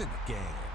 It's in the game.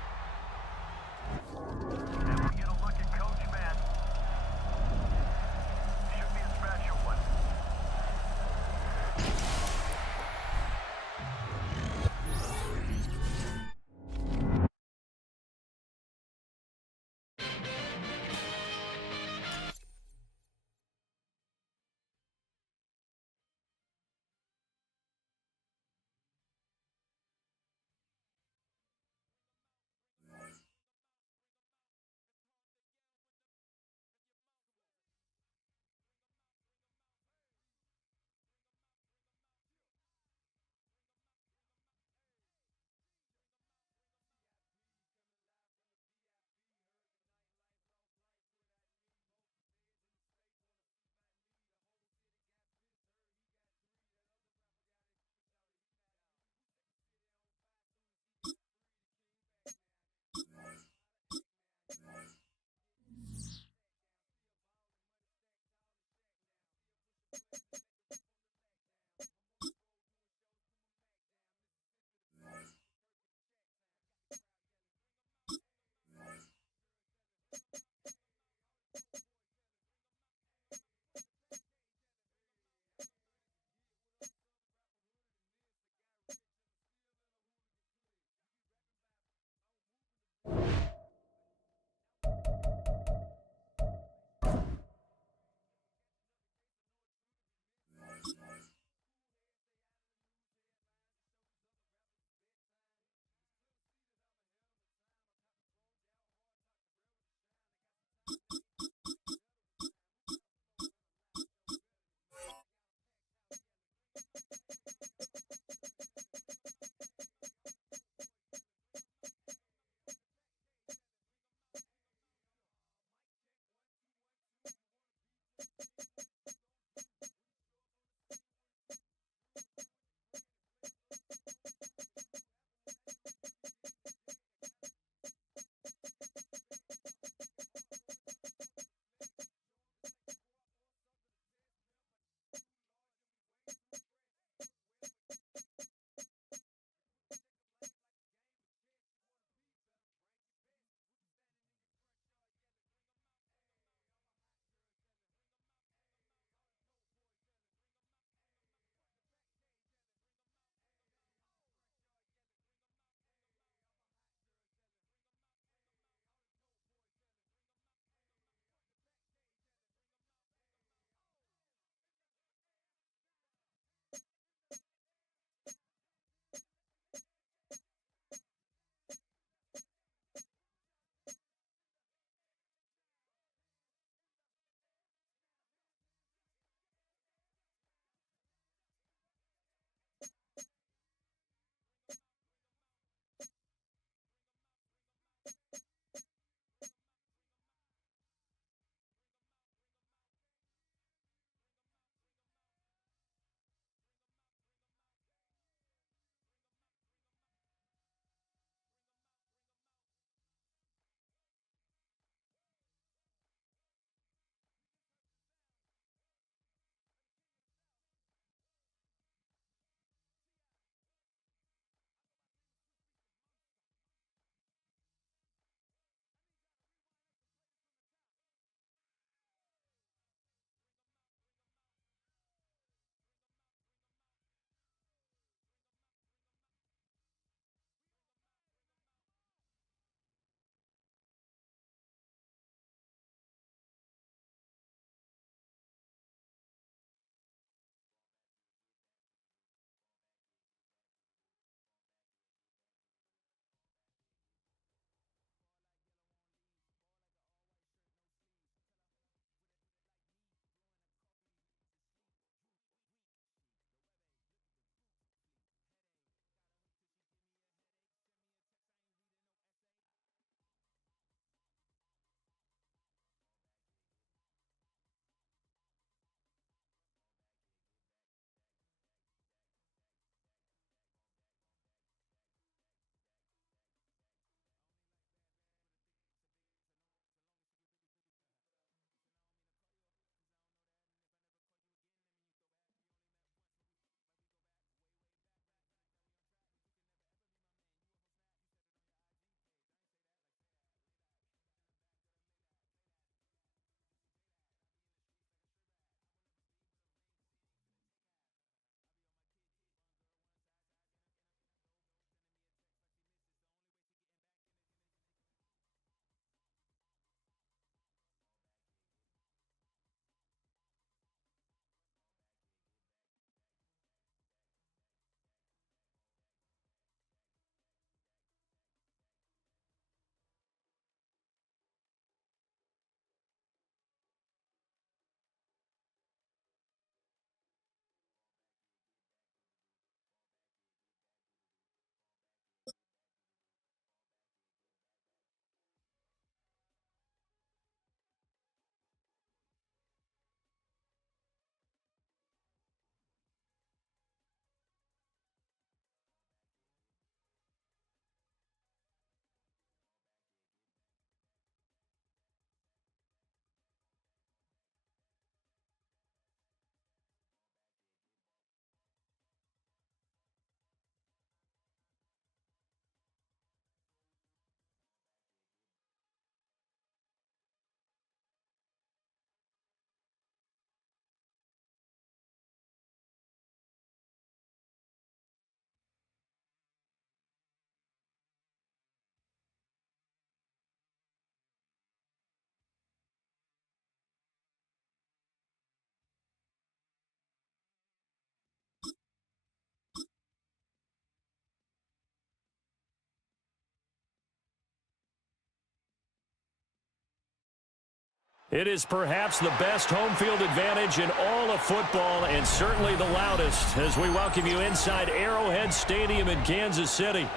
It is perhaps the best home field advantage in all of football and certainly the loudest as we welcome you inside Arrowhead Stadium in Kansas City.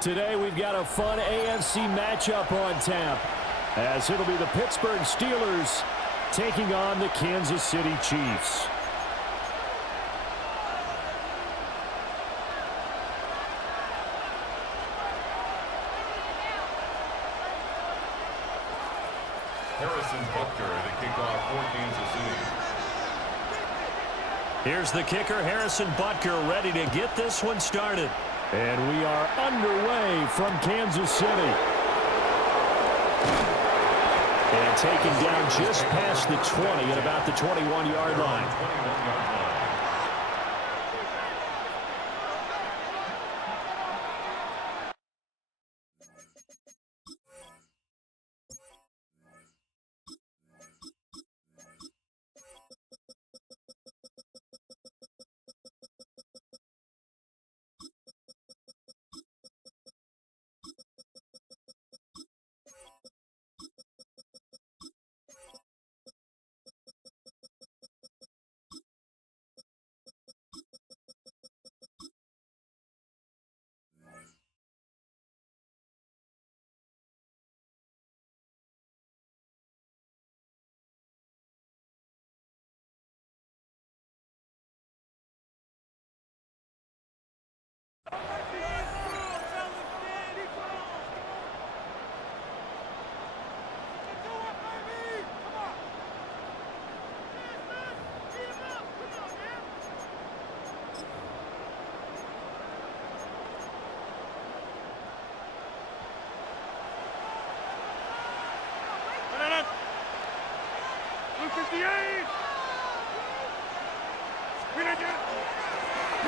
Today we've got a fun AFC matchup on tap as it'll be the Pittsburgh Steelers taking on the Kansas City Chiefs. Harrison Butker to kick off for Kansas City. Here's the kicker, Harrison Butker, ready to get this one started. And we are underway from Kansas City. And taken down just past the 20 at about the 21-yard line.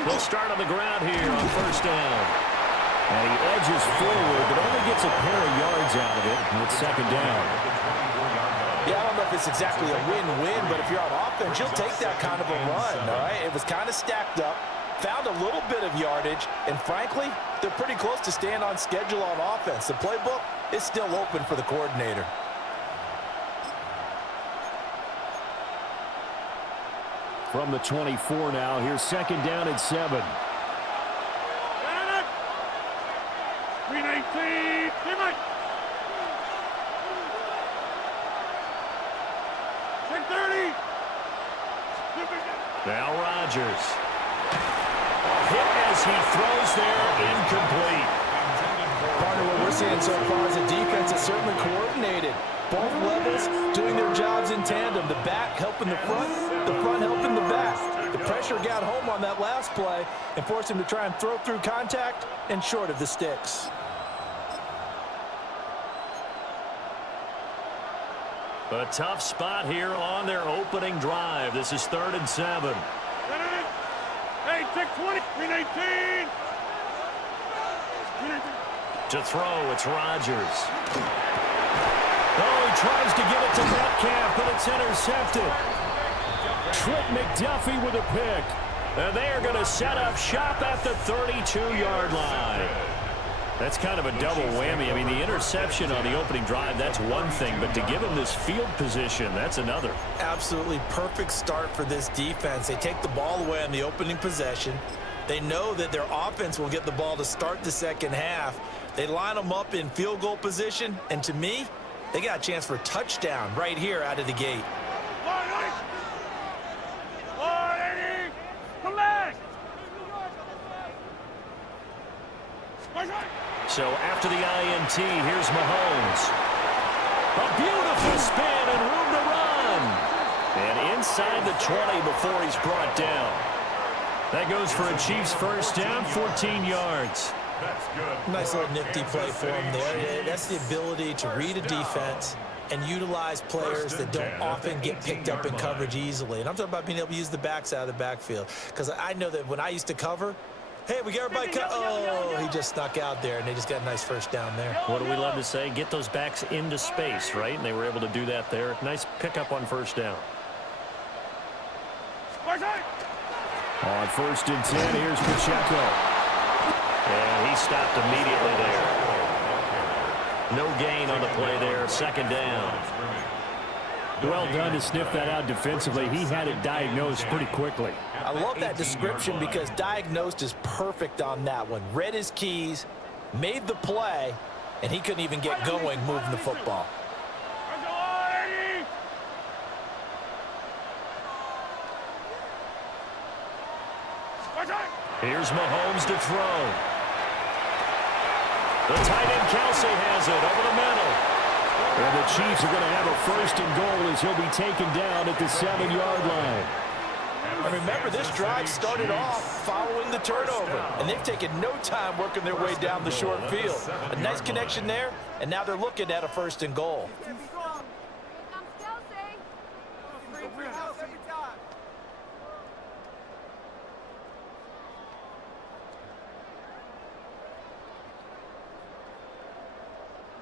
We'll start on the ground here on first down. And he edges forward, but only gets a pair of yards out of it. And it's second down. Yeah, I don't know if it's exactly a win-win, but if you're on offense, you'll take that kind of a run, all right? It was kind of stacked up, found a little bit of yardage, and frankly, they're pretty close to staying on schedule on offense. The playbook is still open for the coordinator. From the 24 now, here's second down and 7. 319. Now Rodgers. Hit as he throws there, incomplete. Partner, what we're seeing so far is a defense that's certainly coordinated. Both levels doing their jobs in tandem. The back helping the front helping the back. The pressure got home on that last play and forced him to try and throw through contact and short of the sticks. A tough spot here on their opening drive. This is 3rd and 7. Hey, 620, 319. To throw, it's Rodgers. Oh, he tries to get it to Metcalf, but it's intercepted. Trent McDuffie with a pick. And they are going to set up shop at the 32-yard line. That's kind of a double whammy. I mean, the interception on the opening drive, that's one thing. But to give him this field position, that's another. Absolutely perfect start for this defense. They take the ball away on the opening possession. They know that their offense will get the ball to start the second half. They line them up in field goal position. And to me, they got a chance for a touchdown right here out of the gate. So after the INT, here's Mahomes. A beautiful spin and room to run. And inside the 20 before he's brought down. That goes for a Chiefs first down, 14 yards. That's good. Nice little nifty play for him there. That's the ability to read a defense and utilize players that don't often get picked up in coverage easily. And I'm talking about being able to use the backs out of the backfield. Because I know that when I used to cover, hey, we got everybody cut. Oh, he just snuck out there, and they just got a nice first down there. What do we love to say? Get those backs into space, right? And they were able to do that there. Nice pickup on first down. On 1st and 10, here's Pacheco. And he stopped immediately there. No gain on the play there, second down. Well done to sniff that out defensively. He had it diagnosed pretty quickly. I love that description because diagnosed is perfect on that one. Read his keys, made the play, and he couldn't even get going moving the football. Here's Mahomes to throw. The tight end Kelsey has it over the middle. And the Chiefs are going to have a 1st and goal as he'll be taken down at the 7-yard line. And remember, this drive started off following the turnover, and they've taken no time working their way down the short field. A nice connection there, and now they're looking at a 1st and goal.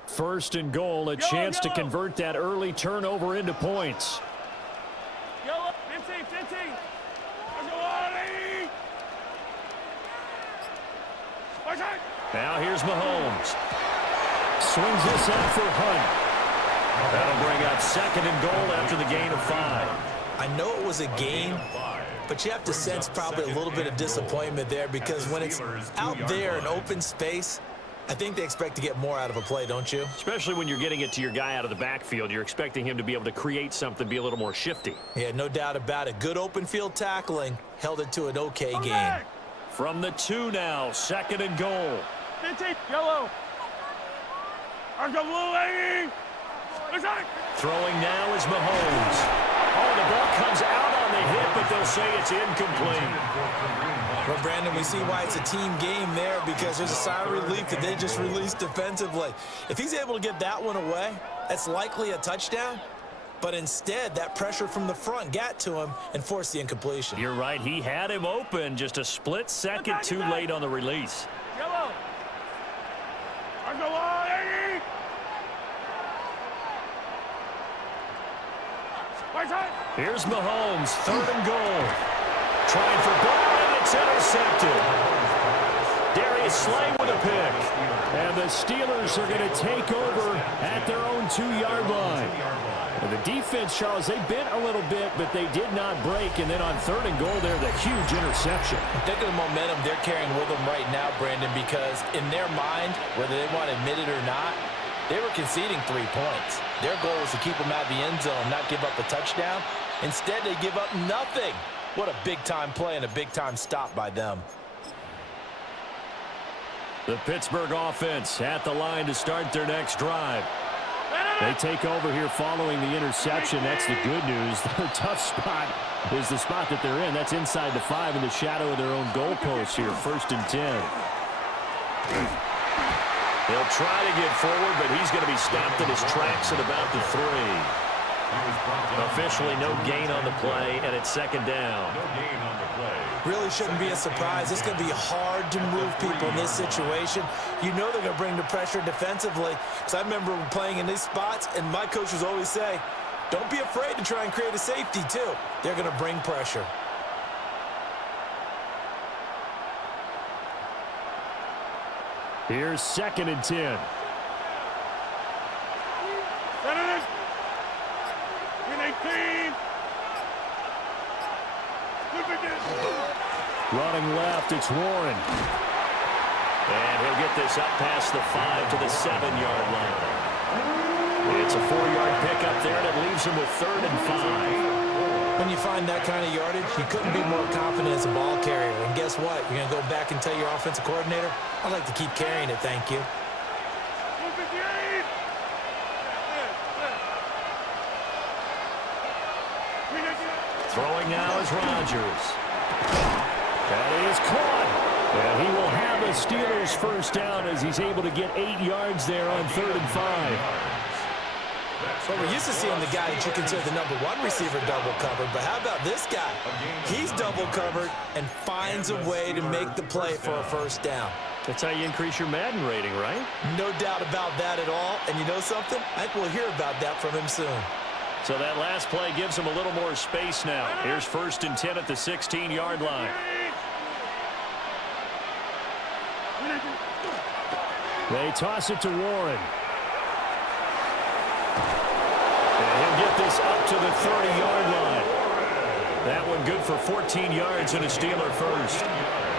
First and goal, a chance to convert that early turnover into points. Now here's Mahomes. Swings this out for Hunt. That'll bring up 2nd and goal after the gain of 5. I know it was a gain, but you have to sense probably a little bit of disappointment there because when it's out there in open space, I think they expect to get more out of a play, don't you? Especially when you're getting it to your guy out of the backfield. You're expecting him to be able to create something, be a little more shifty. Yeah, no doubt about it. Good open field tackling held it to an okay game. From the 2 now, 2nd and goal. Yellow. Throwing now is Mahomes. Oh, the ball comes out on the hit, but they'll say it's incomplete. Well, Brandon, we see why it's a team game there because there's a sigh of relief that they just released defensively. If he's able to get that one away, that's likely a touchdown. But instead, that pressure from the front got to him and forced the incompletion. You're right. He had him open, just a split second too late on the release. Yellow. Here's Mahomes, 3rd and goal. Trying for goal, and it's intercepted. Darius Slay with a pick. And the Steelers are going to take over at their own 2-yard line. And the defense, Charles, they bent a little bit, but they did not break. And then on 3rd and goal there, the huge interception. Think of the momentum they're carrying with them right now, Brandon, because in their mind, whether they want to admit it or not, they were conceding 3 points. Their goal was to keep them out of the end zone and not give up a touchdown. Instead, they give up nothing. What a big-time play and a big-time stop by them. The Pittsburgh offense at the line to start their next drive. They take over here following the interception. That's the good news. Their tough spot is the spot that they're in. That's inside the 5 in the shadow of their own goalpost here. 1st and 10. He'll try to get forward, but he's going to be stopped in his tracks at about the 3. Officially no gain on the play, and it's 2nd down. Really shouldn't be a surprise. It's going to be hard to move people in this situation. You know they're going to bring the pressure defensively. Because I remember playing in these spots, and my coaches always say, don't be afraid to try and create a safety, too. They're going to bring pressure. Here's 2nd and 10. Running left, it's Warren. And he'll get this up past the 5 to the 7-yard line. It's a 4-yard pickup there, and it leaves him with 3rd and 5. When you find that kind of yardage, you couldn't be more confident as a ball carrier. And guess what? You're going to go back and tell your offensive coordinator, I'd like to keep carrying it, thank you. Throwing now is Rodgers. That is caught. And he will have a Steelers 1st down as he's able to get 8 yards there on 3rd and 5. Well, we're used to seeing the guy that you consider the #1 receiver double covered, but how about this guy? He's double covered and finds a way to make the play for a 1st down. That's how you increase your Madden rating, right? No doubt about that at all. And you know something? I think we'll hear about that from him soon. So that last play gives him a little more space now. Here's 1st and 10 at the 16-yard line. They toss it to Warren. And And he'll get this up to the 30-yard line. That one good for 14 yards and a Steeler first.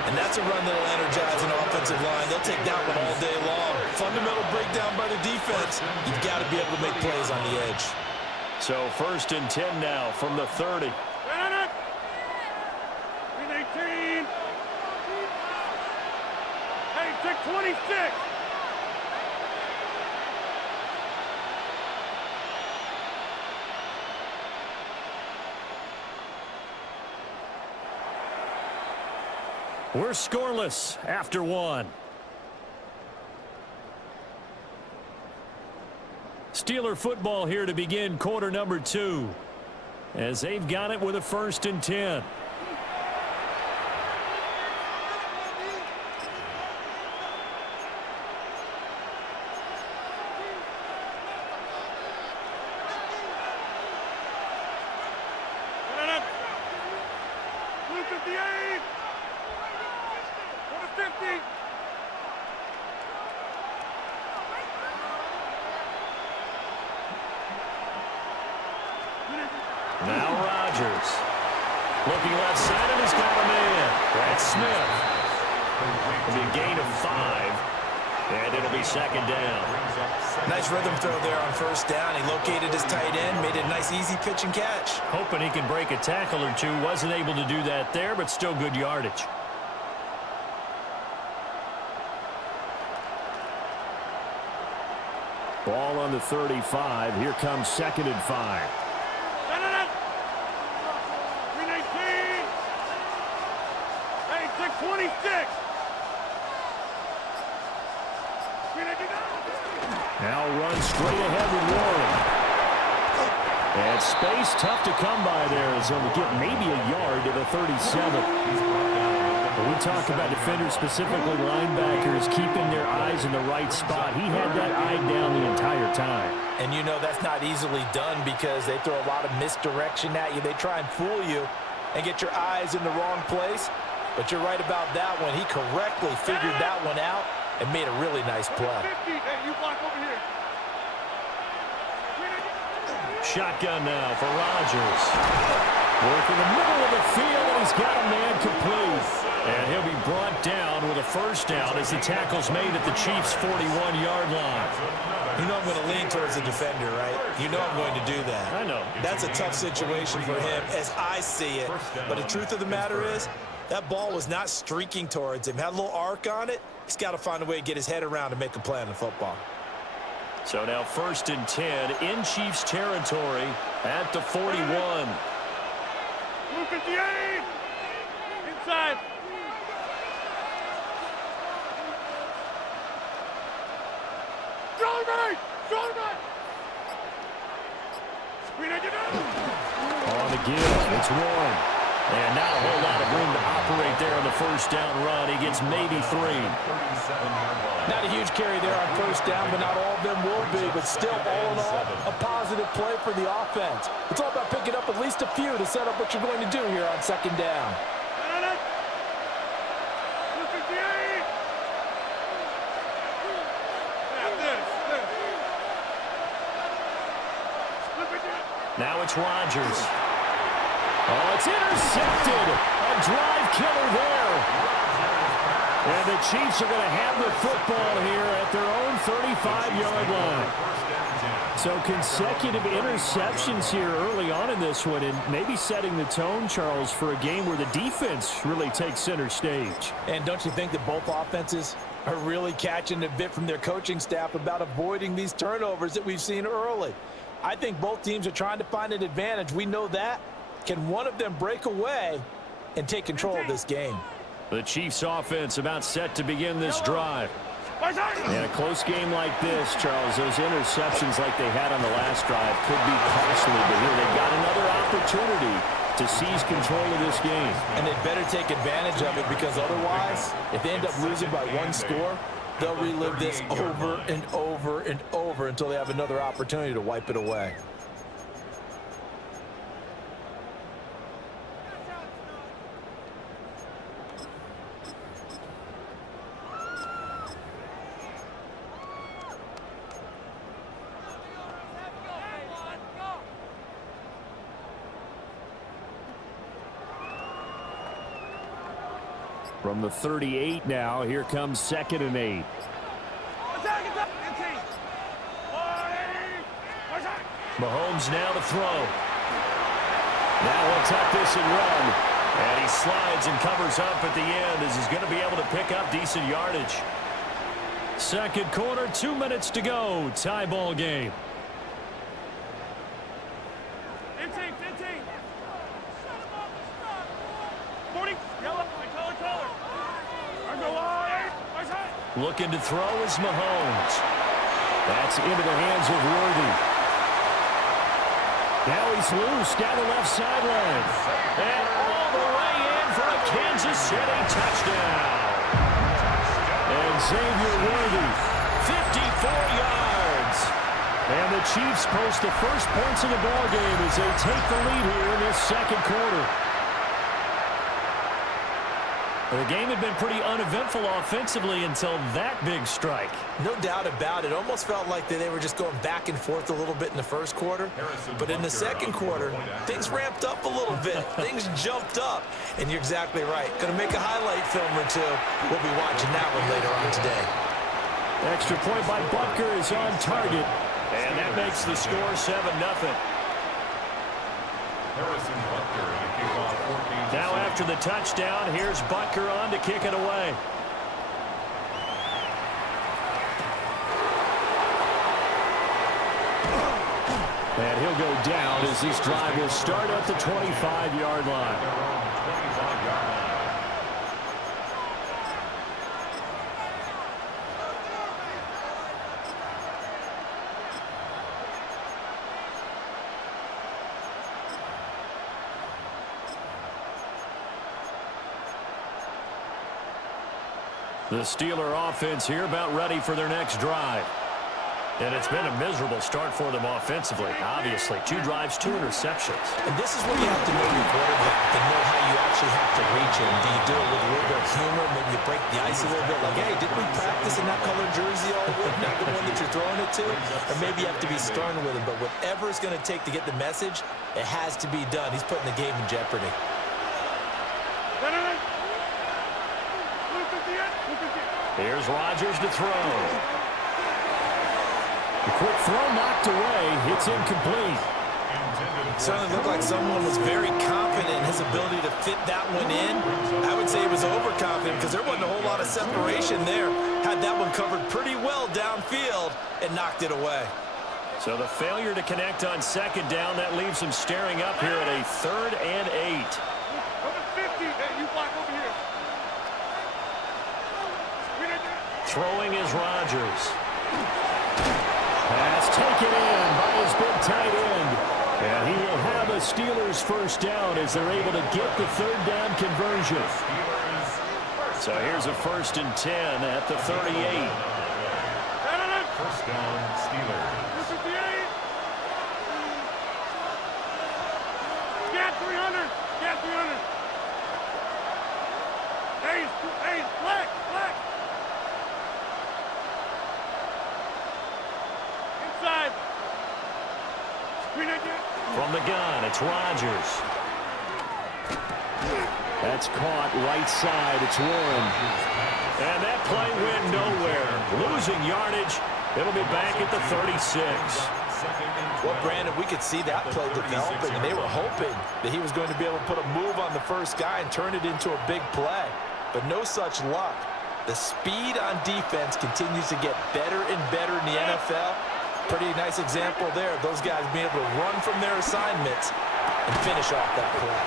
And that's a run that'll energize an offensive line. They'll take that one all day long. Fundamental breakdown by the defense. You've got to be able to make plays on the edge. So 1st and 10 now from the 30. 18. Hey, take 26. We're scoreless after one. Steeler football here to begin quarter number 2. As they've got it with a 1st and 10. Now Rodgers. Looking left side, and he's got a man. That's Smith. It'll be a gain of 5. And it'll be 2nd down. Nice rhythm throw there on 1st down. He located his tight end, made it a nice easy pitch and catch. Hoping he can break a tackle or two. Wasn't able to do that there, but still good yardage. Ball on the 35. Here comes 2nd and 5. 26. Now run straight ahead with Warren. And space tough to come by there as he'll get maybe a yard to the 37. When we talk about defenders, specifically linebackers, keeping their eyes in the right spot, he had that eye down the entire time. And you know that's not easily done because they throw a lot of misdirection at you. They try and fool you and get your eyes in the wrong place. But you're right about that one. He correctly figured that one out and made a really nice play. Hey, you block over here. Shotgun now for Rodgers. Work in the middle of the field, and he's got a man complete. And he'll be brought down with a 1st down as the tackle's made at the Chiefs' 41-yard line. You know I'm going to lean towards the defender, right? You know I'm going to do that. I know. That's a tough situation for him as I see it. But the truth of the matter is, that ball was not streaking towards him. Had a little arc on it. He's got to find a way to get his head around and make a play on the football. So now 1st and 10 in Chiefs territory at the 41. Blue 58. Inside. Shoulder! Shoulder! On the give, it's Warren. And not a whole lot of room to operate there on the 1st down run. He gets maybe 3. Not a huge carry there on 1st down, but not all of them will be. But still, all in all, a positive play for the offense. It's all about picking up at least a few to set up what you're going to do here on 2nd down. Now it's Rodgers. Oh, it's intercepted. A drive killer there. And the Chiefs are going to have the football here at their own 35-yard line. So consecutive interceptions here early on in this one, and maybe setting the tone, Charles, for a game where the defense really takes center stage. And don't you think that both offenses are really catching a bit from their coaching staff about avoiding these turnovers that we've seen early? I think both teams are trying to find an advantage. We know that. Can one of them break away and take control of this game? The Chiefs offense about set to begin this drive. And a close game like this, Charles, those interceptions like they had on the last drive could be costly, but here they've got another opportunity to seize control of this game. And they'd better take advantage of it, because otherwise, if they end up losing by 1 score, they'll relive this over and over and over until they have another opportunity to wipe it away. From the 38 now, here comes 2nd and 8. Mahomes now to throw. Now he'll tuck this and run. And he slides and covers up at the end as he's going to be able to pick up decent yardage. Second quarter, 2 minutes to go. Tie ball game. 15. 40. Yellow. Color. Looking to throw is Mahomes. That's into the hands of Worthy. Now he's loose down the left sideline. And all the way in for a Kansas City touchdown. And Xavier Worthy, 54 yards. And the Chiefs post the first points of the ballgame as they take the lead here in this second quarter. The game had been pretty uneventful offensively until that big strike. No doubt about it. Almost felt like they were just going back and forth a little bit in the first quarter. But in the second quarter, things ramped up a little bit. Things jumped up. And you're exactly right. Going to make a highlight film or two. We'll be watching that one later on today. Extra point by Butker is on target. And that makes the score 7-0. Now after the touchdown, here's Butker on to kick it away. And he'll go down as this drive will start at the 25-yard line. The Steeler offense here about ready for their next drive. And it's been a miserable start for them offensively, obviously. 2 drives, 2 interceptions. And this is where you have to know your quarterback and know how you actually have to reach him. Do you do it with a little bit of humor? Maybe you break the ice a little bit like, hey, didn't we practice in that colored jersey all week? Not the one that you're throwing it to? Or maybe you have to be stern with him. But whatever it's going to take to get the message, it has to be done. He's putting the game in jeopardy. Here's Rodgers to throw. The quick throw knocked away. It's incomplete. Certainly looked like someone was very confident in his ability to fit that one in. I would say he was overconfident because there wasn't a whole lot of separation there. Had that one covered pretty well downfield and knocked it away. So the failure to connect on second down, that leaves him staring up here at a 3rd and 8. Number 50. Hey, you block over here. Throwing is Rodgers. Pass taken in by his big tight end. And he will have a Steelers first down as they're able to get the 3rd down conversion. So here's a 1st and 10 at the 38. First down, Steelers. 58. Get 300. Get 300. Hey, black. Inside. From the gun, it's Rodgers. That's caught right side. It's Warren. And that play went nowhere. Losing yardage. It'll be back at the 36. Well, Brandon, we could see that play developing, and they were hoping that he was going to be able to put a move on the first guy and turn it into a big play. But no such luck. The speed on defense continues to get better and better in the NFL. Pretty nice example there of those guys being able to run from their assignments and finish off that play.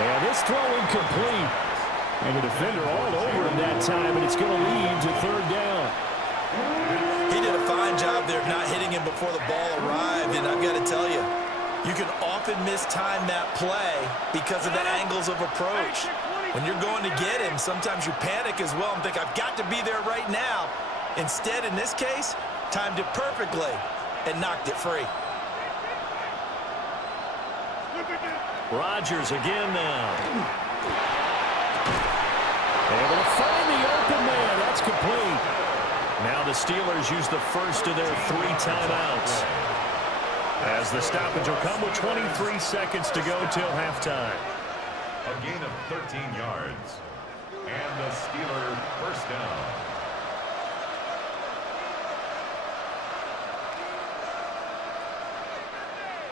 And this throw incomplete. And the defender all over him that time, and it's going to lead to 3rd down. He did a fine job there of not hitting him before the ball arrived, and I've got to tell you, you can often mistime that play because of the angles of approach. When you're going to get him, sometimes you panic as well and think, I've got to be there right now. Instead, in this case, timed it perfectly and knocked it free. Rodgers again now. Able to find the open man. That's complete. Now the Steelers use the first of their 3 timeouts. As the stoppage will come with 23 seconds to go till halftime. A gain of 13 yards. And the Steelers first down.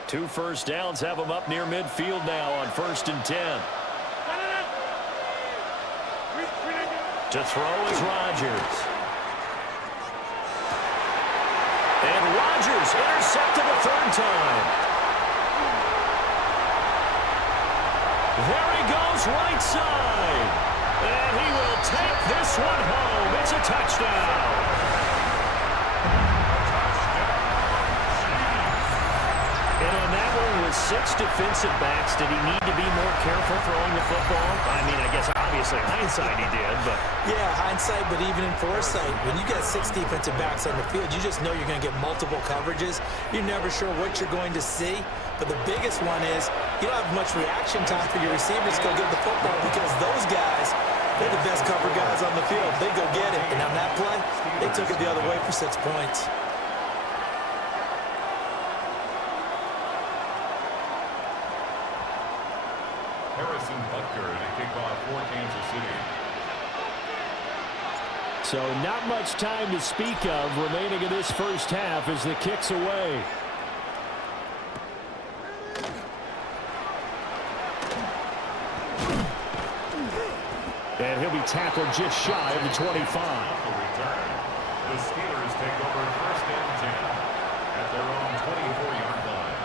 Two first downs have them up near midfield now on 1st and 10. To throw is Rodgers. And Rodgers intercepted a third time. There he goes right side. And he will take this one home. It's a touchdown. And on that one with 6 defensive backs, did he need to be more careful throwing the football? I mean, I guess obviously hindsight he did, but... Yeah, hindsight, but even in foresight, when you get 6 defensive backs on the field, you just know you're going to get multiple coverages. You're never sure what you're going to see. But the biggest one is you don't have much reaction time for your receivers to go get the football because those guys, they're the best cover guys on the field. They go get it. And on that play, they took it the other way for 6 points. For Kansas City. So not much time to speak of remaining in this first half as the kick's away. And he'll be tackled just shy of the 25. The Steelers take over 1st and 10 at their own 24-yard line.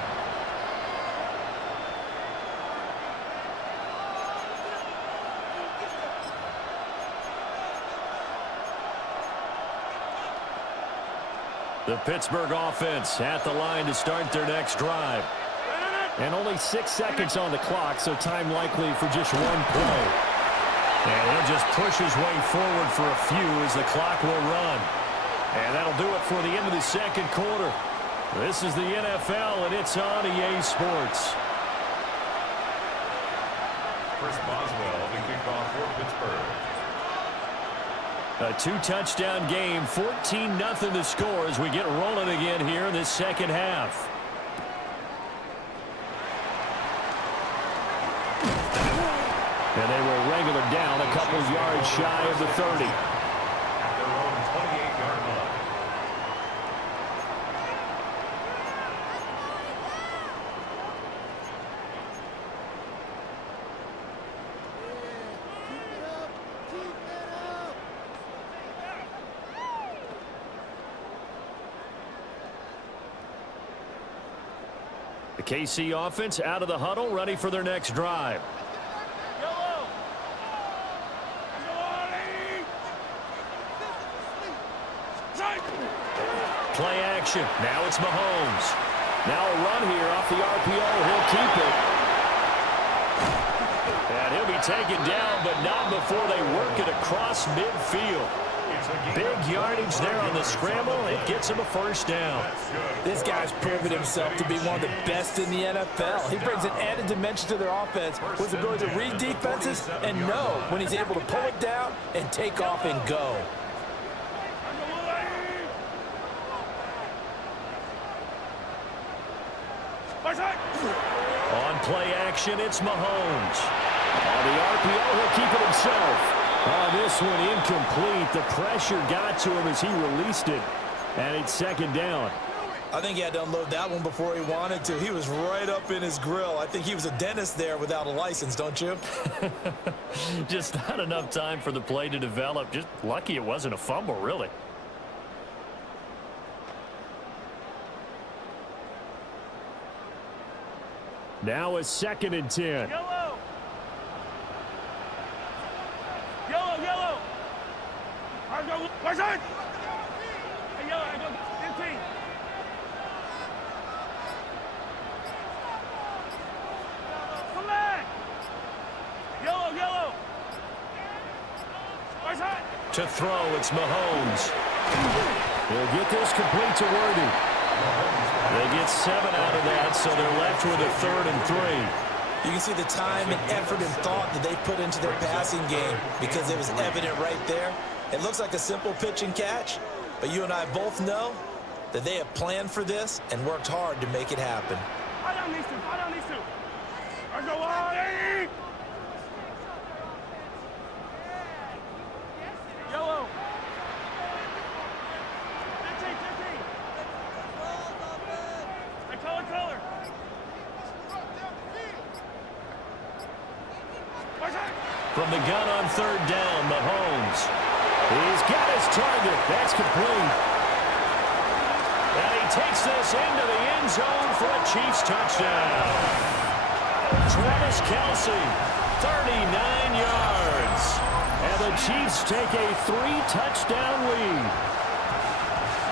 The Pittsburgh offense at the line to start their next drive. And only 6 seconds on the clock, so time likely for just one play. And he'll just push his way forward for a few as the clock will run. And that'll do it for the end of the second quarter. This is the NFL, and it's on EA Sports. Chris Boswell, the kickoff for Pittsburgh. A 2-touchdown game, 14-0 the score as we get rolling again here in this second half. And they will wrangle it down a couple yards shy of the 30. At their own 28-yard line. The KC offense out of the huddle, ready for their next drive. Play action. Now it's Mahomes. Now a run here off the RPO. He'll keep it. And he'll be taken down, but not before they work it across midfield. Big yardage there on the scramble. It gets him a first down. This guy's proven himself to be one of the best in the NFL. He brings an added dimension to their offense with the ability to read defenses and know when he's able to pull it down and take off and go. On play action, it's Mahomes. On the RPO, he'll keep it himself. On this one, incomplete. The pressure got to him as he released it. And it's second down. I think he had to unload that one before he wanted to. He was right up in his grill. I think he was a dentist there without a license, don't you? Just not enough time for the play to develop. Just lucky it wasn't a fumble, really. Now a 2nd and 10. Yellow! Yellow, yellow! I go, where's it? Hey, yellow, I go, 15. Come back! Yellow, yellow! Where's it? To throw, it's Mahomes. He'll get this complete to Worthy. They get 7 out of that, so they're left with a 3rd and 3. You can see the time and effort and thought that they put into their passing game because it was evident right there. It looks like a simple pitch and catch, but you and I both know that they have planned for this and worked hard to make it happen. I don't need to. I don't need to. I go, hey! Yellow. 15. Color. From the gun on third down, Mahomes. He's got his target. That's complete. And he takes this into the end zone for a Chiefs touchdown. Travis Kelce, 39 yards. And the Chiefs take a 3-touchdown lead.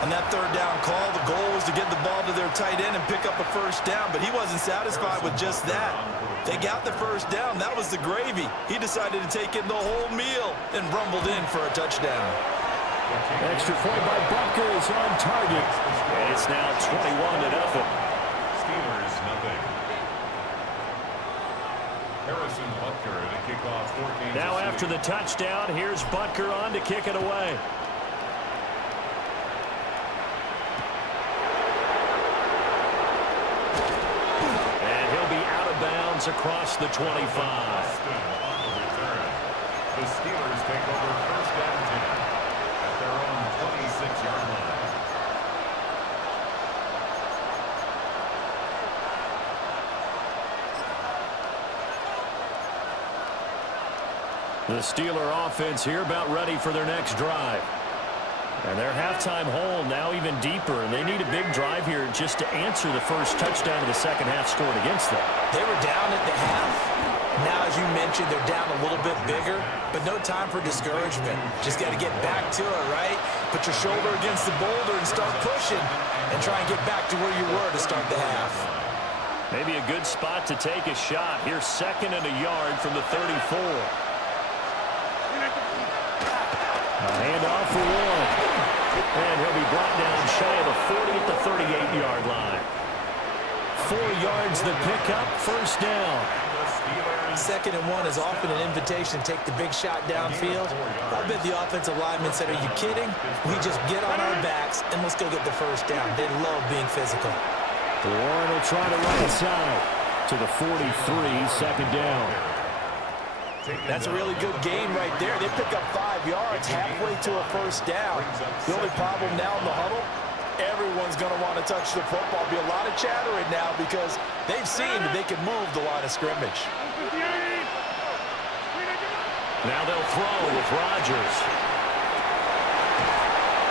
On that third down call, the goal was to get the ball to their tight end and pick up a first down, but he wasn't satisfied with just that. They got the first down. That was the gravy. He decided to take in the whole meal and rumbled in for a touchdown. Extra point by Butker is on target. And it's now 21-0. Steelers, nothing. Harrison Butker to kick off 14. Now after the touchdown, here's Butker on to kick it away. Across the 25. On the return, the Steelers take over first and 10 at their own 26-yard line. The Steeler offense here about ready for their next drive. And their halftime hole now even deeper, and they need a big drive here just to answer the first touchdown of the second half scored against them. They were down at the half. Now, as you mentioned, they're down a little bit bigger, but no time for discouragement. Just got to get back to it, right? Put your shoulder against the boulder and start pushing and try and get back to where you were to start the half. Maybe a good spot to take a shot. Here's 2nd and a yard from the 34. A handoff for one. And he'll be brought down shy of the 40 at the 38-yard line. 4 yards the pickup, first down. 2nd and 1 is often an invitation to take the big shot downfield. I bet the offensive lineman said, are you kidding? We just get on our backs and let's go get the first down. They love being physical. Warren will try to right side to the 43, 2nd down. That's a really good gain right there. They pick up 5 yards halfway to a first down. The only problem now in the huddle, everyone's going to want to touch the football. Be a lot of chattering now because they've seen that they can move the line of scrimmage. Now they'll throw with Rodgers.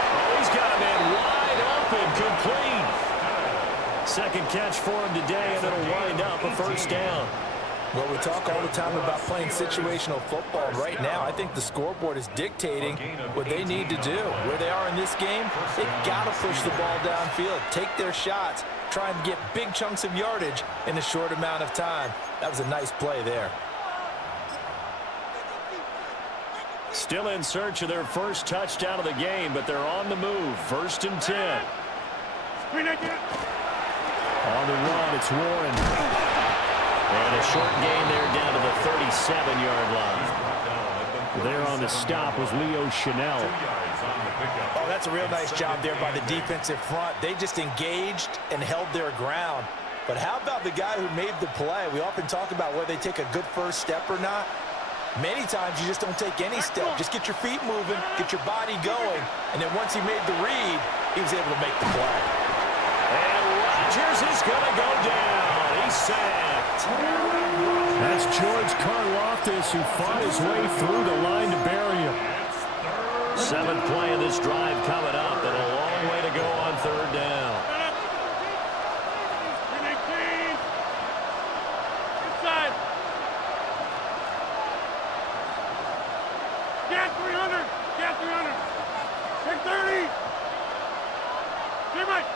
Oh, he's got a man wide open, complete. Second catch for him today, and it'll wind up a first down. Well, we talk all the time about playing situational football. Right now, I think the scoreboard is dictating what they need to do. Where they are in this game, they've got to push the ball downfield, take their shots, try and get big chunks of yardage in a short amount of time. That was a nice play there. Still in search of their first touchdown of the game, but they're on the move. 1st and 10. On the run, it's Warren. And a short gain there down to the 37-yard line. There on the stop was Leo Chanel. Oh, that's a real nice job there by the defensive front. They just engaged and held their ground. But how about the guy who made the play? We often talk about whether they take a good first step or not. Many times you just don't take any step. Just get your feet moving, get your body going, and then once he made the read, he was able to make the play. And Rodgers is going to go down. He's sacked. That's George Karlaftis who fought his way through the line to bury him. 7th play of this drive coming up, and a long way to go on 3rd down. Inside. Get 300. Get 300. Take 30. Get Mike.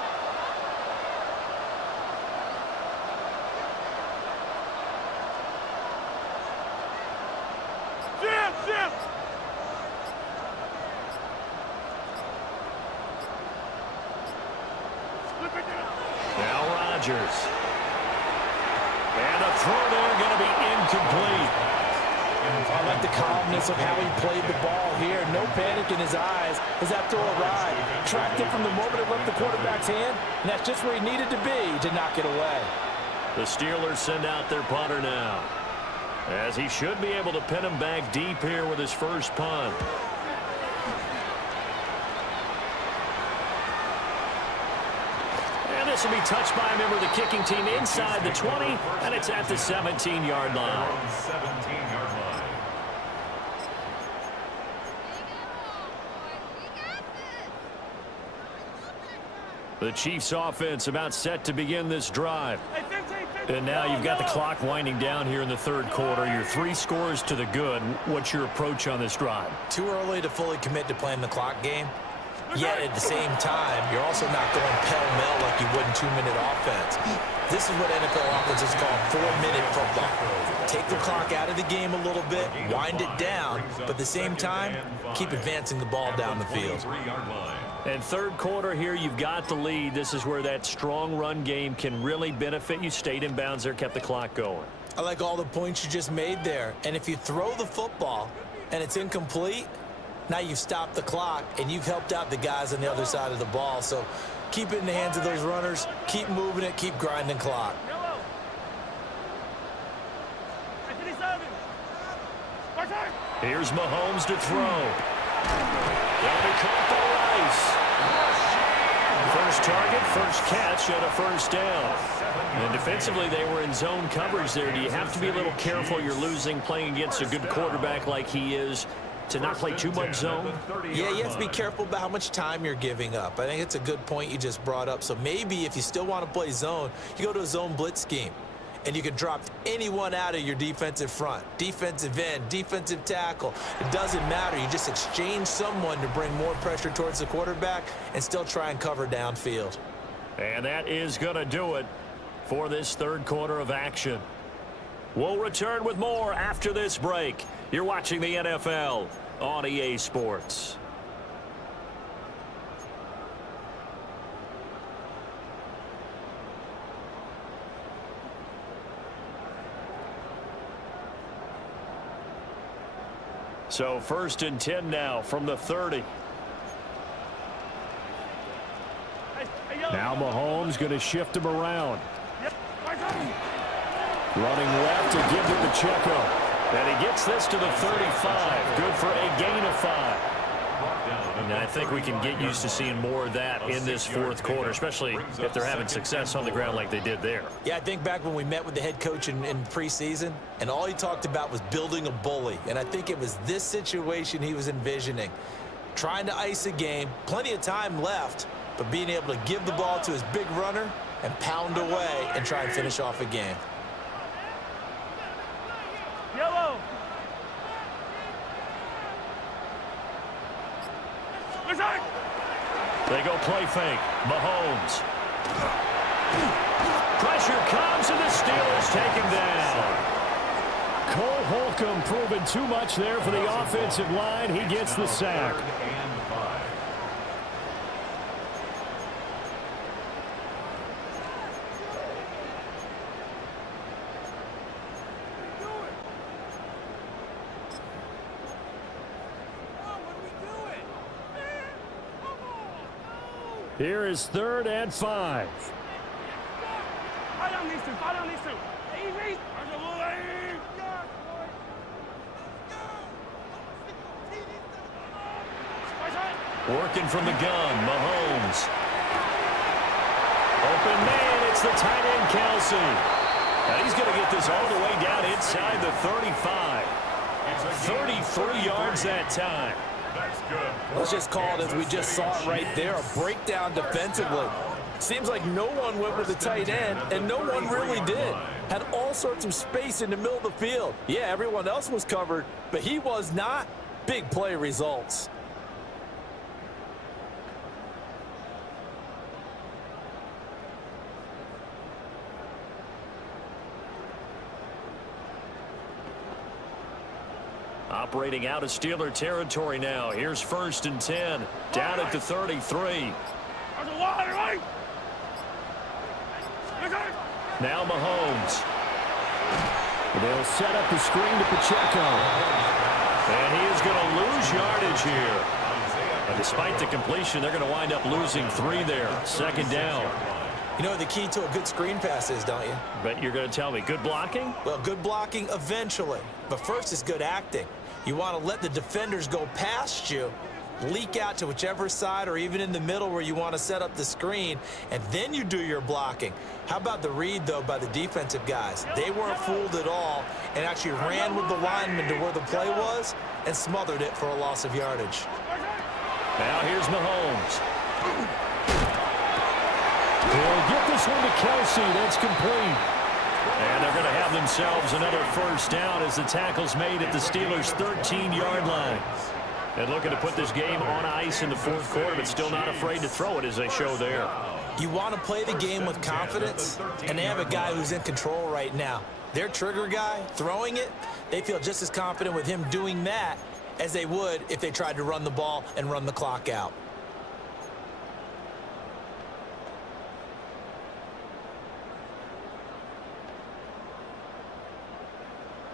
Jim. Now Rodgers. And a throw there going to be incomplete. I like the calmness of how he played the ball here. No panic in his eyes as that throw arrived. Tracked it from the moment it left the quarterback's hand, and that's just where he needed to be to knock it away. The Steelers send out their punter now, as he should be able to pin him back deep here with his first punt. And this will be touched by a member of the kicking team inside the 20, and it's at the 17-yard line. 17-yard line. The Chiefs offense about set to begin this drive. And now you've got the clock winding down here in the third quarter. Your 3 scores to the good. What's your approach on this drive? Too early to fully commit to playing the clock game. Yet at the same time, you're also not going pell-mell like you would in 2-minute offense. This is what NFL offenses call 4-minute football. Take the clock out of the game a little bit, wind it down, but at the same time, keep advancing the ball down the field. And third quarter here, you've got the lead. This is where that strong run game can really benefit you. Stayed in bounds there, kept the clock going. I like all the points you just made there. And if you throw the football and it's incomplete, now you've stopped the clock and you've helped out the guys on the other side of the ball. So keep it in the hands of those runners. Keep moving it. Keep grinding clock. Here's Mahomes to throw. They'll be caught by Rice. First target, first catch, and a first down. And defensively, they were in zone coverage there. Do you have to be a little careful? You're losing playing against a good quarterback like he is to not play too much zone? Yeah, you have to be careful about how much time you're giving up. I think it's a good point you just brought up. So maybe if you still want to play zone, you go to a zone blitz scheme. And you can drop anyone out of your defensive front, defensive end, defensive tackle. It doesn't matter. You just exchange someone to bring more pressure towards the quarterback and still try and cover downfield. And that is going to do it for this third quarter of action. We'll return with more after this break. You're watching the NFL on EA Sports. So 1st and 10 now from the 30. Now Mahomes going to shift him around. Running left to give to Pacheco. And he gets this to the 35. Good for a gain of 5. And I think we can get used to seeing more of that in this fourth quarter, especially if they're having success on the ground like they did there. Yeah, I think back when we met with the head coach in preseason, and all he talked about was building a bully. And I think it was this situation he was envisioning. Trying to ice a game, plenty of time left, but being able to give the ball to his big runner and pound away and try and finish off a game. Yellow. They go play fake. Mahomes. Pressure comes, and the Steelers take him down. Cole Holcomb proving too much there for the offensive line. He gets the sack. Here is 3rd and 5. Working from the gun, Mahomes. Open man, it's the tight end, Kelsey. And he's going to get this all the way down inside the 35. 33 yards that time. Let's just call it as we just saw it right there, a breakdown defensively. Seems like no one went with the tight end, and no one really did. Had all sorts of space in the middle of the field. Yeah, everyone else was covered, but he was not. Big play results. Operating out of Steeler territory now. Here's 1st and 10. Down at the 33. Now Mahomes. They'll set up the screen to Pacheco. And he is going to lose yardage here. And despite the completion, they're going to wind up losing 3 there. 2nd down. You know what the key to a good screen pass is, don't you? But you're going to tell me, good blocking? Well, good blocking eventually. But first is good acting. You want to let the defenders go past you leak out to whichever side or even in the middle where you want to set up the screen, and then you do your blocking. How about the read, though, by the defensive guys? They weren't fooled at all and actually ran with the lineman to where the play was and smothered it for a loss of yardage. Now here's Mahomes. He'll get this one to Kelsey. That's complete. And they're going to have themselves another first down as the tackle's made at the Steelers' 13-yard line. And looking to put this game on ice in the fourth quarter, but still not afraid to throw it as they show there. You want to play the game with confidence, and they have a guy who's in control right now. Their trigger guy, throwing it, they feel just as confident with him doing that as they would if they tried to run the ball and run the clock out.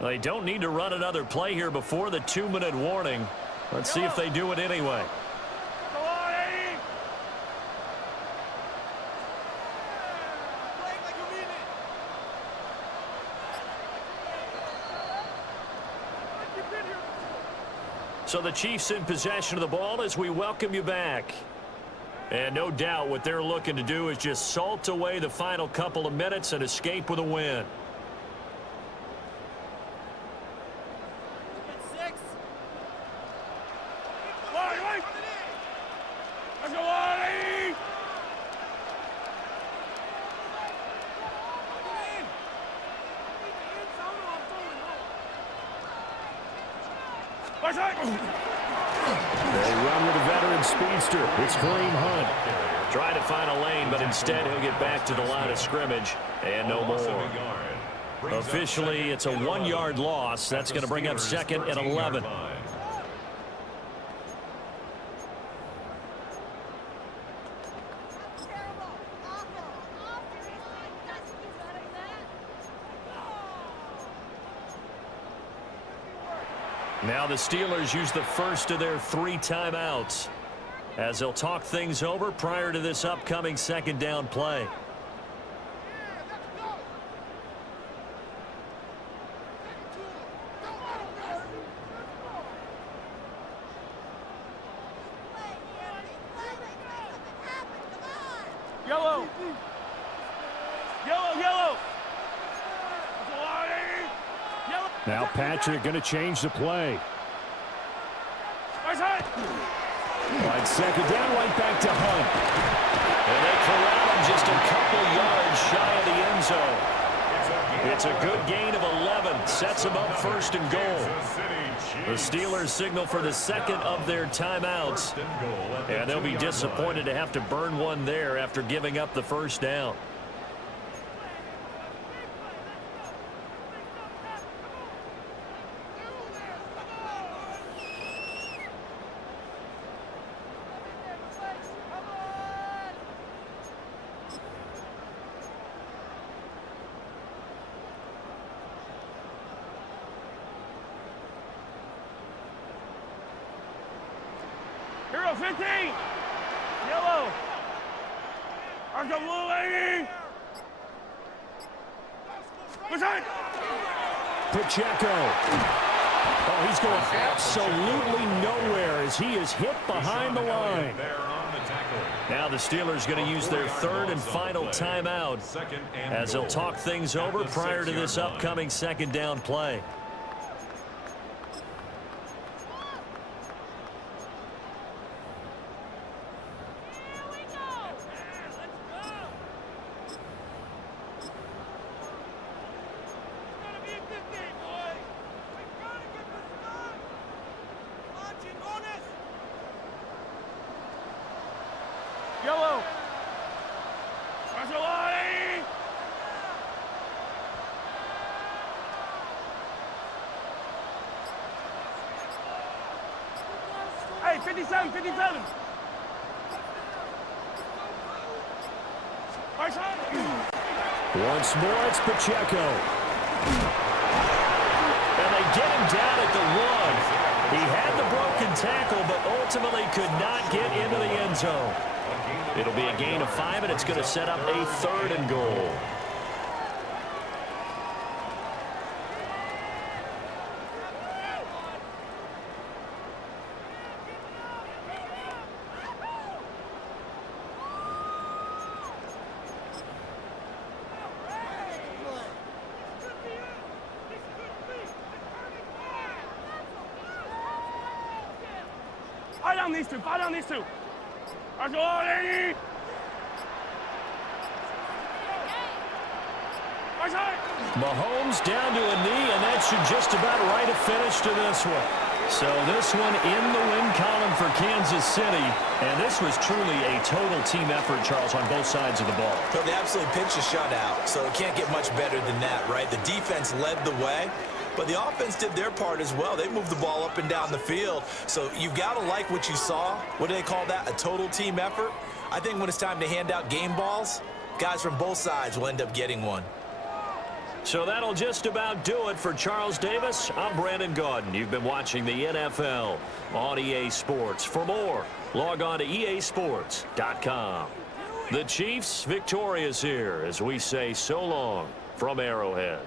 They don't need to run another play here before the 2-minute warning. Let's see if they do it anyway. So the Chiefs in possession of the ball as we welcome you back. And no doubt what they're looking to do is just salt away the final couple of minutes and escape with a win. They run with a veteran speedster. It's Kareem Hunt. Trying to find a lane, but instead he'll get back to the line of scrimmage and no more. Officially, it's a 1-yard loss. That's going to bring up second and 11. Now the Steelers use the first of their 3 timeouts as they'll talk things over prior to this upcoming second down play. Yellow. Yellow, yellow. Now Patrick going to change the play. Right, second down, right back to Hunt. And they corral him just a couple yards shy of the end zone. It's a good gain of 11. Sets them up first and goal. The Steelers signal for the second of their timeouts. And they'll be disappointed to have to burn one there after giving up the first down. Hero 15. Yellow. Arco blue 80. Present. Pacheco. Oh, he's going absolutely nowhere as he is hit behind the line. Now the Steelers going to use their third and final timeout as they'll talk things over prior to this upcoming second down play. Yellow. Barcelona. Hey, 57, 57. Once more, it's Pacheco. And they get him down at the 1. He had the broken tackle, but ultimately could not get into the end zone. It'll be a gain of 5, and it's going to set up a third and goal. down these two. Foul down these two. Let's go, lady. Mahomes down to a knee, and that should just about write a finish to this one. So this one in the win column for Kansas City, and this was truly a total team effort, Charles, on both sides of the ball. So they absolutely pitched a shutout, so it can't get much better than that, right? The defense led the way, but the offense did their part as well. They moved the ball up and down the field, so you've got to like what you saw. What do they call that? A total team effort? I think when it's time to hand out game balls, guys from both sides will end up getting one. So that'll just about do it for Charles Davis. I'm Brandon Gaudin. You've been watching the NFL on EA Sports. For more, log on to easports.com. The Chiefs victorious here as we say so long from Arrowhead.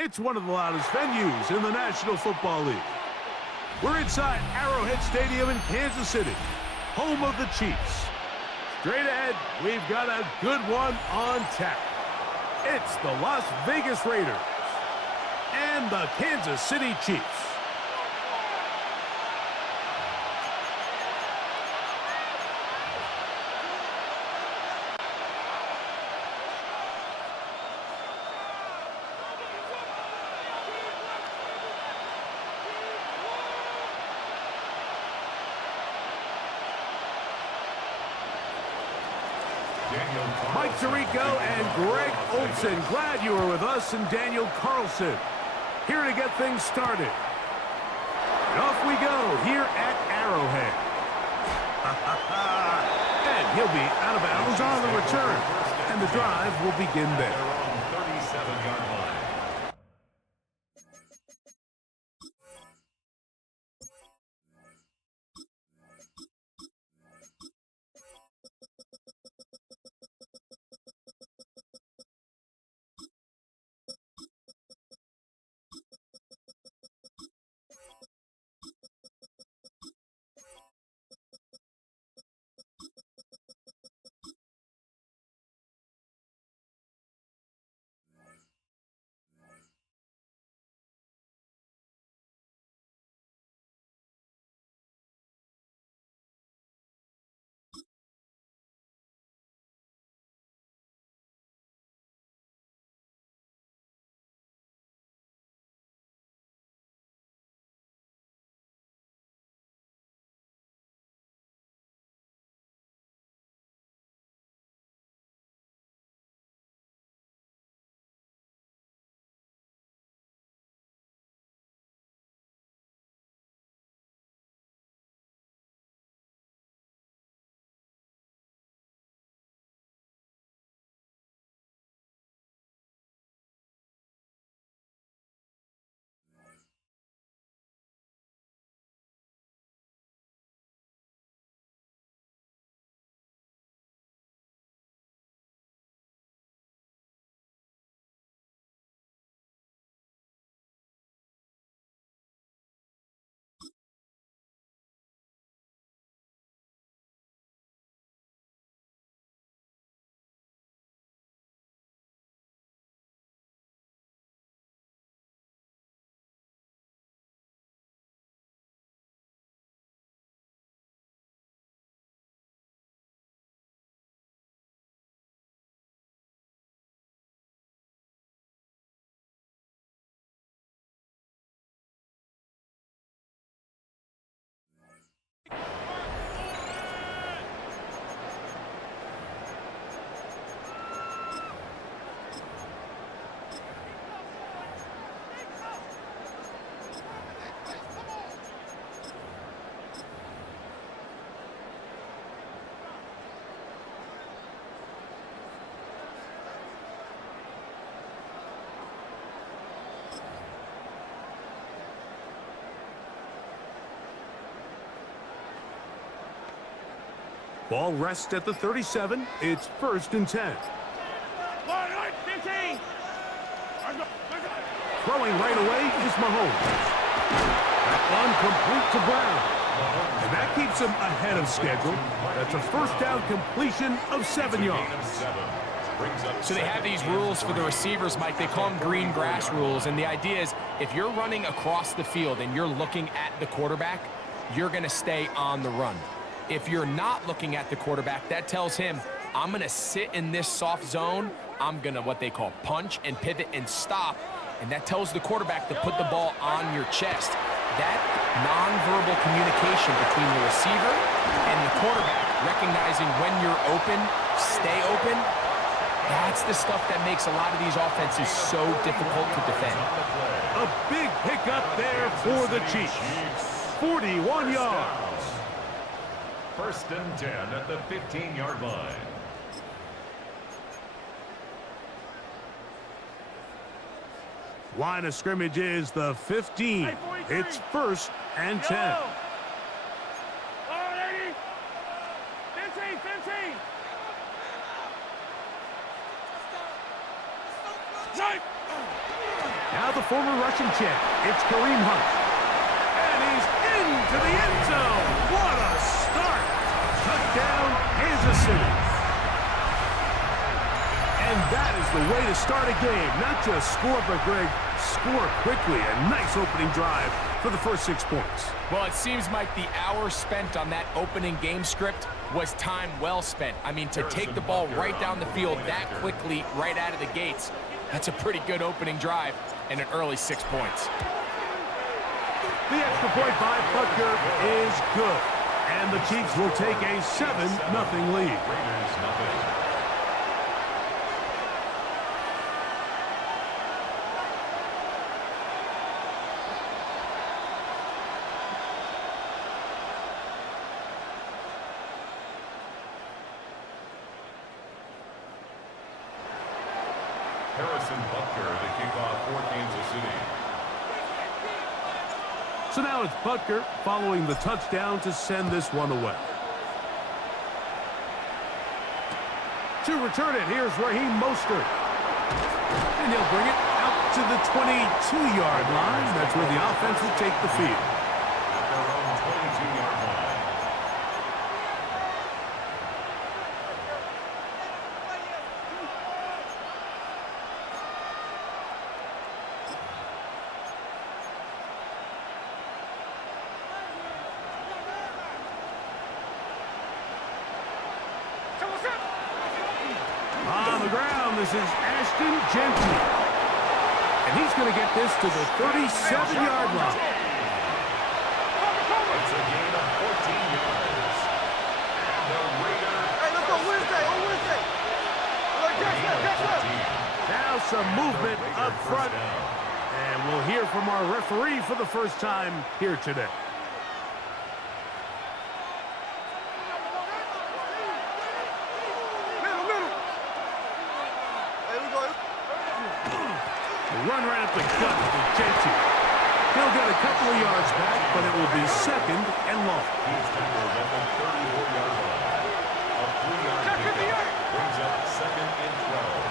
It's one of the loudest venues in the National Football League. We're inside Arrowhead Stadium in Kansas City, home of the Chiefs. Straight ahead, we've got a good one on tap. It's the Las Vegas Raiders and the Kansas City Chiefs. Mike Tirico and Greg Olson, glad you were with us, and Daniel Carlson here to get things started. And off we go here at Arrowhead. And he'll be out of bounds on the return, and the drive will begin there. Their own 37-yard line. Ball rests at the 37. It's 1st and 10. 15. Throwing right away is Mahomes. That one complete to Brown. And that keeps him ahead of schedule. That's a first down completion of 7 yards. So they have these rules for the receivers, Mike. They call them green grass rules. And the idea is if you're running across the field and you're looking at the quarterback, you're going to stay on the run. If you're not looking at the quarterback, that tells him, I'm going to sit in this soft zone. I'm going to what they call punch and pivot and stop. And that tells the quarterback to put the ball on your chest. That nonverbal communication between the receiver and the quarterback, recognizing when you're open, stay open, that's the stuff that makes a lot of these offenses so difficult to defend. A big pickup there for the Chiefs. 41 yards. 1st and 10 at the 15-yard line. Line of scrimmage is the 15. It's 1st and 10. 15. Now the former Russian champ, it's Kareem Hunt. And he's into the end zone. What a start. Touchdown, Kansas City. And that is the way to start a game. Not just score, but Greg, score quickly. A nice opening drive for the first 6 points. Well, it seems like the hour spent on that opening game script was time well spent. I mean, to take the ball right down the field that quickly, right out of the gates, that's a pretty good opening drive and an early 6 points. The extra point by Butker is good. And the Chiefs will take a 7-0 lead. Raiders nothing. Harrison Butker to kick off for Kansas City. So now it's Butker following the touchdown to send this one away. To return it, here's Raheem Mostert. And he'll bring it out to the 22-yard line. That's where the offense will take the field. At their own 22-yard line. On the ground, this is Ashton Genty. And he's going to get this to the 37-yard line. It's a gain of 14 yards. And the Raiders. Hey, let's go Wednesday, on Wednesday. Now some movement up front. And we'll hear from our referee for the first time here today. Run right at the gut for Genty. He'll get a couple of yards back, but it will be 2nd and long. He's tackled at the 34-yard line. A 3-yard pickup brings up 2nd and 12.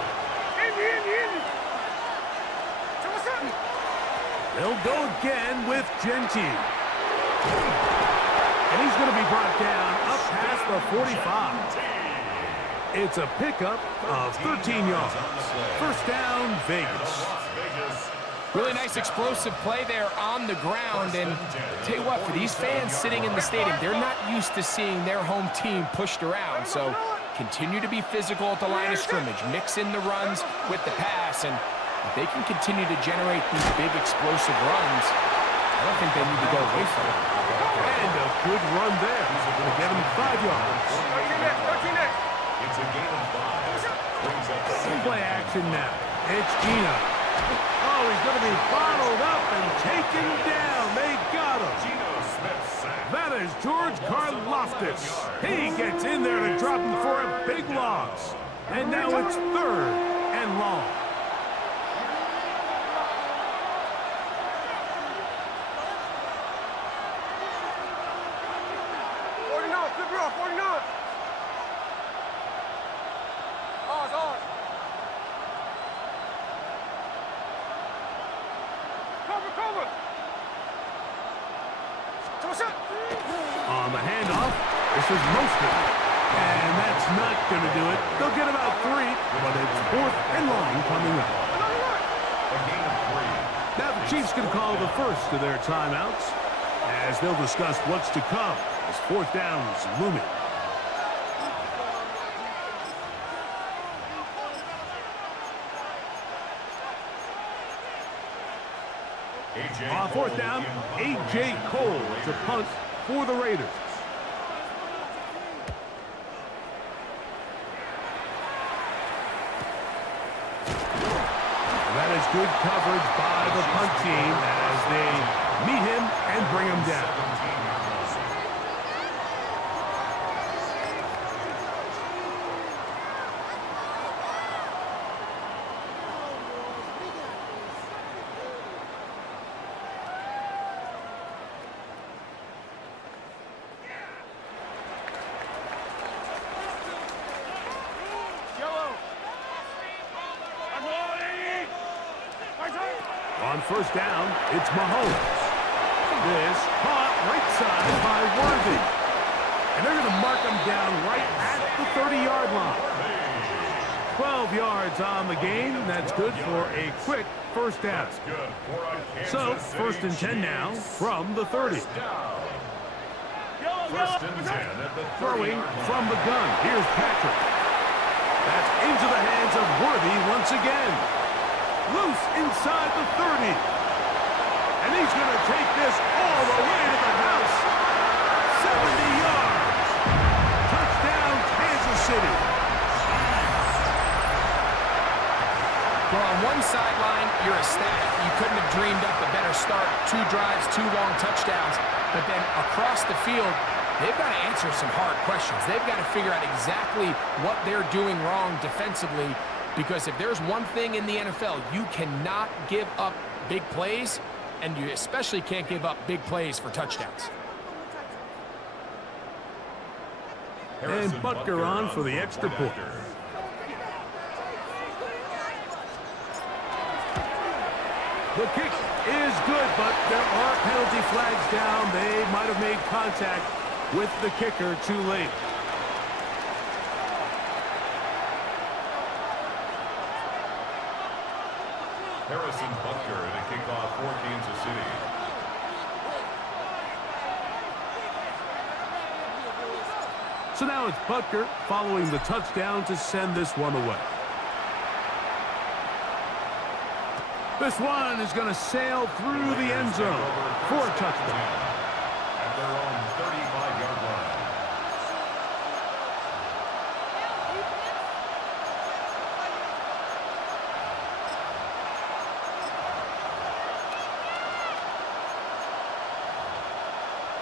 They'll go again with Genty. And he's going to be brought down up past the 45. It's a pickup of 13 yards. First down, Vegas. Really nice explosive play there on the ground. And tell you what, for these fans sitting in the stadium, they're not used to seeing their home team pushed around. So continue to be physical at the line of scrimmage. Mix in the runs with the pass. And if they can continue to generate these big explosive runs, I don't think they need to go away from it. And a good run there. He's going to get him 5 yards. It's a gain of 5. Brings up Play action now. It's Gino. Oh, he's going to be bottled up and taken down. They got him. Geno Smith sack. That is George Karlaftis. He gets in there to drop him for a big loss. And now it's 3rd and long. On the handoff, this is Mostert. And that's not going to do it. They'll get about 3, but it's 4th and long coming up. A gain of 3. Now the Chiefs can call the first of their timeouts as they'll discuss what's to come as 4th down is looming. On 4th down, A.J. Cole to punt for the Raiders. That is good coverage by the punt team as they meet him and bring him down. On first down, it's Mahomes. This caught right side by Worthy. And they're going to mark him down right at the 30-yard line. 12 yards on the game. That's good for a quick first down. So, first and 10 now from the 30. First and 10 at the 30. Throwing from the gun. Here's Patrick. That's into the hands of Worthy once again. Loose inside the 30. And he's going to take this all the way to the house. 70 yards. Touchdown, Kansas City. Well, on one sideline, you're ecstatic. You couldn't have dreamed up a better start. 2 drives, 2 long touchdowns. But then across the field, they've got to answer some hard questions. They've got to figure out exactly what they're doing wrong defensively, because if there's one thing in the NFL, you cannot give up big plays, and you especially can't give up big plays for touchdowns. And Butker on for the extra point. The kick is good, but there are penalty flags down. They might have made contact with the kicker too late. Harrison Butker in a kickoff for Kansas City. So now it's Butker following the touchdown to send this one away. This one is going to sail through the end zone for a touchdown. At their own 35-yard line.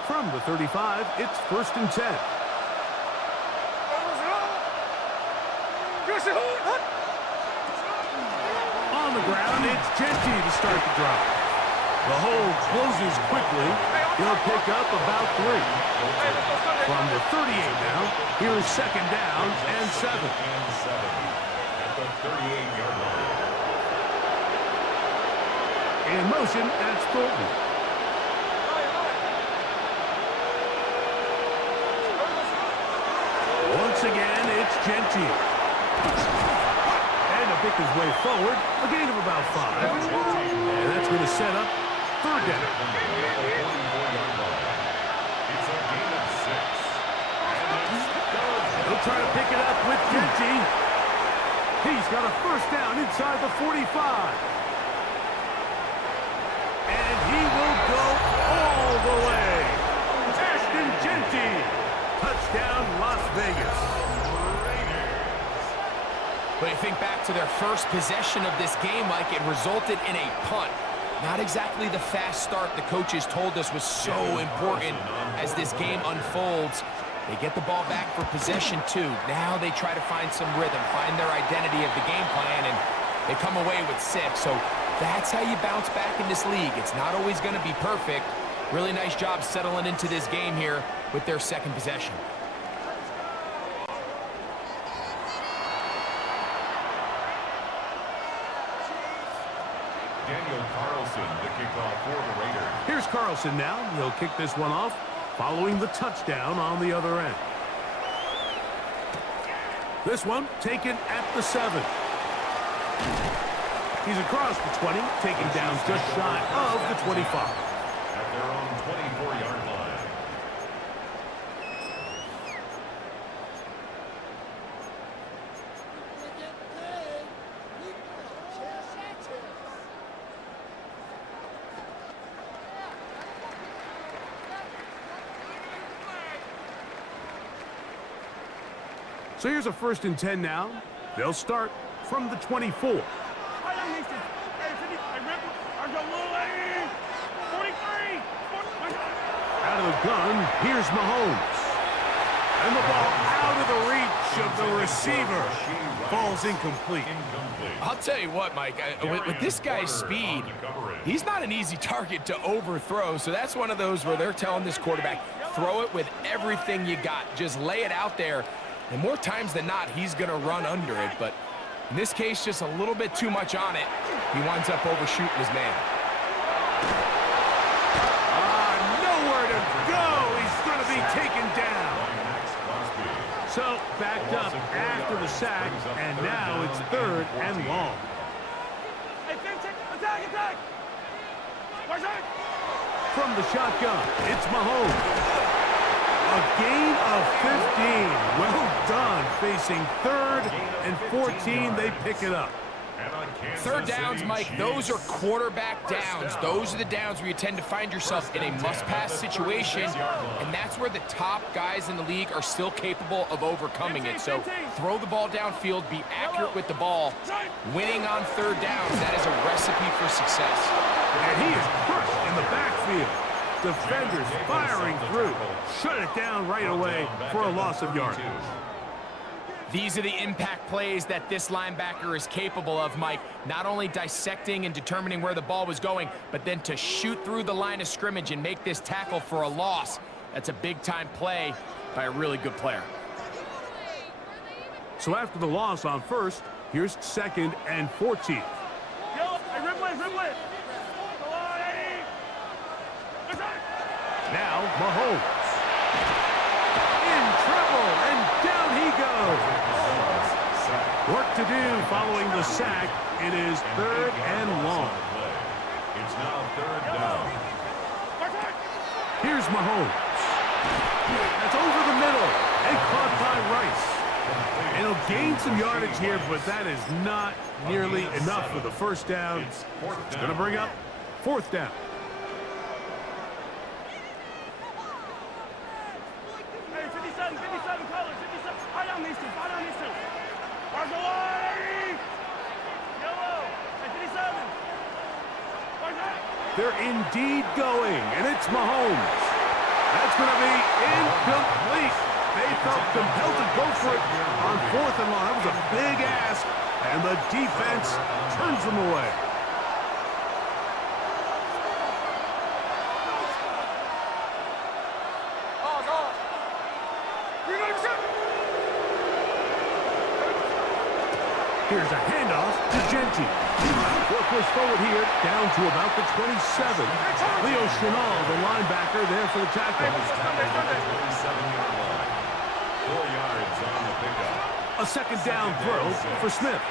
From the 35, it's first and 10. On the ground, it's Genty to start the drive. The hold closes quickly. He'll pick up about 3. From the 38 now, here's second down and 7. At the 38-yard line. In motion, that's Thornton. Once again, it's Genty. And to pick his way forward, a gain of about 5. And that's going to set up third down. It's a gain of 6. He'll try to pick it up with Genty. He's got a first down inside the 45. And he will go all the way. Ashton Genty. Touchdown, Las Vegas. But you think back to their first possession of this game, Mike, it resulted in a punt. Not exactly the fast start the coaches told us was so important as this game unfolds. They get the ball back for possession 2. Now they try to find some rhythm, find their identity of the game plan, and they come away with 6. So that's how you bounce back in this league. It's not always going to be perfect. Really nice job settling into this game here with their second possession. Daniel Carlson, the kickoff for the Raiders. Here's Carlson now. He'll kick this one off, following the touchdown on the other end. This one taken at the 7. He's across the 20, taken down just shy of the 25. At their own 24-yard line. So here's a first and 10 now. They'll start from the 24. Out of the gun, here's Mahomes. And the ball out of the reach of the receiver. Falls incomplete. I'll tell you what, Mike, with this guy's speed, he's not an easy target to overthrow. So that's one of those where they're telling this quarterback, throw it with everything you got. Just lay it out there. And more times than not, he's going to run under it. But in this case, just a little bit too much on it. He winds up overshooting his man. Nowhere to go. He's going to be taken down. So, backed up after the sack, and now it's 3rd and long. Hey, attack, attack! Watch out! From the shotgun, it's Mahomes. A gain of 15. Well done. Facing 3rd and 14, they pick it up. Third downs, Mike, those are quarterback downs. Those are the downs where you tend to find yourself in a must-pass situation, and that's where the top guys in the league are still capable of overcoming it. So throw the ball downfield, be accurate with the ball. Winning on third downs, that is a recipe for success. And he is crushed in the backfield. Defenders firing through. Shut it down right away for a loss of yardage. These are the impact plays that this linebacker is capable of, Mike. Not only dissecting and determining where the ball was going, but then to shoot through the line of scrimmage and make this tackle for a loss. That's a big-time play by a really good player. So after the loss on 1st, here's 2nd and 14. Riblet! Now Mahomes. In trouble, and down he goes. Work to do following the sack. It is 3rd and long. It's now 3rd down. Here's Mahomes. That's over the middle and caught by Rice. And he'll gain some yardage here, but that is not nearly enough for the 1st down. It's going to bring up 4th down. Hey, 57, color, 57. Fight on these two. Mark the line! Yellow! Hey, 57. Watch out! They're indeed going, and it's Mahomes. That's going to be incomplete. They felt compelled to go for it on 4th and long. That was a big ask, and the defense turns them away. Here's a handoff to Genty. We'll push forward here, down to about the 27. Leo Chenal, the linebacker, there for the tackle. 27-yard line. 4 yards on the pickup. A 2nd down throw for Smith.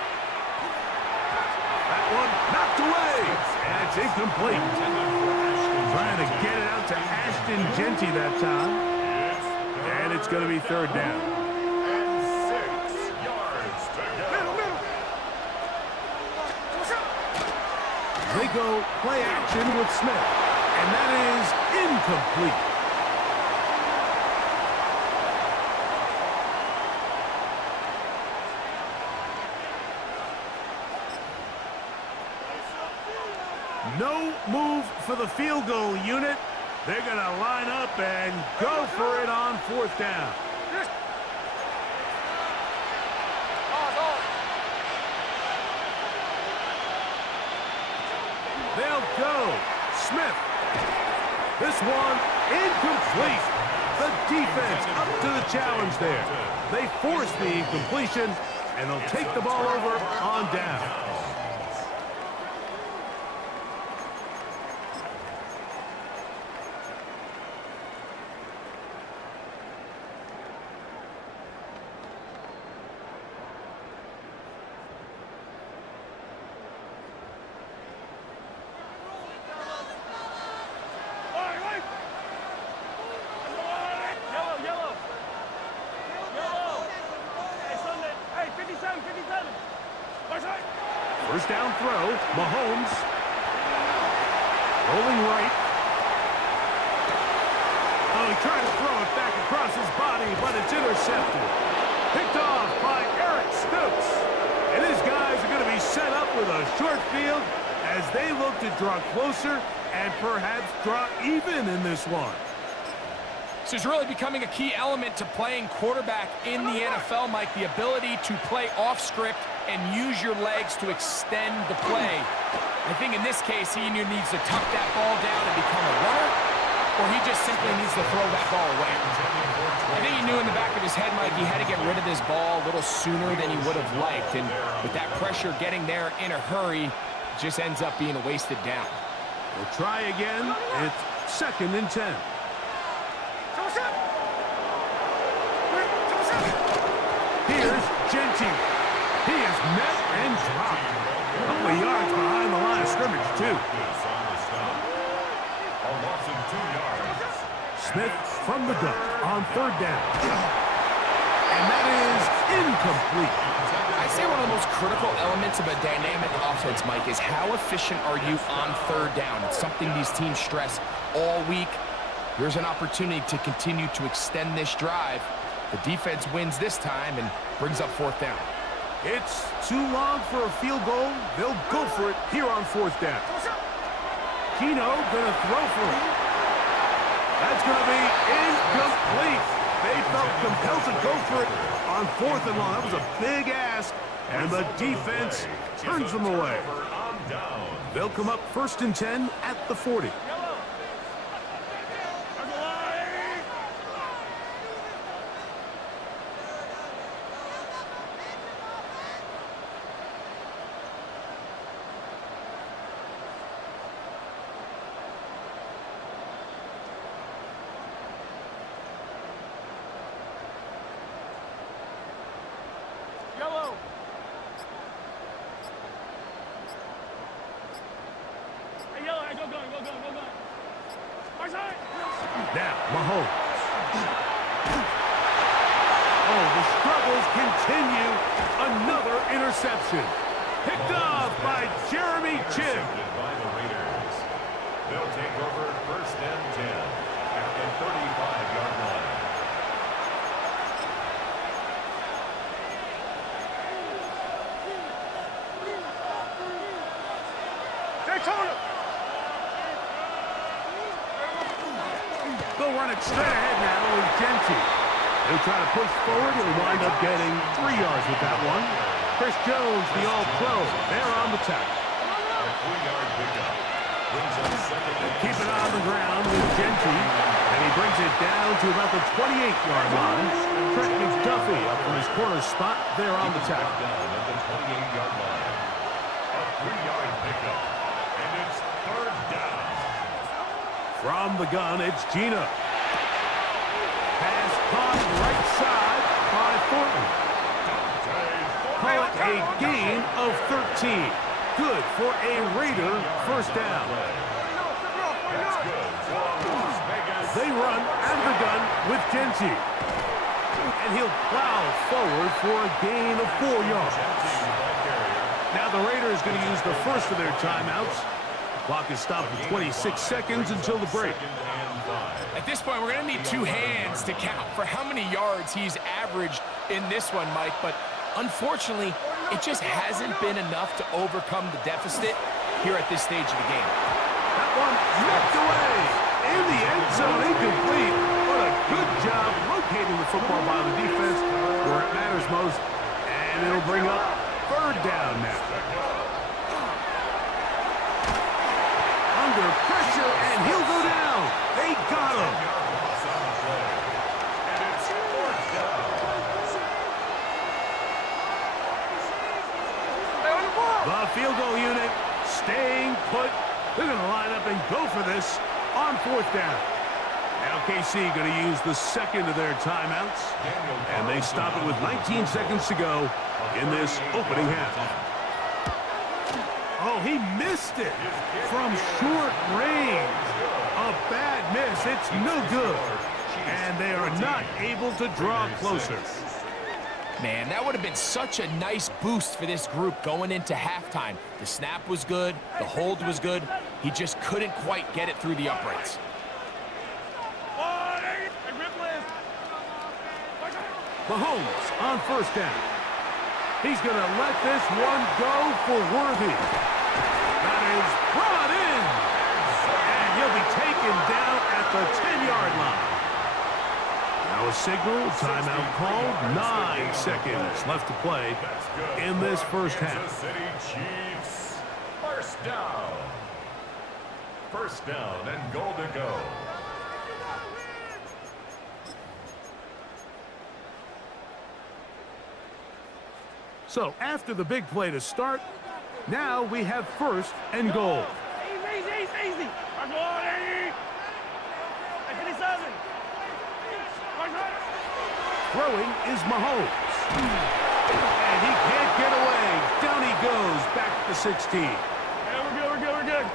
That one knocked away, and it's incomplete. Trying to get it out to Ashton Genty that time. And it's going to be 3rd down. They go play action with Smith, and that is incomplete. No move for the field goal unit. They're going to line up and go for it on 4th down. They'll go. Smith. This one incomplete. The defense up to the challenge there. They force the incompletion, and they'll take the ball over on down. First down throw, Mahomes. Rolling right. Oh, he tried to throw it back across his body, but it's intercepted. Picked off by Eric Stokes. And his guys are going to be set up with a short field as they look to draw closer and perhaps draw even in this one. This is really becoming a key element to playing quarterback in the NFL, Mike, the ability to play off script and use your legs to extend the play. I think in this case, he either needs to tuck that ball down and become a runner, or he just simply needs to throw that ball away. I think he knew in the back of his head, Mike, he had to get rid of this ball a little sooner than he would have liked, and with that pressure getting there in a hurry, just ends up being a wasted down. We'll try again. It's 2nd and 10. Here's Genty. He is met and dropped. A couple of yards behind the line of scrimmage, too. Smith from the gun on 3rd down. And that is incomplete. I say one of the most critical elements of a dynamic offense, Mike, is how efficient are you on 3rd down? It's something these teams stress all week. Here's an opportunity to continue to extend this drive. The defense wins this time and brings up 4th down. It's too long for a field goal. They'll go for it here on 4th down. Keno gonna throw for it. That's gonna be incomplete. They felt compelled to go for it on 4th and long. That was a big ask, and the defense turns them away. They'll come up 1st and 10 at the 40. Yellow. Hey, yellow. Hey, go gun. Our side. Now, Mahomes. Oh, the struggles continue. Another interception. Picked off by Jeremy Chinn. By the Raiders. They'll take over 1st and 10 at the 35-yard line. They'll run it straight ahead now with Genty. He'll try to push forward. He'll wind up getting 3 yards with that one. Chris Jones, the All-Pro, there on the tackle. A 3-yard pickup. Brings up 2nd and Keep it on the ground with Genty, and he brings it down to about the 28-yard line. Trent McDuffie up from his corner spot there on the tackle. down at the 28-yard line. A 3-yard pickup. And it's 3rd down. From the gun, it's Gina. Pass caught right side by Thornton. Call it a gain of 13. Good for a Raider 1st down. They run out of the gun with Genty. And he'll plow forward for a gain of 4 yards. Now the Raiders going to use the first of their timeouts. Clock is stopped for 26 seconds until the break. At this point, we're going to need 2 hands to count for how many yards he's averaged in this one, Mike. But unfortunately, it just hasn't been enough to overcome the deficit here at this stage of the game. That one knocked away in the end zone, incomplete. What a good job locating the football by the defense where it matters most. And it'll bring up 3rd down now. Under pressure, and he'll go down. They got him. The field goal unit staying put. They're going to line up and go for this on 4th down. Now KC going to use the 2nd of their timeouts, and they stop it with 19 seconds to go in this opening half. Oh, he missed it from short range. A bad miss. It's no good. And they are not able to draw closer. Man, that would have been such a nice boost for this group going into halftime. The snap was good. The hold was good. He just couldn't quite get it through the uprights. Mahomes on 1st down. He's going to let this one go for Worthy. That is brought in. And he'll be taken down at the 10-yard line. Now a signal, timeout called. 9 seconds left to play in this first half. Kansas City Chiefs. 1st down. 1st down and goal to go. So after the big play to start, Now we have 1st and goal. Easy. Hey, 57. Throwing is Mahomes. And he can't get away. Down he goes, back to 16. Yeah, we're good.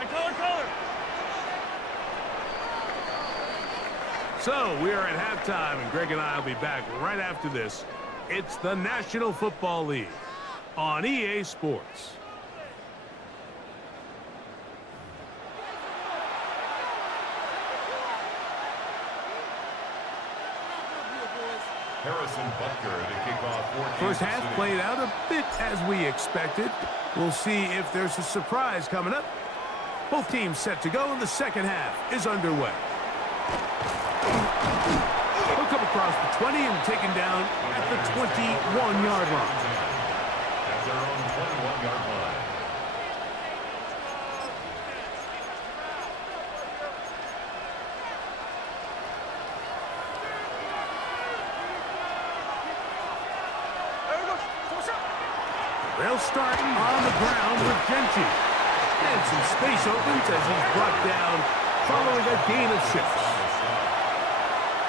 Hey, color. So we are at halftime, and Greg and I will be back right after this. It's the National Football League on EA Sports. Harrison Butker to kick off. First half played out a bit as we expected. We'll see if there's a surprise coming up. Both teams set to go, and the second half is underway. He'll come across the 20 and taken down at the 21-yard line. At their own 21-yard line. They'll start on the ground with Genty. And some space opens as he's brought down following a gain of 6.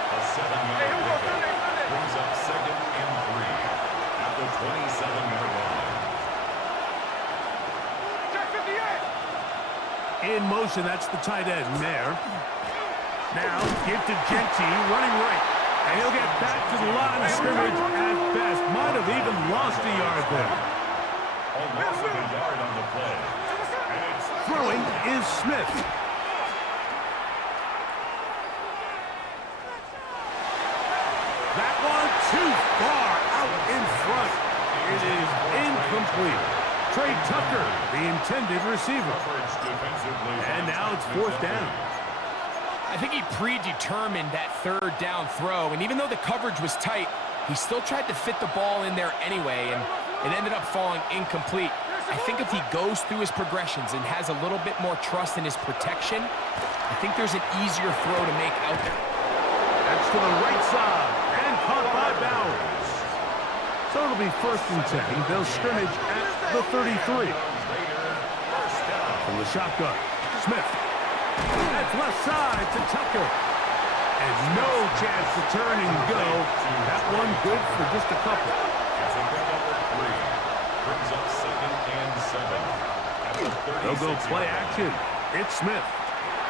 A 7-yard pickup brings up 2nd and 3 at the 27-yard line. In motion, that's the tight end, Mayer. Now, give to Genty, running right. And he'll get back to the line of scrimmage at best. Might have even lost a yard there. Almost a yard on the play. Throwing is Smith. That one too far out in front. It is incomplete. Trey Tucker, the intended receiver. And now it's 4th down. I think he predetermined that 3rd down throw, and even though the coverage was tight, he still tried to fit the ball in there anyway, and it ended up falling incomplete. I think if he goes through his progressions and has a little bit more trust in his protection, I think there's an easier throw to make out there. That's to the right side, and caught by Bowers. So it'll be 1st and 10. They'll scrimmage at the 33. From the shotgun, Smith. That's left side to Tucker. And no chance to turn and go. That one good for just a couple. It's a pickup of 3. Brings up 2nd and 7 at the 36. They'll go play action. It's Smith.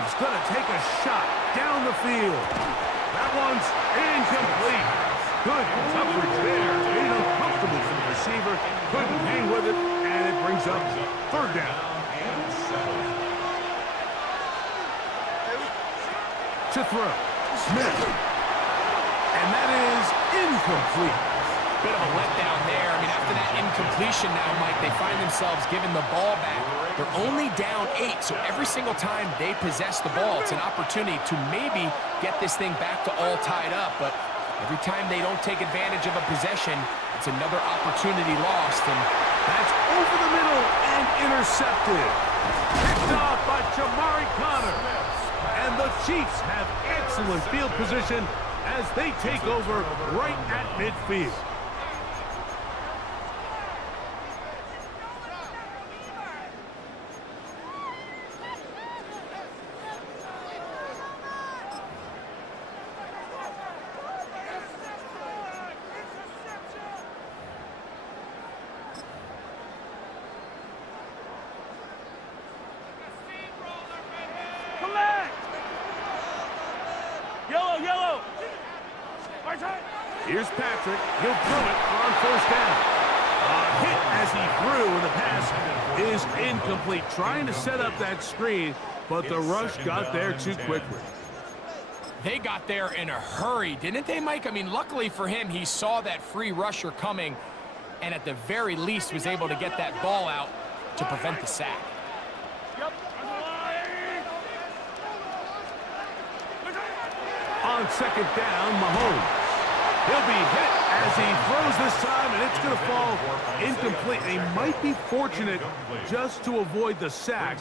He's going to take a shot down the field. That one's incomplete. Good coverage there. Made it uncomfortable for the receiver. Couldn't hang with it, and it brings up 3rd down. And 7. To throw, Smith. And that is incomplete. Bit of a letdown there. I mean, after that incompletion now, Mike, they find themselves giving the ball back. They're only down 8, so every single time they possess the ball, it's an opportunity to maybe get this thing back to all tied up. But every time they don't take advantage of a possession, it's another opportunity lost. And that's over the middle and intercepted. Picked off by Jamari Connor. And the Chiefs have excellent field position as they take over right at midfield. Yellow. Here's Patrick. He'll throw it on 1st down. A hit as he threw, and the pass is incomplete. Trying to set up that screen, but the rush got there too quickly. they got there in a hurry, didn't they, Mike? I mean, luckily for him, he saw that free rusher coming and at the very least was able to get that ball out to prevent the sack. On 2nd down, Mahomes. He'll be hit as he throws this time, and it's going to fall incomplete. They might be fortunate just to avoid the sack,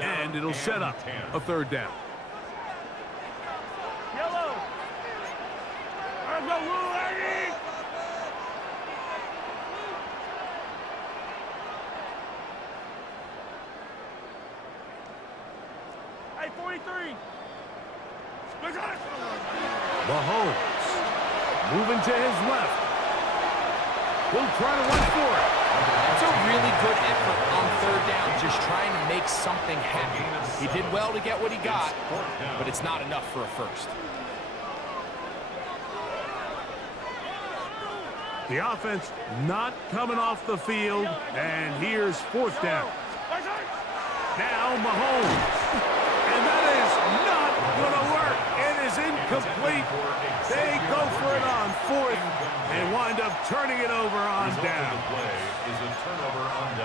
and it'll set up a 3rd down. Hey, 43. Mahomes moving to his left. He'll try to run for it. That's a really good effort on third down, just trying to make something happen. He did well to get what he got, but it's not enough for a first. The offense not coming off the field, and here's fourth down. Now Mahomes, and that is not going to work. It is incomplete. They go for it on fourth and wind up turning it over on down.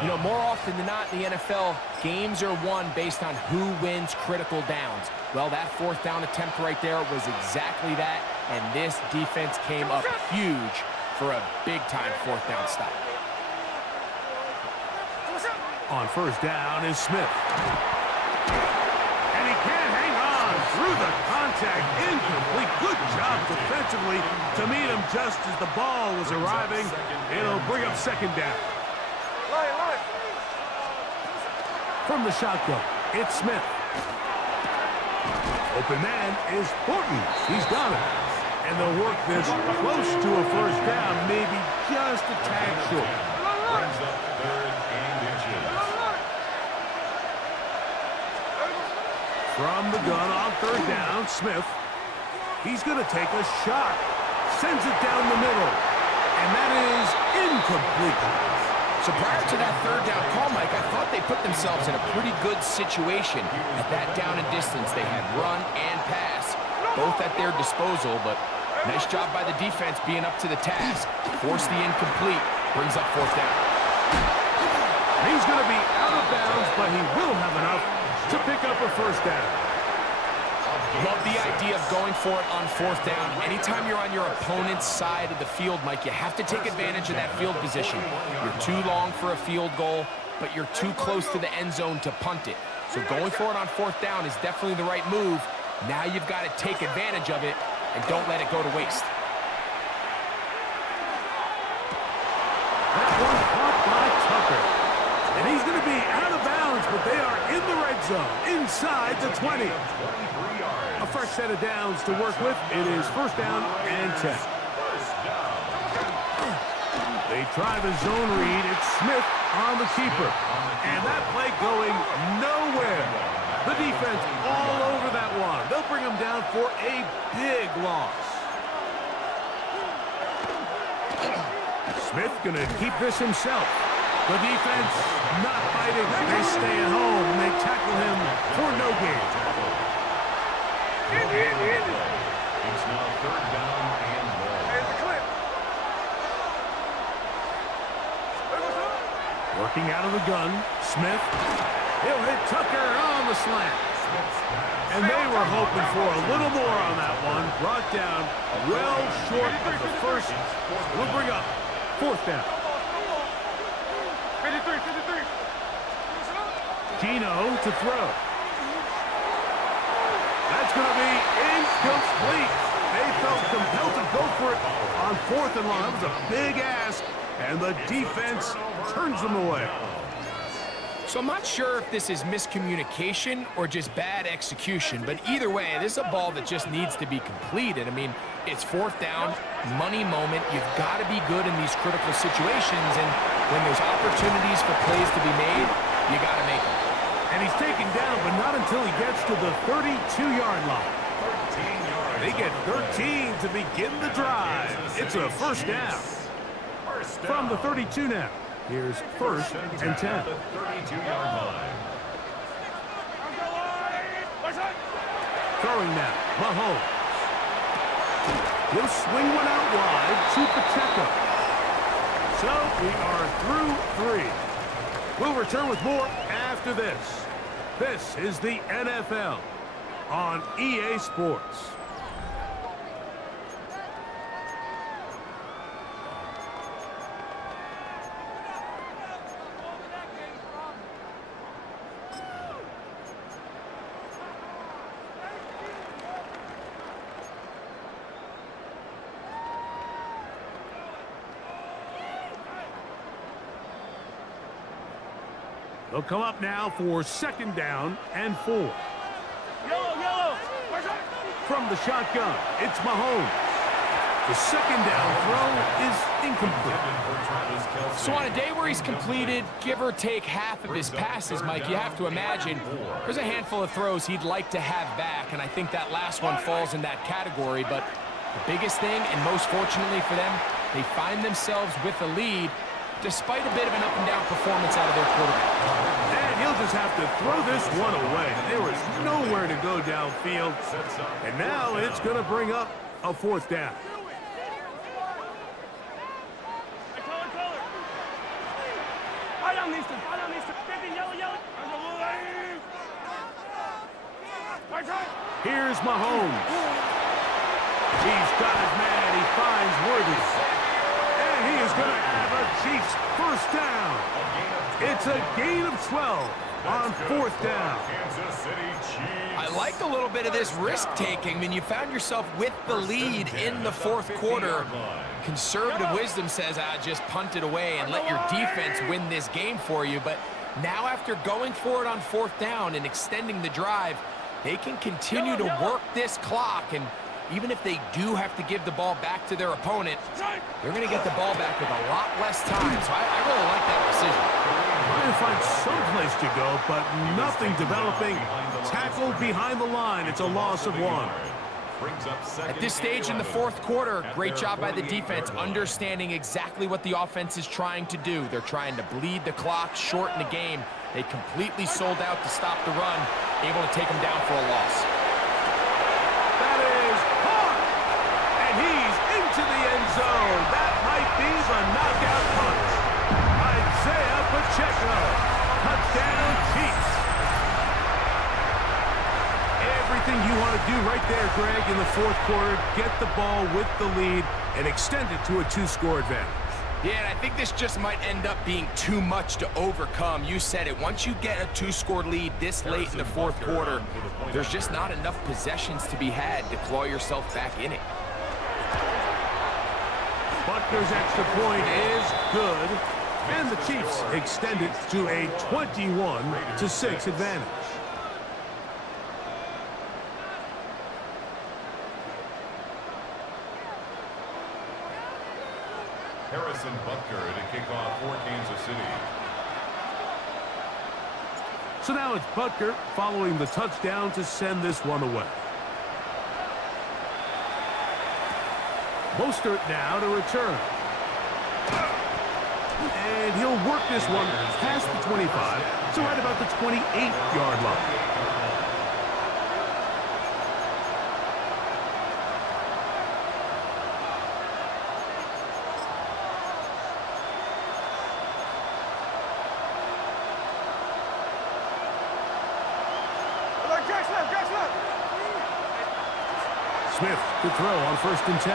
You know, more often than not in the NFL, games are won based on who wins critical downs. Well, that fourth down attempt right there was exactly that, and this defense came up huge for a big-time fourth down stop. On first down is Smith. And he can't hang on through the contact. Incomplete. Good job defensively to meet him just as the ball was arriving. It'll bring up second down. From the shotgun, it's Smith. Open man is Horton. He's got it. And they'll work this close to a first down, maybe just a tad short. Brings up third and inches. From the gun on third down, Smith. He's going to take a shot. Sends it down the middle. And that is incomplete. So prior to that third down call, Mike, I thought they put themselves in a pretty good situation at that down and distance. They had run and pass, both at their disposal, but nice job by the defense being up to the task. Force the incomplete, brings up fourth down. He's going to be out of bounds, but he will have enough to pick up a first down. Love the idea of going for it on fourth down. Anytime you're on your opponent's side of the field, Mike, you have to take advantage of that field position. You're too long for a field goal, but you're too close to the end zone to punt it. So going for it on fourth down is definitely the right move. Now you've got to take advantage of it and don't let it go to waste. That one caught by Tucker. And he's going to be out of bounds, but they are in the red zone, inside the 20. A fresh set of downs to work with. It is first down and 10. They try the zone read. It's Smith on the keeper. And that play going nowhere. The defense all over that one. They'll bring him down for a big loss. Smith going to keep this himself. The defense not fighting. They stay at home and they tackle him for no gain. It's now third down and more. Working out of the gun, Smith. He'll hit Tucker on the slant. And they were hoping for a little more on that one. Brought down well short of the first. We'll bring up fourth down. 53. Gino to throw. That's going to be incomplete. They felt compelled to go for it on fourth and long. That was a big ask, and the defense turns them away. So I'm not sure if this is miscommunication or just bad execution, but either way, this is a ball that just needs to be completed. I mean, it's fourth down, money moment. You've got to be good in these critical situations, and when there's opportunities for plays to be made, you got to make them. And he's taken down, but not until he gets to the 32-yard line. They get 13 to begin the drive. It's a first down. From the 32 now. Here's first and 10. 32-yard line. Throwing now, Mahomes. He'll swing one out wide to Pacheco. So we are through 3. We'll return with more after this. This is the NFL on EA Sports. They'll come up now for second down and 4. Yellow, yellow. From the shotgun, it's Mahomes. The second down throw is incomplete. So on a day where he's completed, give or take half of his passes, Mike, you have to imagine there's a handful of throws he'd like to have back, and I think that last one falls in that category. But the biggest thing, and most fortunately for them, they find themselves with a lead despite a bit of an up-and-down performance out of their quarterback. And he'll just have to throw this one away. There was nowhere to go downfield. And now it's going to bring up a fourth down. Here's Mahomes. He's got his man. He finds Worthy. And he is going to have a Chiefs first down. It's a gain of 12 on fourth down. I like a little bit of this risk-taking. I mean, you found yourself with the lead in the fourth quarter. Conservative wisdom says, just punt it away and let your defense win this game for you. But now after going for it on fourth down and extending the drive, they can continue to work this clock. And even if they do have to give the ball back to their opponent, they're going to get the ball back with a lot less time. So I really like that decision. Trying to find some place to go, but nothing developing. Tackled behind the line. It's a loss of one. At this stage in the fourth quarter, great job by the defense, understanding exactly what the offense is trying to do. They're trying to bleed the clock, shorten the game. They completely sold out to stop the run, able to take them down for a loss. That is caught! And he's into the end zone. That might be the knockout punch. Isaiah Pacheco. Touchdown, Chiefs. Everything you want to do right there, Greg, in the fourth quarter. Get the ball with the lead and extend it to a two-score advantage. Yeah, and I think this just might end up being too much to overcome. You said it. Once you get a two-score lead this late in the fourth quarter, there's just not enough possessions to be had to claw yourself back in it. Buckner's extra point is good, and the Chiefs extend it to a 21-6 advantage. Harrison Butker to kick off for Kansas City. So now it's Butker following the touchdown to send this one away. Mostert now to return. And he'll work this one past the 25, so right about the 28-yard line. Smith to throw on 1st and 10.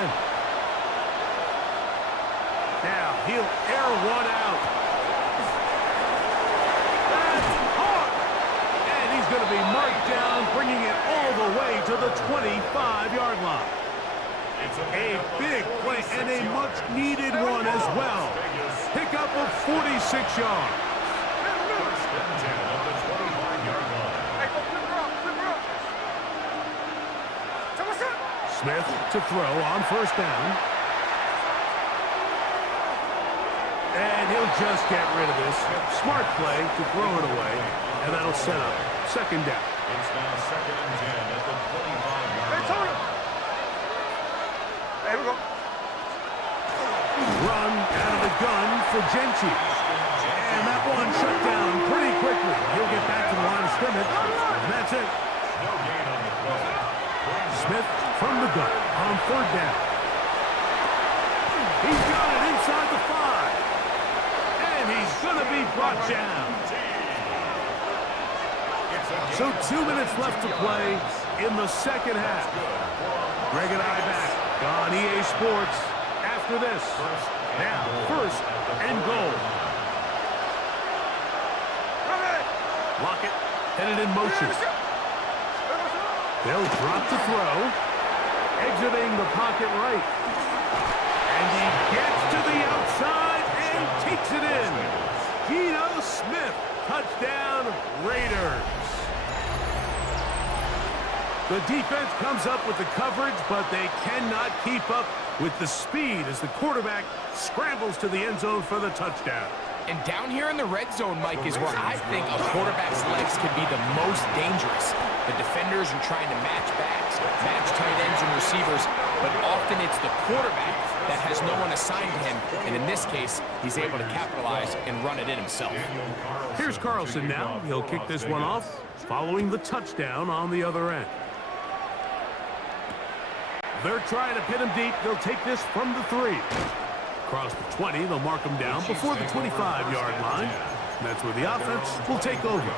Now he'll air one out. That's caught! And he's going to be marked down, bringing it all the way to the 25-yard line. A big play and a much-needed one as well. Pickup of 46 yards. First and 10 at the 25-yard line. Smith to throw on 1st down. And he'll just get rid of this. Smart play to throw it away. And that'll set up 2nd down. It's now 2nd and 10 at the 25-yard line. Here we go. Run out of the gun for Genchi. And that one shut down pretty quickly. He'll get back to the line of scrimmage. And that's it. No gain on the play. Smith from the gun on 3rd down. He's got it inside the 5. And he's going to be brought down. So 2 minutes left to play in the second half. Greg and I back on EA Sports after this. Now, 1st and goal. Lockett headed in motion. They'll drop to throw. Exiting the pocket right. And he gets to the outside and takes it in. Geno Smith, touchdown Raiders. The defense comes up with the coverage, but they cannot keep up with the speed as the quarterback scrambles to the end zone for the touchdown. And down here in the red zone, Mike, is where I think a quarterback's legs can be the most dangerous. The defenders are trying to match backs, match tight ends and receivers, but often it's the quarterback that has no one assigned to him, and in this case, he's able to capitalize and run it in himself. Here's Carlson now. He'll kick this one off, following the touchdown on the other end. They're trying to pin him deep. They'll take this from the 3. Across the 20, they'll mark him down before the 25-yard line. And that's where the offense will take over.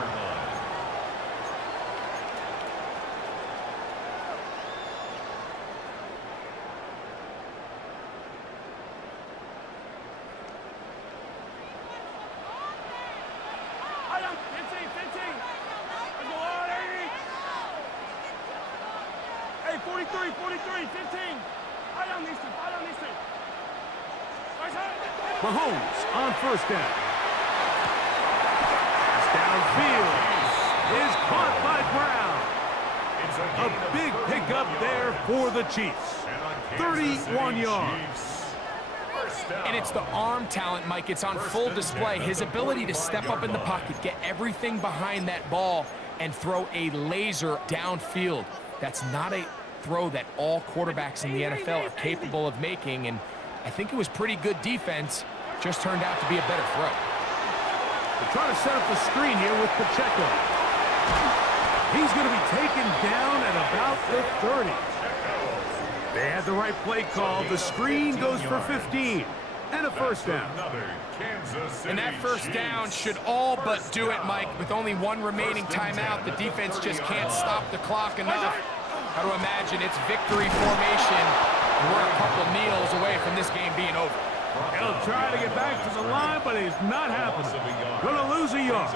Hey, 43, 15. Mahomes on first down. Downfield is caught by Brown. A big pickup there for the Chiefs. 31 yards. And it's the arm talent, Mike. It's on full display. His ability to step up in the pocket, get everything behind that ball, and throw a laser downfield. That's not a throw that all quarterbacks in the NFL are capable of making, and I think it was pretty good defense. Just turned out to be a better throw. They're trying to set up the screen here with Pacheco. He's going to be taken down at about the 30. They had the right play call. The screen goes for 15 and a first down. And that first down should all but do it, Mike. With only one remaining timeout, the defense just can't stop the clock enough. Got to imagine it's victory formation. We're a couple meals away from this game being over. He'll try to get back to the line, but it's not happening. Going to lose a yard.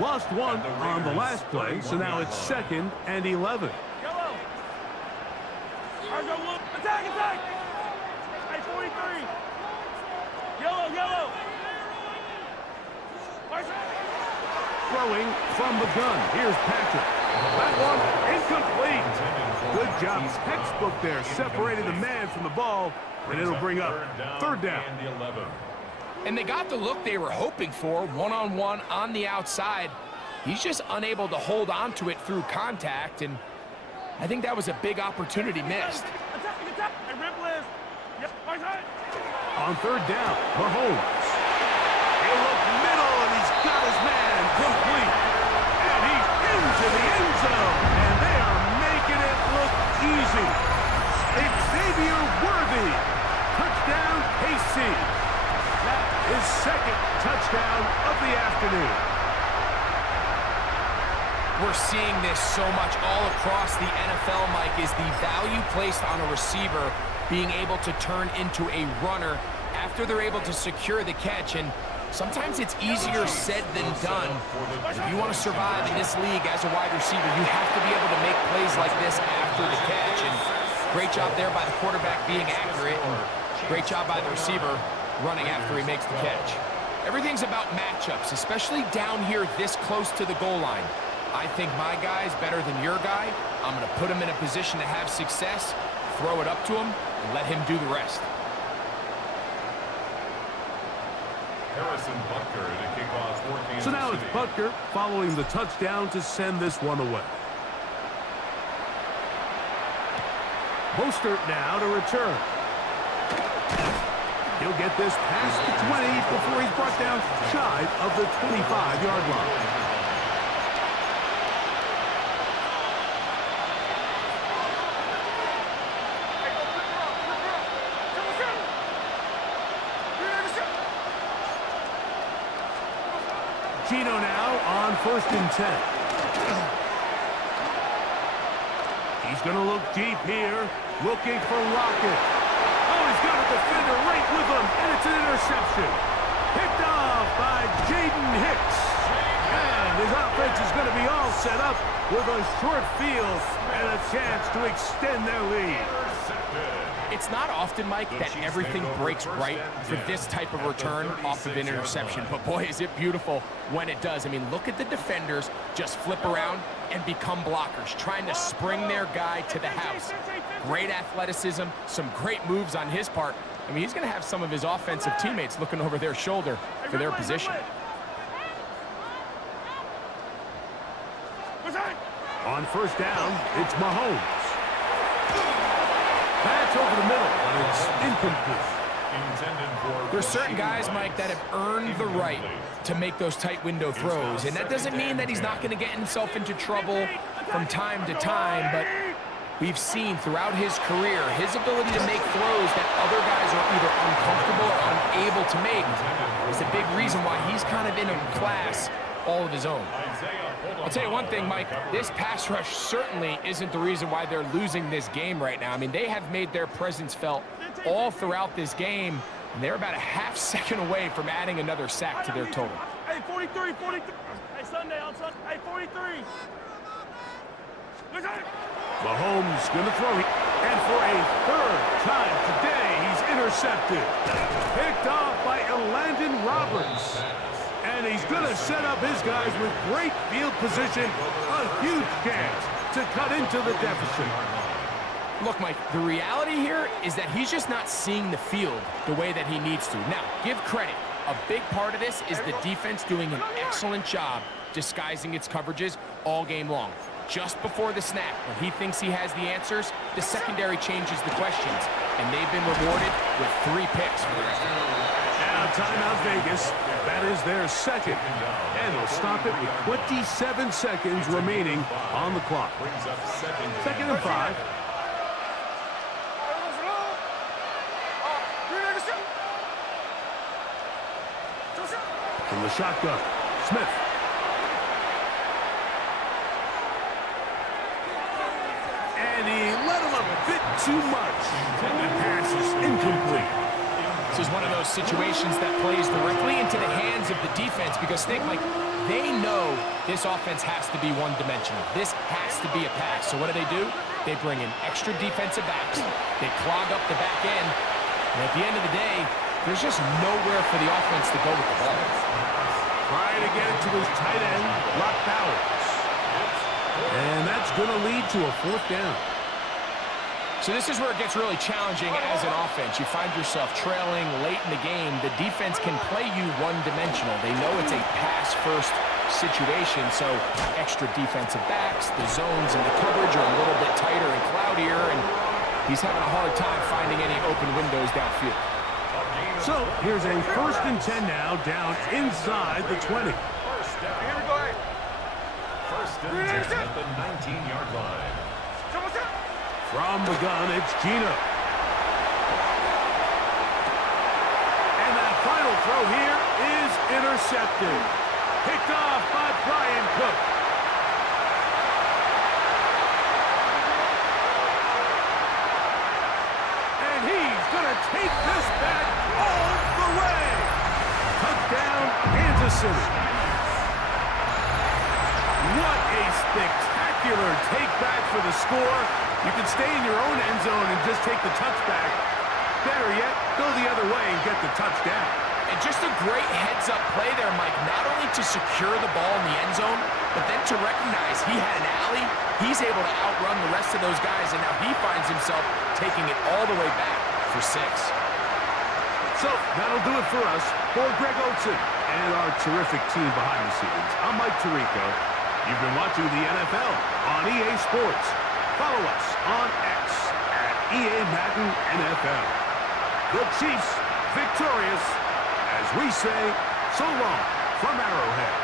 Lost one on the last play, so now it's 2nd and 11. Yellow. Attack. Hey, 43. Yellow. Throwing from the gun. Here's Patrick. That one incomplete. Good job. Textbook there. Separated the man from the ball, and it'll bring up 3rd down. And they got the look they were hoping for, one-on-one on the outside. He's just unable to hold on to it through contact, and I think that was a big opportunity missed. On 3rd down, Mahomes. He'll look middle, and he's got his man complete. And he's into the end zone, and they are making it look easy. Xavier Worthy. Touchdown, KC. That is 2nd touchdown of the afternoon. We're seeing this so much all across the NFL, Mike, is the value placed on a receiver being able to turn into a runner after they're able to secure the catch. And sometimes it's easier said than done. If you want to survive in this league as a wide receiver, you have to be able to make plays like this after the catch. And great job there by the quarterback being accurate, and great job by the receiver running after he makes the catch. Everything's about matchups, especially down here this close to the goal line. I think my guy's better than your guy. I'm going to put him in a position to have success, throw it up to him, and let him do the rest. So now it's Butker following the touchdown to send this one away. Mostert now to return. He'll get this past the 20 before he's brought down shy of the 25-yard line. Gino now on 1st and 10. He's going to look deep here, looking for Lockett. Oh, he's got a defender right with him, and it's an interception. Picked off by Jaden Hicks. And his offense is going to be all set up with a short field and a chance to extend their lead. It's not often, Mike, that everything breaks right for this type of return off of an interception. But, boy, is it beautiful when it does. I mean, look at the defenders just flip around and become blockers, trying to spring their guy to the house. Great athleticism, some great moves on his part. I mean, he's going to have some of his offensive teammates looking over their shoulder for their position. On first down, it's Mahomes. Pass over the middle, but it's incomplete. There's certain guys, Mike, that have earned the right to make those tight window throws, and that doesn't mean that he's not going to get himself into trouble from time to time, but we've seen throughout his career his ability to make throws that other guys are either uncomfortable or unable to make is a big reason why he's kind of in a class all of his own. I'll tell you one thing, Mike, this pass rush certainly isn't the reason why they're losing this game right now. I mean, they have made their presence felt all throughout this game, and they're about a half second away from adding another sack to their total. Hey, 43, 43. Hey, Sunday, on Sunday. Hey, 43. Mahomes going to throw. And for a third time today, he's intercepted. Picked off by Elandon Roberts. And he's going to set up his guys with great field position. A huge chance to cut into the deficit. Look, Mike, the reality here is that he's just not seeing the field the way that he needs to. Now, give credit. A big part of this is the defense doing an excellent job disguising its coverages all game long. Just before the snap, when he thinks he has the answers, the secondary changes the questions, and they've been rewarded with 3 picks for the rest of the game. Now, timeout Vegas. That is their second. And they'll stop it with 27 seconds remaining on the clock. Second and 5. From the shotgun, Smith. And he let him a bit too much. And the pass is incomplete. This is one of those situations that plays directly into the hands of the defense because think, Mike, they know this offense has to be one-dimensional. This has to be a pass. So what do? They bring in extra defensive backs. They clog up the back end. And at the end of the day, there's just nowhere for the offense to go with the ball. Trying to get it to his tight end, Brock Bowers. And that's going to lead to a 4th down. So this is where it gets really challenging as an offense. You find yourself trailing late in the game. The defense can play you one-dimensional. They know it's a pass-first situation, so extra defensive backs, the zones and the coverage are a little bit tighter and cloudier, and he's having a hard time finding any open windows downfield. So here's a 1st and 10 now, down inside the 20. First and 10 at the 19-yard line. From the gun, it's Gino. And that final throw here is intercepted. Picked off by Brian Cook. And he's going to take this back all the way. Touchdown, Kansas City. What a spectacular take back for the score. You can stay in your own end zone and just take the touchback. Better yet, go the other way and get the touchdown. And just a great heads-up play there, Mike, not only to secure the ball in the end zone, but then to recognize he had an alley. He's able to outrun the rest of those guys, and now he finds himself taking it all the way back for 6. So that'll do it for us. For Greg Olson and our terrific team behind the scenes, I'm Mike Tirico. You've been watching the NFL on EA Sports. Follow us on X at EA Madden NFL. The Chiefs victorious as we say so long from Arrowhead.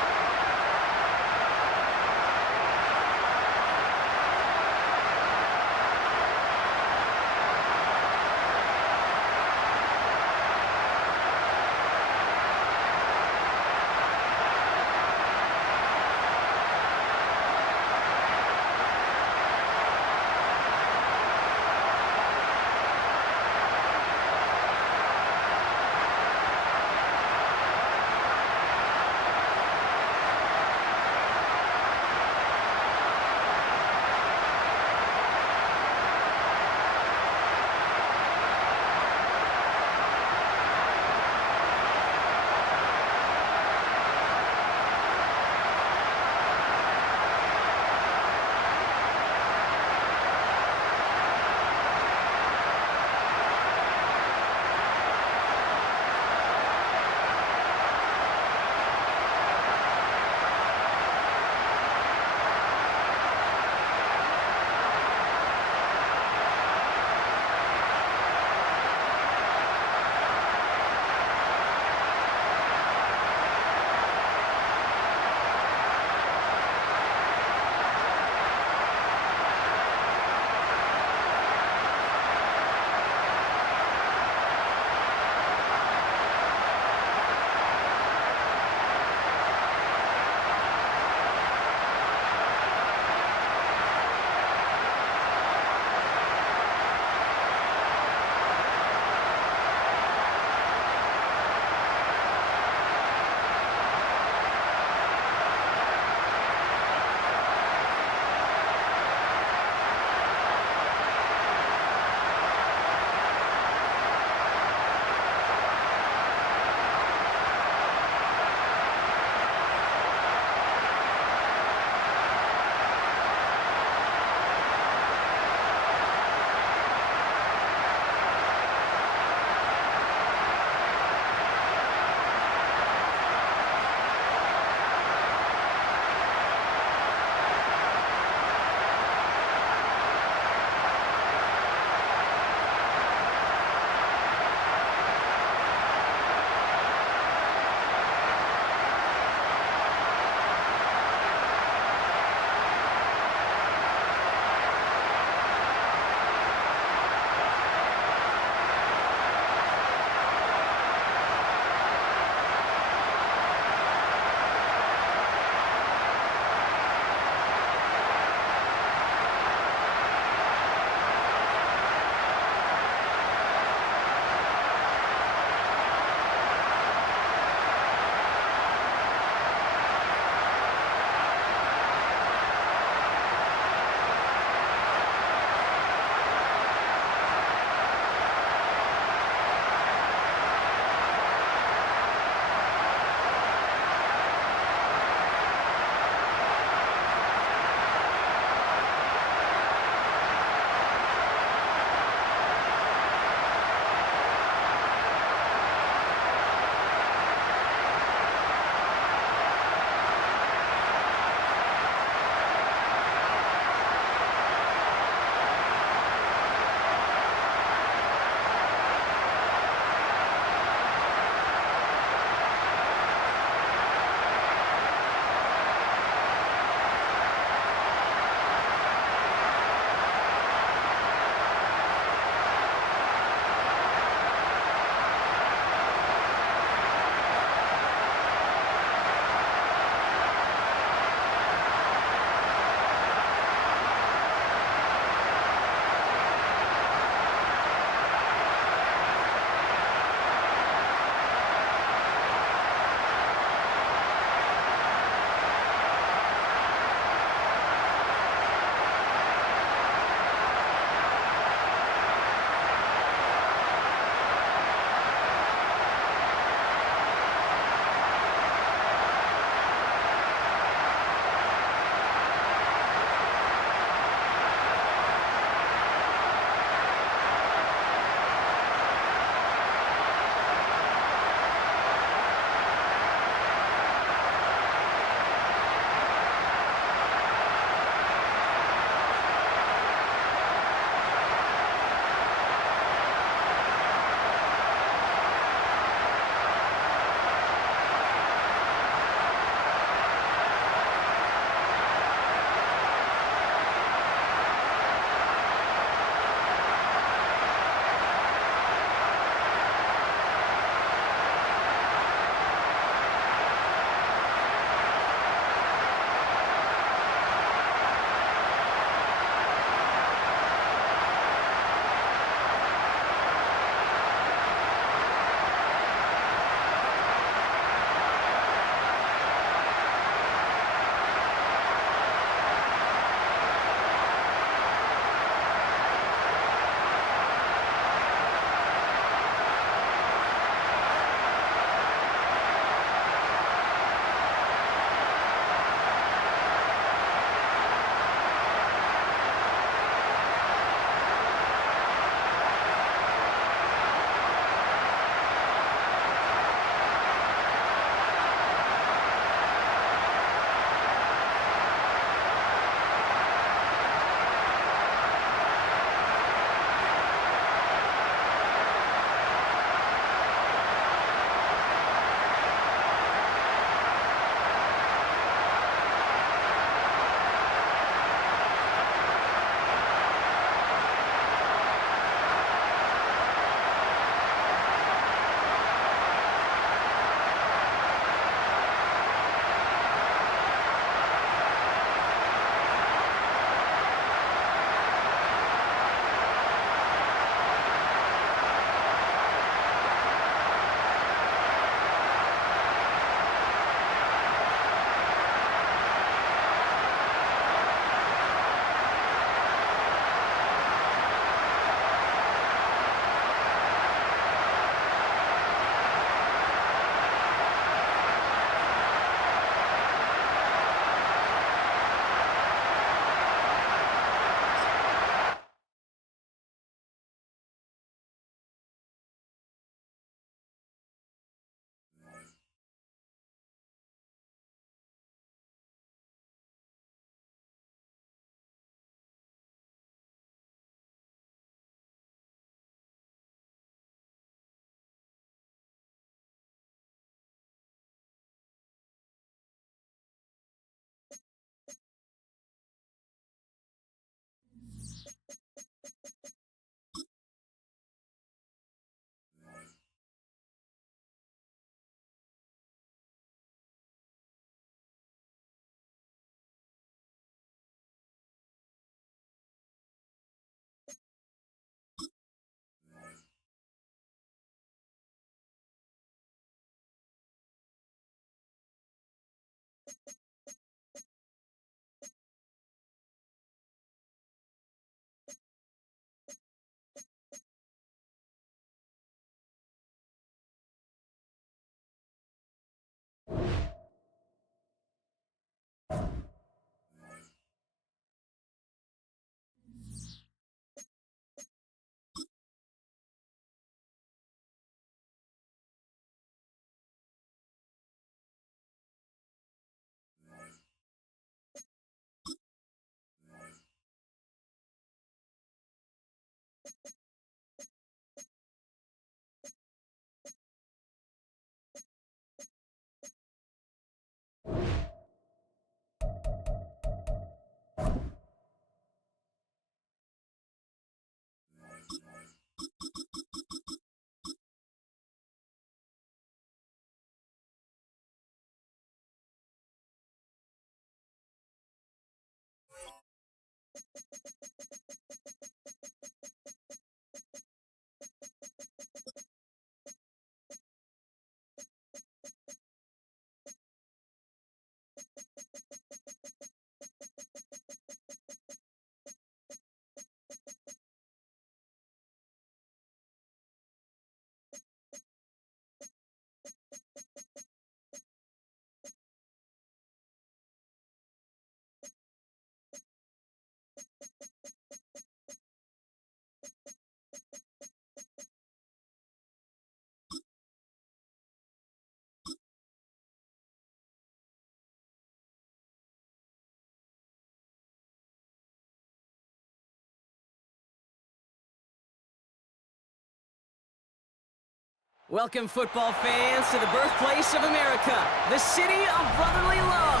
Welcome, football fans, to the birthplace of America, the city of brotherly love.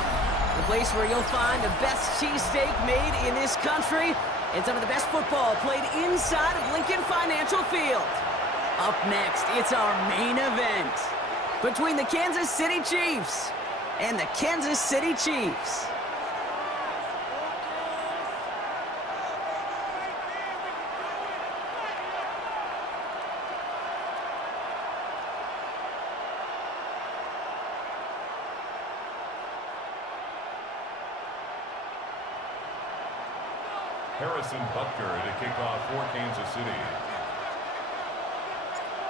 The place where you'll find the best cheesesteak made in this country and some of the best football played inside of Lincoln Financial Field. Up next, it's our main event between the Kansas City Chiefs and the Kansas City Chiefs. Harrison Butker to kick off for Kansas City.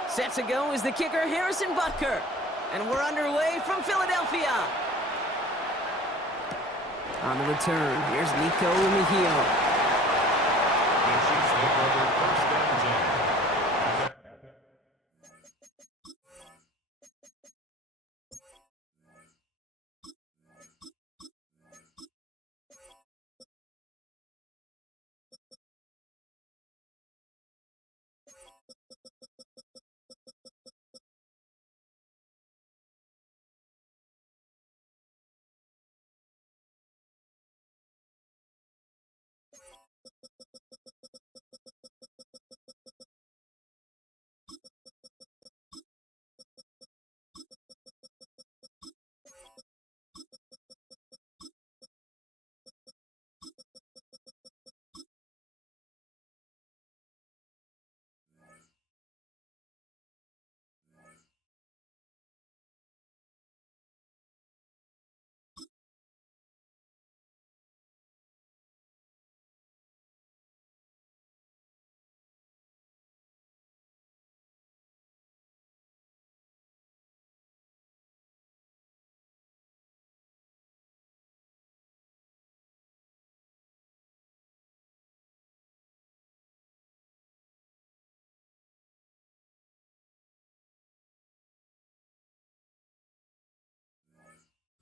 Set to go is the kicker, Harrison Butker. And we're underway from Philadelphia. On the return, here's Nico Mejio. The Chiefs take over first down 10.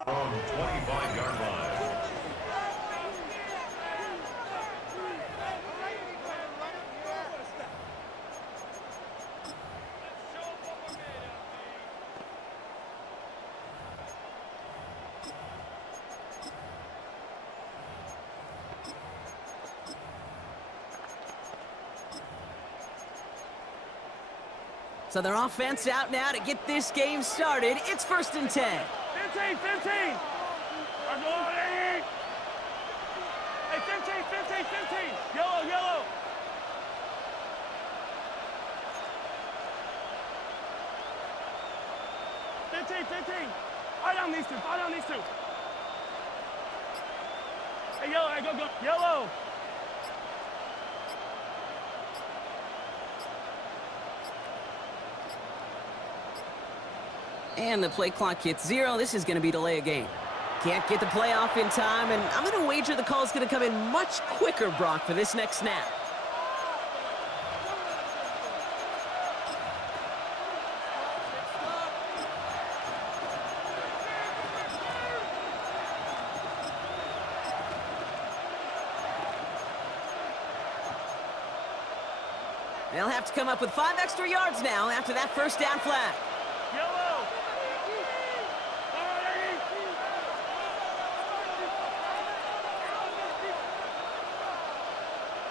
From 25-yard line. So their offense out now to get this game started. It's 1st and 10. 15, 15. Hey, 15, 15, 15. Yellow, yellow. Fifteen. Fire down these two. yellow. Hey, go. Yellow. And the play clock hits 0. This is going to be delay a game. Can't get the play off in time, and I'm going to wager the call's going to come in much quicker, Brock, for this next snap. They'll have to come up with 5 extra yards now after that first down flag. Yellow.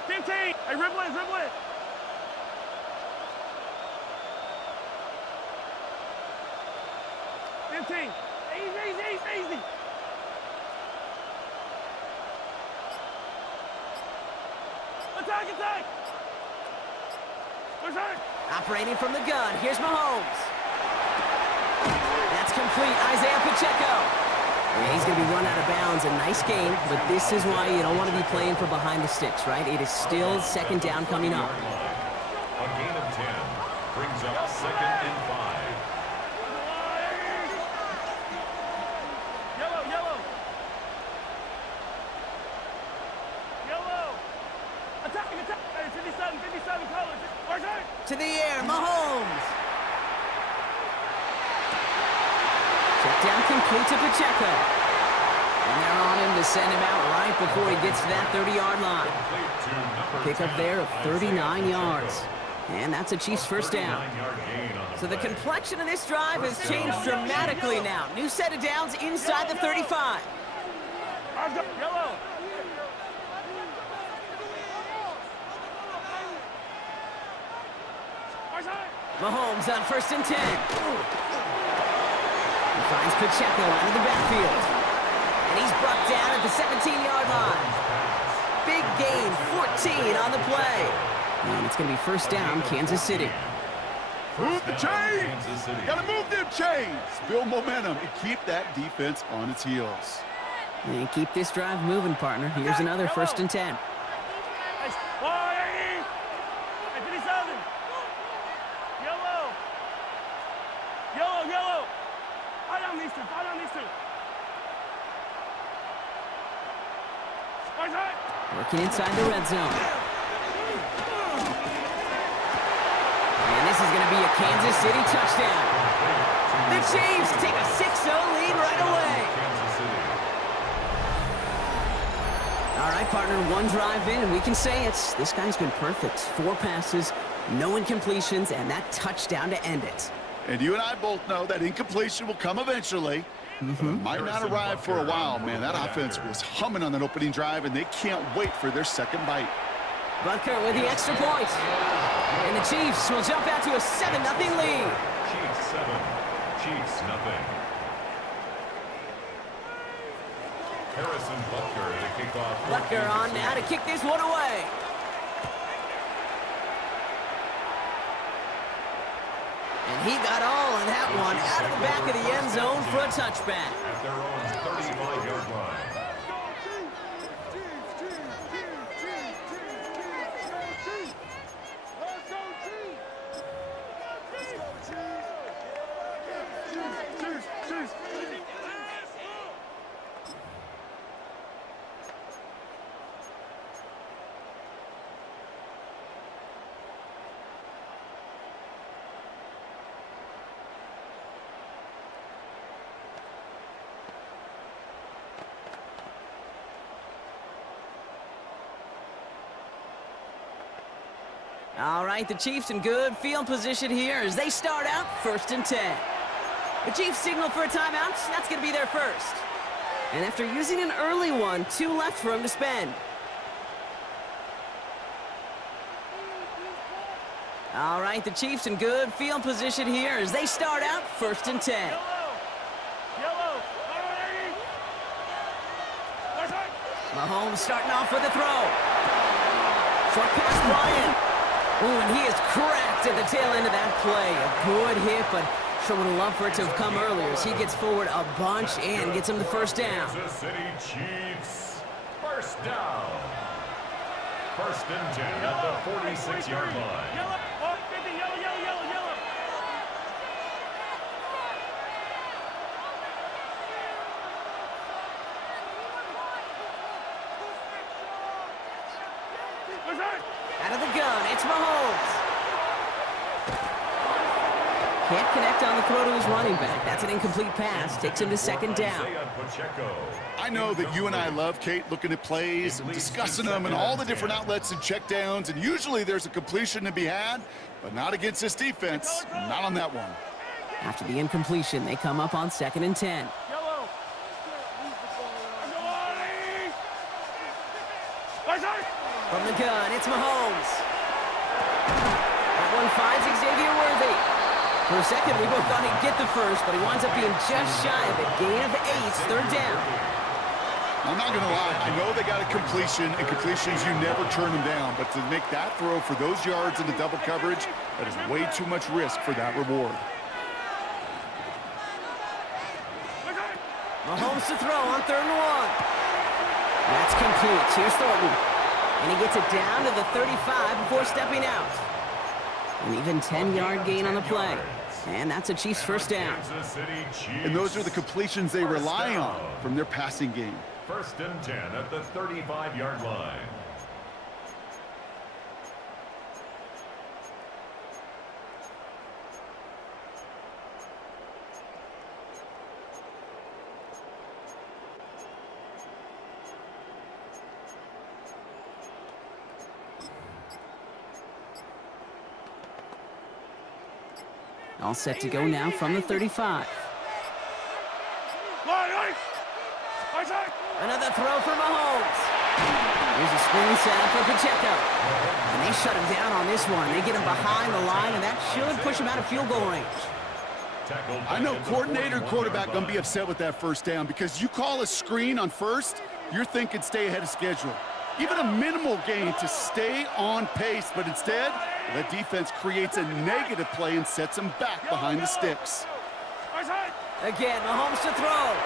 15. Hey, dribble it. 15. Easy. Attack. Operating from the gun, here's Mahomes. That's complete, Isaiah Pacheco. Yeah, he's going to be run out of bounds. A nice game, but this is why you don't want to be playing from behind the sticks, right? It is still second down coming up. A gain of 10 brings up 2nd and 5. Yellow. Attack. Hey, 57 colors. To the air, Mahomes. Check down complete to Pacheco. And they're on him to send him out right before he gets to that 30-yard line. Pick up there of 39 yards. And that's a Chiefs first down. So the complexion of this drive has changed dramatically now. New set of downs inside the 35. Yellow. Mahomes on 1st and 10. He finds Pacheco out of the backfield. And he's brought down at the 17-yard line. Big gain, 14 on the play. And it's going to be first down, Kansas City. Move the chains! Gotta move them chains! Build momentum and keep that defense on its heels. And keep this drive moving, partner. Here's another 1st and 10. Yellow. Fall down these two. Working inside the red zone. And this is going to be a Kansas City touchdown. The Chiefs take a 6-0 lead right away. All right, partner, one drive in, and we can say this guy's been perfect. 4 passes, no incompletions, and that touchdown to end it. And you and I both know that incompletion will come eventually. Might not arrive for a while, man. That offense was humming on that opening drive, and they can't wait for their second bite. Butker with the extra point. And the Chiefs will jump out to a 7-0 lead. Chiefs 7, Chiefs nothing. Harrison Butker to kick off. Butker on now to kick this one away. And he got all of that one out of the back of the end zone for a touchback. At their own 35-yard line. All right, the Chiefs in good field position here as they start out 1st and 10. The Chiefs signal for a timeout. That's going to be their first. And after using an early one, 2 left for him to spend. All right, the Chiefs in good field position here as they start out 1st and 10. Mahomes starting off with a throw. Short pass, Bryant. Ooh, and he is cracked at the tail end of that play. A good hit, but sure would have loved for it to have come earlier as he gets forward a bunch and gets him the first down. Kansas City Chiefs. First down. First and 10 at the 46-yard line. Yellow. Oh, 50. Yellow, yellow, yellow, yellow. Out of the gun, it's Mahomes. Can't connect on the throw to his running back. That's an incomplete pass. Takes him to second down. I know that you and I love, Kate, looking at plays and discussing them and all the different outlets and checkdowns, and usually there's a completion to be had, but not against this defense. Not on that one. After the incompletion, they come up on second and 10. Yellow. From the gun, it's Mahomes. That one finds Xavier Worthy. For a second, we both thought he'd get the first, but he winds up being just shy of a gain of 8, third down. I'm not going to lie. I know they got a completion, and completions, you never turn them down. But to make that throw for those yards into double coverage, that is way too much risk for that reward. Mahomes to throw on third and 1. That's complete. Here's Thornton. And he gets it down to the 35 before stepping out. An even 10-yard gain on the play. And that's a Chiefs first down. And those are the completions they rely on from their passing game. First and 10 at the 35-yard line. All set to go now from the 35. Another throw for Mahomes. Here's a screen set up for Pacheco. And they shut him down on this one. They get him behind the line, and that should push him out of field goal range. I know coordinator and quarterback going to be upset with that first down because you call a screen on first, you're thinking stay ahead of schedule. Even a minimal gain to stay on pace, but instead, that defense creates a negative play and sets them back behind the sticks. Again, Mahomes to throw.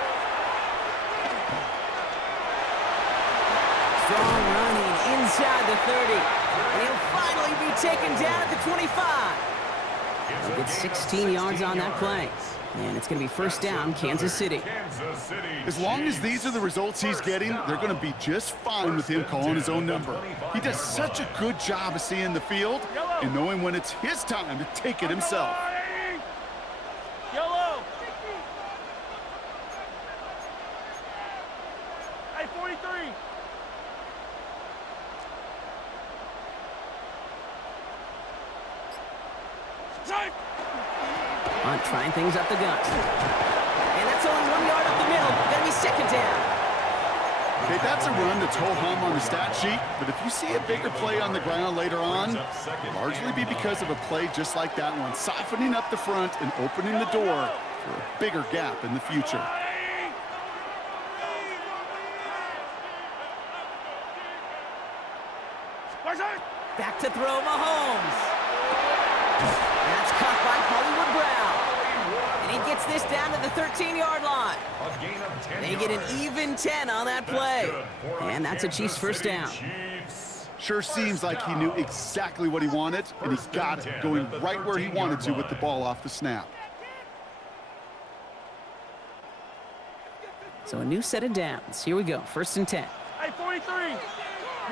Strong running inside the 30. And he'll finally be taken down at the 25. He'll get 16 yards on that play. And it's going to be first down, Kansas City. As long as these are the results he's getting, they're going to be just fine with him calling his own number. He does such a good job of seeing the field and knowing when it's his time to take it himself. Yellow. Hey, 43. Hunt trying things up the gut. And that's only 1 yard up the middle. Gonna be second down. Okay, that's a run that's ho-hum on the stat sheet, but if you see a bigger play on the ground later on, it'll largely be because of a play just like that one, softening up the front and opening the door for a bigger gap in the future. Back to throw Mahomes. That's caught by Hollywood Brown. And he gets this down to the 13-yard line. They get an even 10 on that play. And that's a Chiefs first down. Sure seems like he knew exactly what he wanted, and he got it, going right where he wanted to with the ball off the snap. So a new set of downs. Here we go, first and 10. Hey, 43.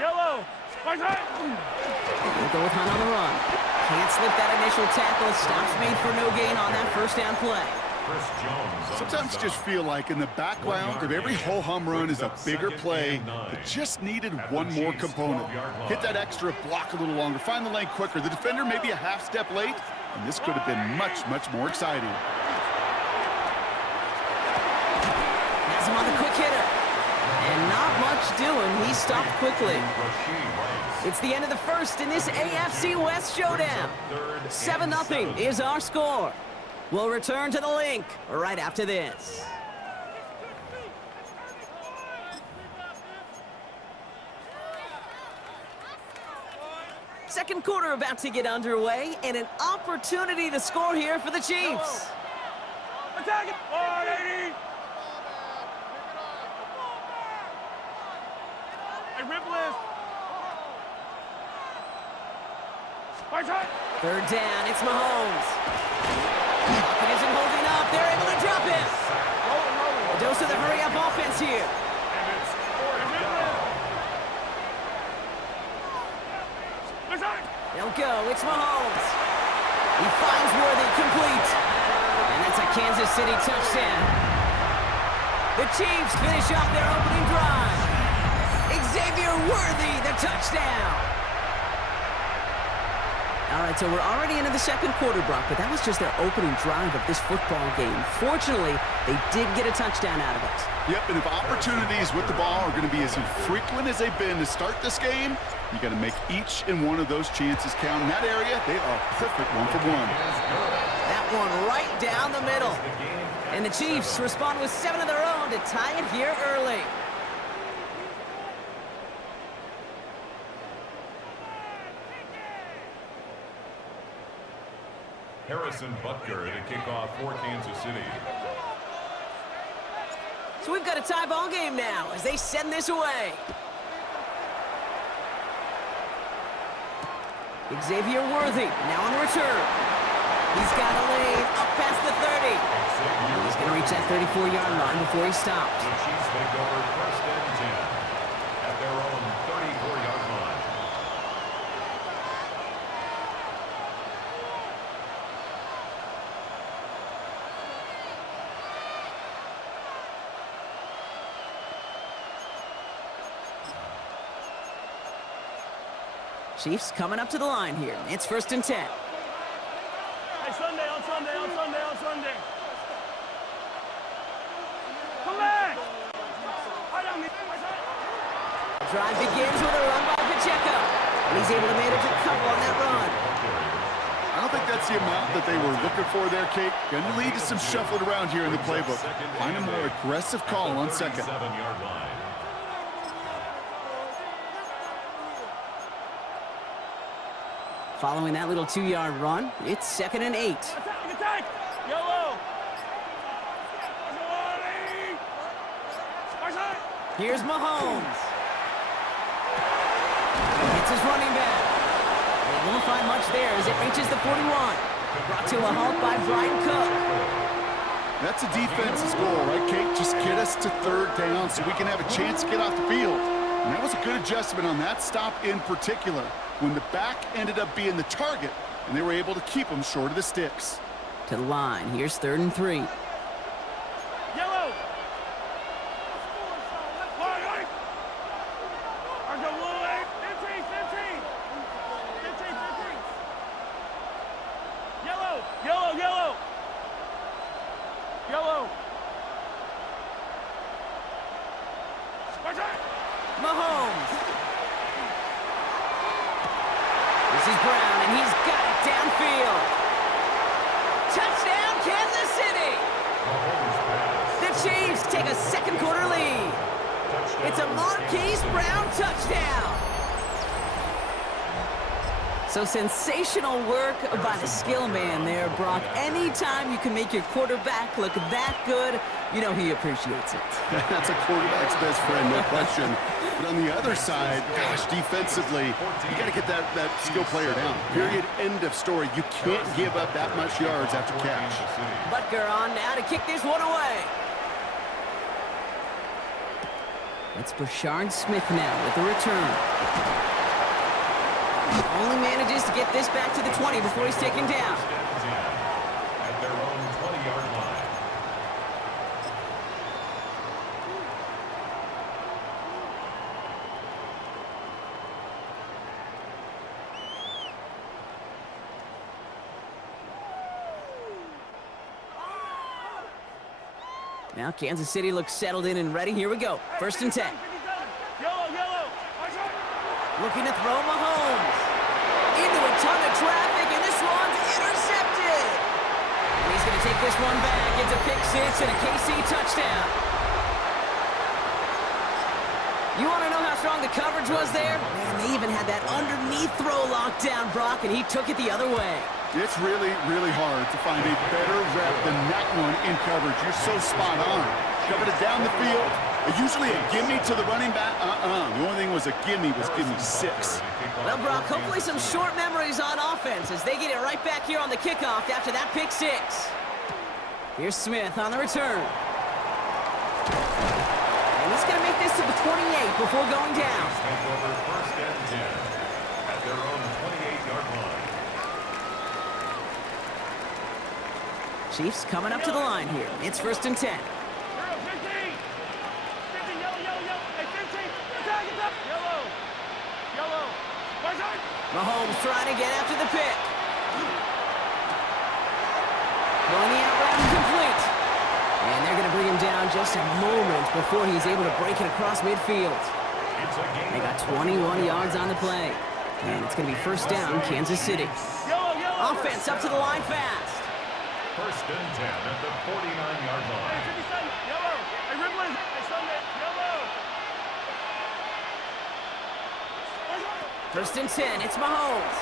Yellow. We'll go with Hunt on the run. Can't slip that initial tackle. Stops made for no gain on that first down play. Sometimes you just feel like in the background of every ho-hum run is a bigger play that just needed one more component. Hit that extra block a little longer, find the lane quicker. The defender may be a half step late, and this could have been much, much more exciting. Has him on the quick hitter. And not much doing. He stopped quickly. It's the end of the first in this AFC West showdown. 7-0 is our score. We'll return to the link right after this. Second quarter about to get underway, and an opportunity to score here for the Chiefs. Attack it. 180. Hey, rip list. Right side. Third down, it's Mahomes. Pocket isn't holding up. They're able to drop him. A dose of the hurry-up offense here. And it's fourth down. Right side. They'll go. It's Mahomes. He finds Worthy complete. And that's a Kansas City touchdown. The Chiefs finish off their opening drive. Xavier Worthy, the touchdown. All right, so we're already into the second quarter, Brock, but that was just their opening drive of this football game. Fortunately, they did get a touchdown out of it. Yep, and if opportunities with the ball are going to be as frequent as they've been to start this game, you got to make each and one of those chances count. In that area, they are perfect one-for-one. That one right down the middle. And the Chiefs respond with 7 of their own to tie it here early. Harrison Butker to kick off for Kansas City. So we've got a tie ball game now as they send this away. Xavier Worthy now on the return. He's got a lane up past the 30. He's going to reach that 34-yard line before he stops. The Chiefs take over first and 10 at their own 34-yard line. Chiefs coming up to the line here. It's first and 10. Hey, Sunday, on Sunday, on Sunday, on Sunday. Come back. I don't need Drive begins with a run by Pacheco. And he's able to manage a couple on that run. I don't think that's the amount that they were looking for there, Kate. Going to lead to some shuffling around here in the playbook. Find a more aggressive call on second. 37-yard line. Following that little 2-yard run, it's second and 8. Attack! Yellow! Here's Mahomes. It's his running back. They won't find much there as it reaches the 41. Brought to a halt by Brian Cook. That's a defense's goal, right, Kate? Just get us to third down so we can have a chance to get off the field. And that was a good adjustment on that stop in particular, when the back ended up being the target, and they were able to keep him short of the sticks. To the line. Here's 3rd and 3. Yellow! Yellow, yellow! Yellow! Mahomes. This is Brown, and he's got it downfield. Touchdown, Kansas City! The Chiefs take a second quarter lead. It's a Marquise Brown touchdown. So sensational work by the skill man there, Brock. Anytime you can make your quarterback look that good, you know he appreciates it. That's a quarterback's best friend, no question. But on the other side, gosh, defensively, you got to get that skill player down. Period, end of story. You can't give up that much yards after catch. Butker on now to kick this one away. It's Brashard Smith now with the return. Only manages to get this back to the 20 before he's taken down. At their own 20-yard line. Now Kansas City looks settled in and ready. Here we go. 1st and 10. Yellow! Looking to throw Mahomes. Into a ton of traffic, and this one's intercepted. And he's going to take this one back. It's a pick six and a KC touchdown. You want to know how strong the coverage was there? Man, they even had that underneath throw locked down, Brock, and he took it the other way. It's really, really hard to find a better rep than that one in coverage. You're so spot on. Covered it down the field, Usually a gimme to the running back. The only thing was a gimme 6. Well, Brock, hopefully some short memories on offense as they get it right back here on the kickoff after that pick 6. Here's Smith on the return. And he's going to make this to the 28 before going down. Take over first and 10 at their own 28-yard line. Chiefs coming up to the line here. It's first and 10. Hero, 15. 15, yellow, yellow, yellow. Hey, 15. Attack, attack. Yellow. Yellow. Watch out. Mahomes trying to get after the pick. Throwing the out route complete. And they're going to bring him down just a moment before he's able to break it across midfield. They got 21 yards on the play. And it's going to be first down, Kansas City. Yellow, yellow. Offense up to the line fast. First and 10 at the 49-yard line. Hey, 57. Yellow. Hey, Ridley. Hey, Sunday. Yellow. Watch out. First and 10, it's Mahomes.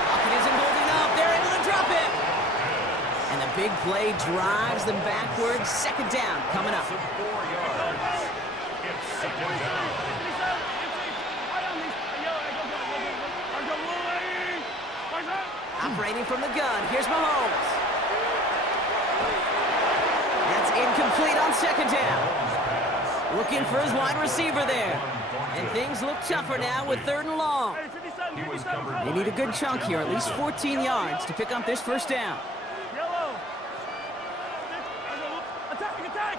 Pocket isn't holding up. They're able to drop it. And the big play drives them backwards. Second down coming up. 4 yards. It's second down. 57. 15. Eye on these. Hey, yellow. Hey, go. Louis. Watch out. Operating from the gun. Here's Mahomes. That's incomplete on second down. Looking for his wide receiver there. And things look tougher now with third and long. Hey, 57. He was 57. covered They need a good chunk here, at least 14 yards to pick up this first down. Yellow. Attack, attack.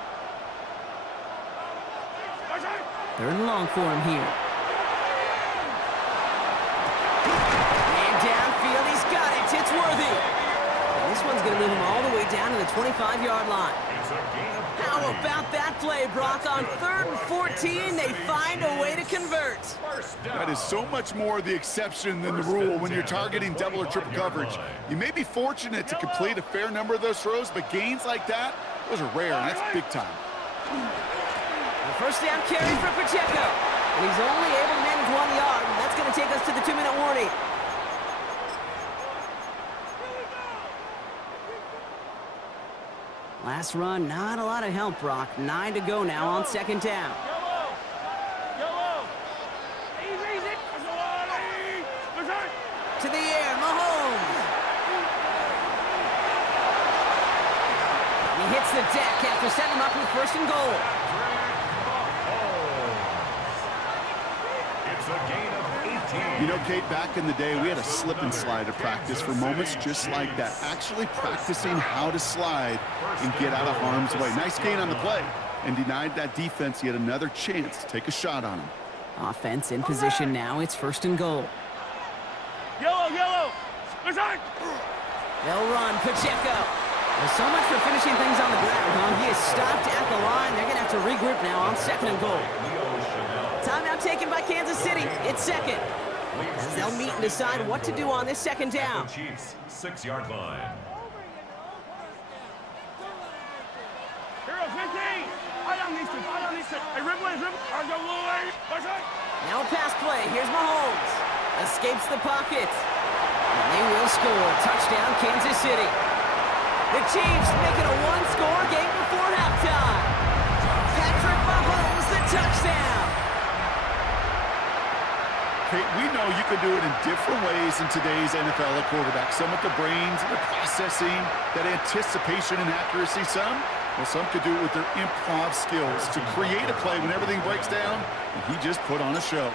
Watch out. Third and long for him here. And downfield, he's got it. It's Worthy. And this one's going to move him all the way down to the 25-yard line. It's a gain of How about that play, Brock? On third and 14, they find a way to convert. first down. That is so much more the exception than the rule when you're targeting double or triple coverage. You may be fortunate to complete a fair number of those throws, but gains like that, those are rare, and that's big time. The first down carry for Pacheco. And he's only able to manage 1 yard, and that's going to take us to the 2-minute warning. Last run, not a lot of help, Brock. 9 to go now on second down. Yellow. Yellow. Easy. Watch out. To the air, Mahomes. He hits the deck after setting him up with first and goal. It's a gain of 18. You know, Kate, back in the day, we had a slip and slide to practice for moments just like that. Actually practicing how to slide and get out of harm's way. Nice gain on the play and denied that defense yet another chance to take a shot on him. Offense in position now. It's first and goal. Yellow, yellow. Watch out. They'll run. Pacheco. There's so much for finishing things on the ground, huh? He is stopped at the line. They're going to have to regroup now on second and goal. Timeout taken by Kansas City. It's second. As they'll meet and decide what to do on this second down. Chiefs, 6-yard line. Hero, 15. Eye on these two. Eye on these two. Hey, Ridley. Argo, Louis. Watch out. Now a pass play. Here's Mahomes. Escapes the pocket. And they will score. Touchdown, Kansas City. The Chiefs making a one-score game before halftime. Patrick Mahomes, the touchdown. Kate, we know you can do it in different ways in today's NFL at quarterback. Some with the brains and the processing, that anticipation and accuracy. Some could do it with their improv skills to create a play when everything breaks down, and he just put on a show.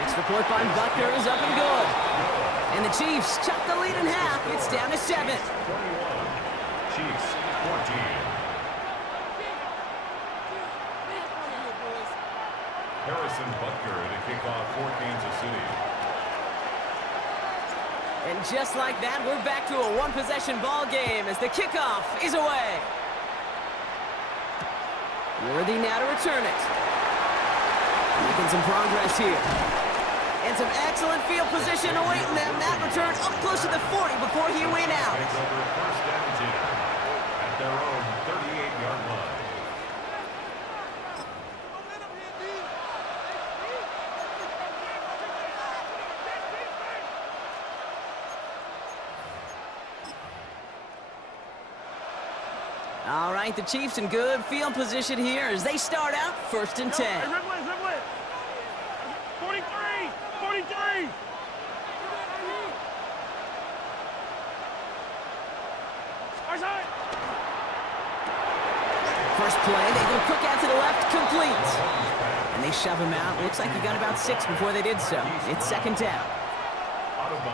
Next report by Butker is up and good. And the Chiefs chop the lead in half. It's down to 7. 21. Chiefs, 14. Harrison Butker to kick off for Kansas City. And just like that, we're back to a one-possession ball game as the kickoff is away. Worthy now to return it. Making some progress here. And some excellent field position awaiting them. That return up close to the 40 before he went out. Takes over first and 10 at their own 38-yard line. right, the Chiefs in good field position here as they start out 1st and 10. Hey, Riplet. 43. First play, they go quick out to the left, complete. And they shove him out. Looks like he got about 6 before they did so. It's 2nd down.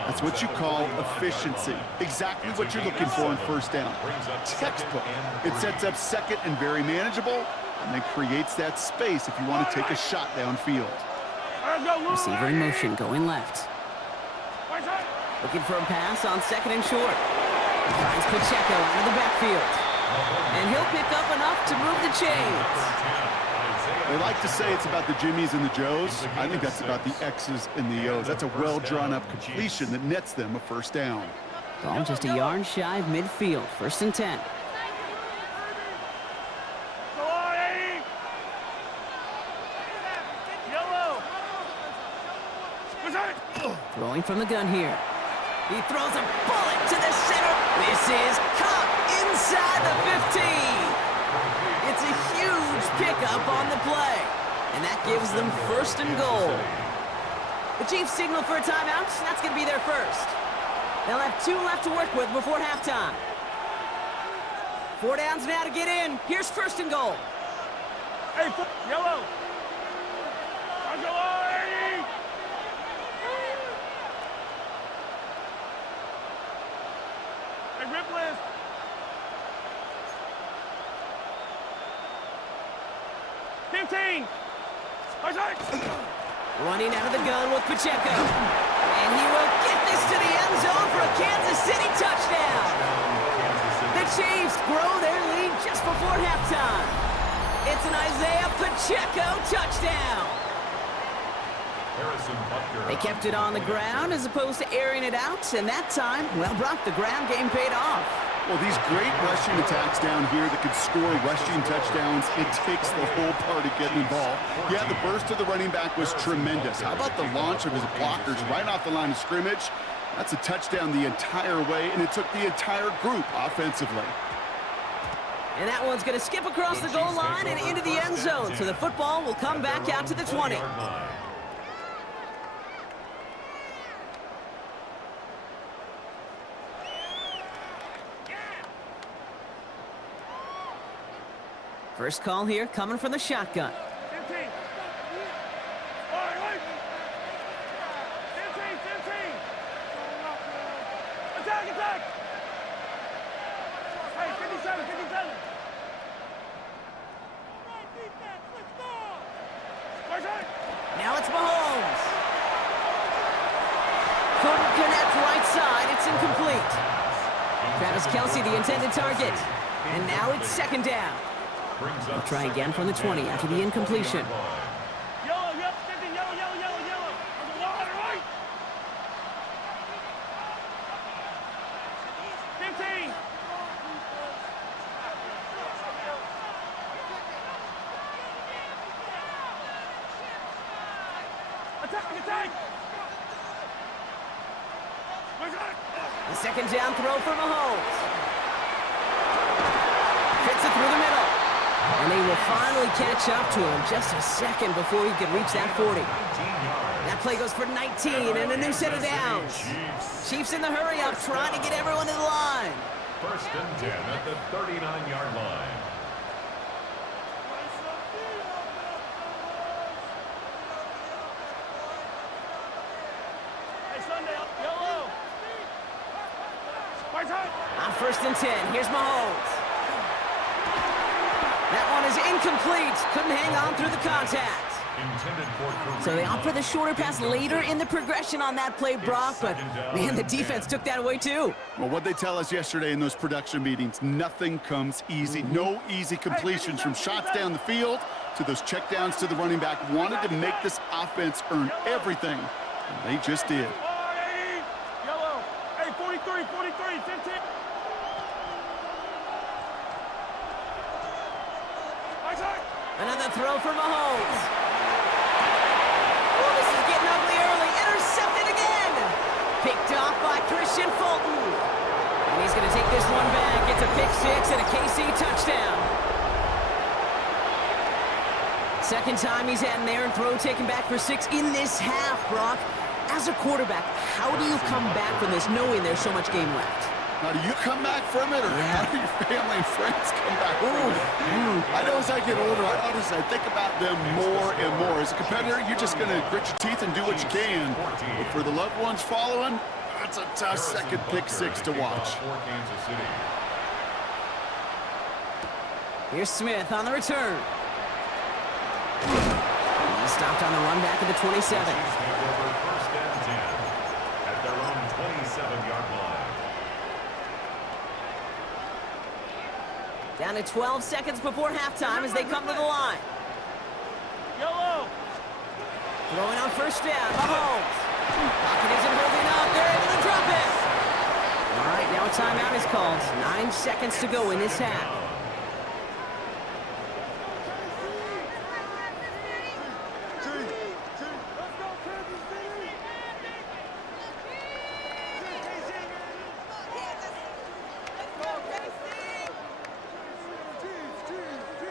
That's what you call efficiency. Exactly what you're looking for on 1st down. Textbook. It sets up 2nd and very manageable, and then creates that space if you want to take a shot downfield. Receiver in motion, going left. Looking for a pass on 2nd and short. He finds Pacheco out of the backfield. And he'll pick up enough to move the chains. They like to say it's about the Jimmies and the Joes. I think that's about the X's and the O's. That's a well-drawn-up completion that nets them a 1st down. Ball just a yard shy of midfield. 1st and 10. Throwing from the gun here. He throws a bullet to the center. This is caught inside the 15. It's a huge pickup on the play. And that gives them 1st and goal. The Chiefs signal for a timeout. That's going to be their first. They'll have 2 left to work with before halftime. 4 downs now to get in. Here's 1st and goal. Hey, yellow. Hey, Riplet. Running out of the gun with Pacheco. And he will get this to the end zone for a Kansas City touchdown. The Chiefs grow their lead just before halftime. It's an Isaiah Pacheco touchdown. They kept it on the ground as opposed to airing it out, and that time, well, Brock, the ground game paid off. Well, these great rushing attacks down here that could score rushing touchdowns, it takes the whole party getting involved. Yeah, the burst of the running back was tremendous. How about the launch of his blockers right off the line of scrimmage? That's a touchdown the entire way, and it took the entire group offensively. And that one's going to skip across the goal line and into the end zone, so the football will come back out to the 20. First call here coming from the shotgun. 15. Attack! Hey, 57. Now it's Mahomes. Couldn't connect right side. It's incomplete. Travis Kelce, the intended target. And now it's 2nd down. They'll try again from the 20 after the incompletion. Yellow, 15, yellow. On the wall, right. 15. Attack. The 2nd down throw for Mahomes. Fits it through the middle. And they will finally catch up to him just a second before he could reach that 40. That play goes for 19 and a new set of downs. Chiefs in the hurry up, trying to get everyone in the line. 1st and 10 at the 39-yard line. Hey, Sunday, yellow. On 1st and 10, here's Mahomes. That one is incomplete. Couldn't hang on through the contact. So they opt for the shorter pass later in the progression on that play, Brock, but man, the defense took that away too. Well, what they tell us yesterday in those production meetings, nothing comes easy. No easy completions from shots down the field to those checkdowns to the running back. Wanted to make this offense earn everything, and they just did. Yellow. Hey, 43, 15. Another throw for Mahomes. Oh, this is getting ugly early. Intercepted again. Picked off by Christian Fulton. And he's going to take this one back. It's a pick six and a KC touchdown. Second time he's had an errant throw taken back for 6 in this half, Brock. As a quarterback, how do you come back from this knowing there's so much game left? Now, do you come back from it, or how do your family and friends come back from it? I know as I get older, I think about them more and more. As a competitor, you're just going to grit your teeth and do what you can. But for the loved ones following, that's a tough second pick six to watch. Here's Smith on the return. He stopped on the run back at the 27. First and 10 at their own 27-yard line. Down to 12 seconds before halftime as they come to the line. Yellow. Throwing on first down, Mahomes. Pocket isn't holding up. They're able to drop it. All right, now a timeout is called. 9 seconds to go in this half.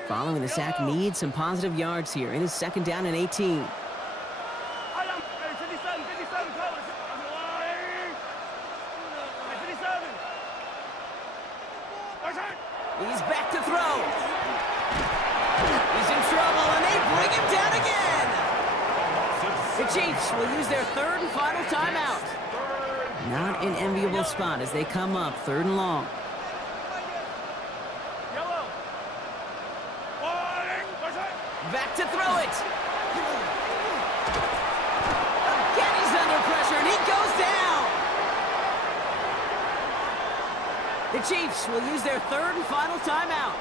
Following the sack needs some positive yards here. It is second down and 18. He's back to throw. He's in trouble, and they bring him down again. The Chiefs will use their third and final timeout. Not an enviable spot as they come up third and long. Back to throw it. Again, he's under pressure, and he goes down. The Chiefs will use their third and final timeout.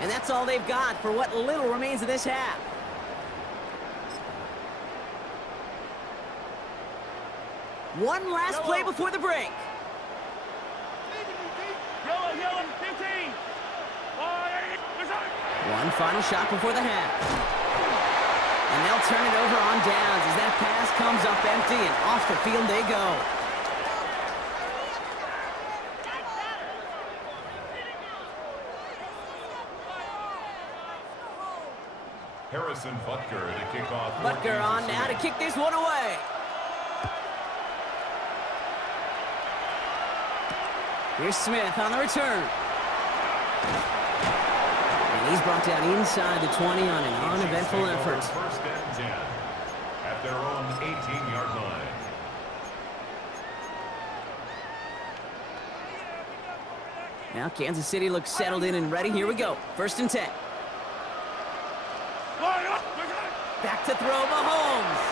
And that's all they've got for what little remains of this half. One last play before the break. Yellow, 15. One final shot before the half. And they'll turn it over on downs as that pass comes up empty, and off the field they go. Harrison Butker to kick off. Butker on now to kick this one away. Here's Smith on the return. And he's brought down inside the 20 on an uneventful effort. First and 10 at their own 18-yard line. Now Kansas City looks settled in and ready. Here we go. First and 10. Back to throw, Mahomes.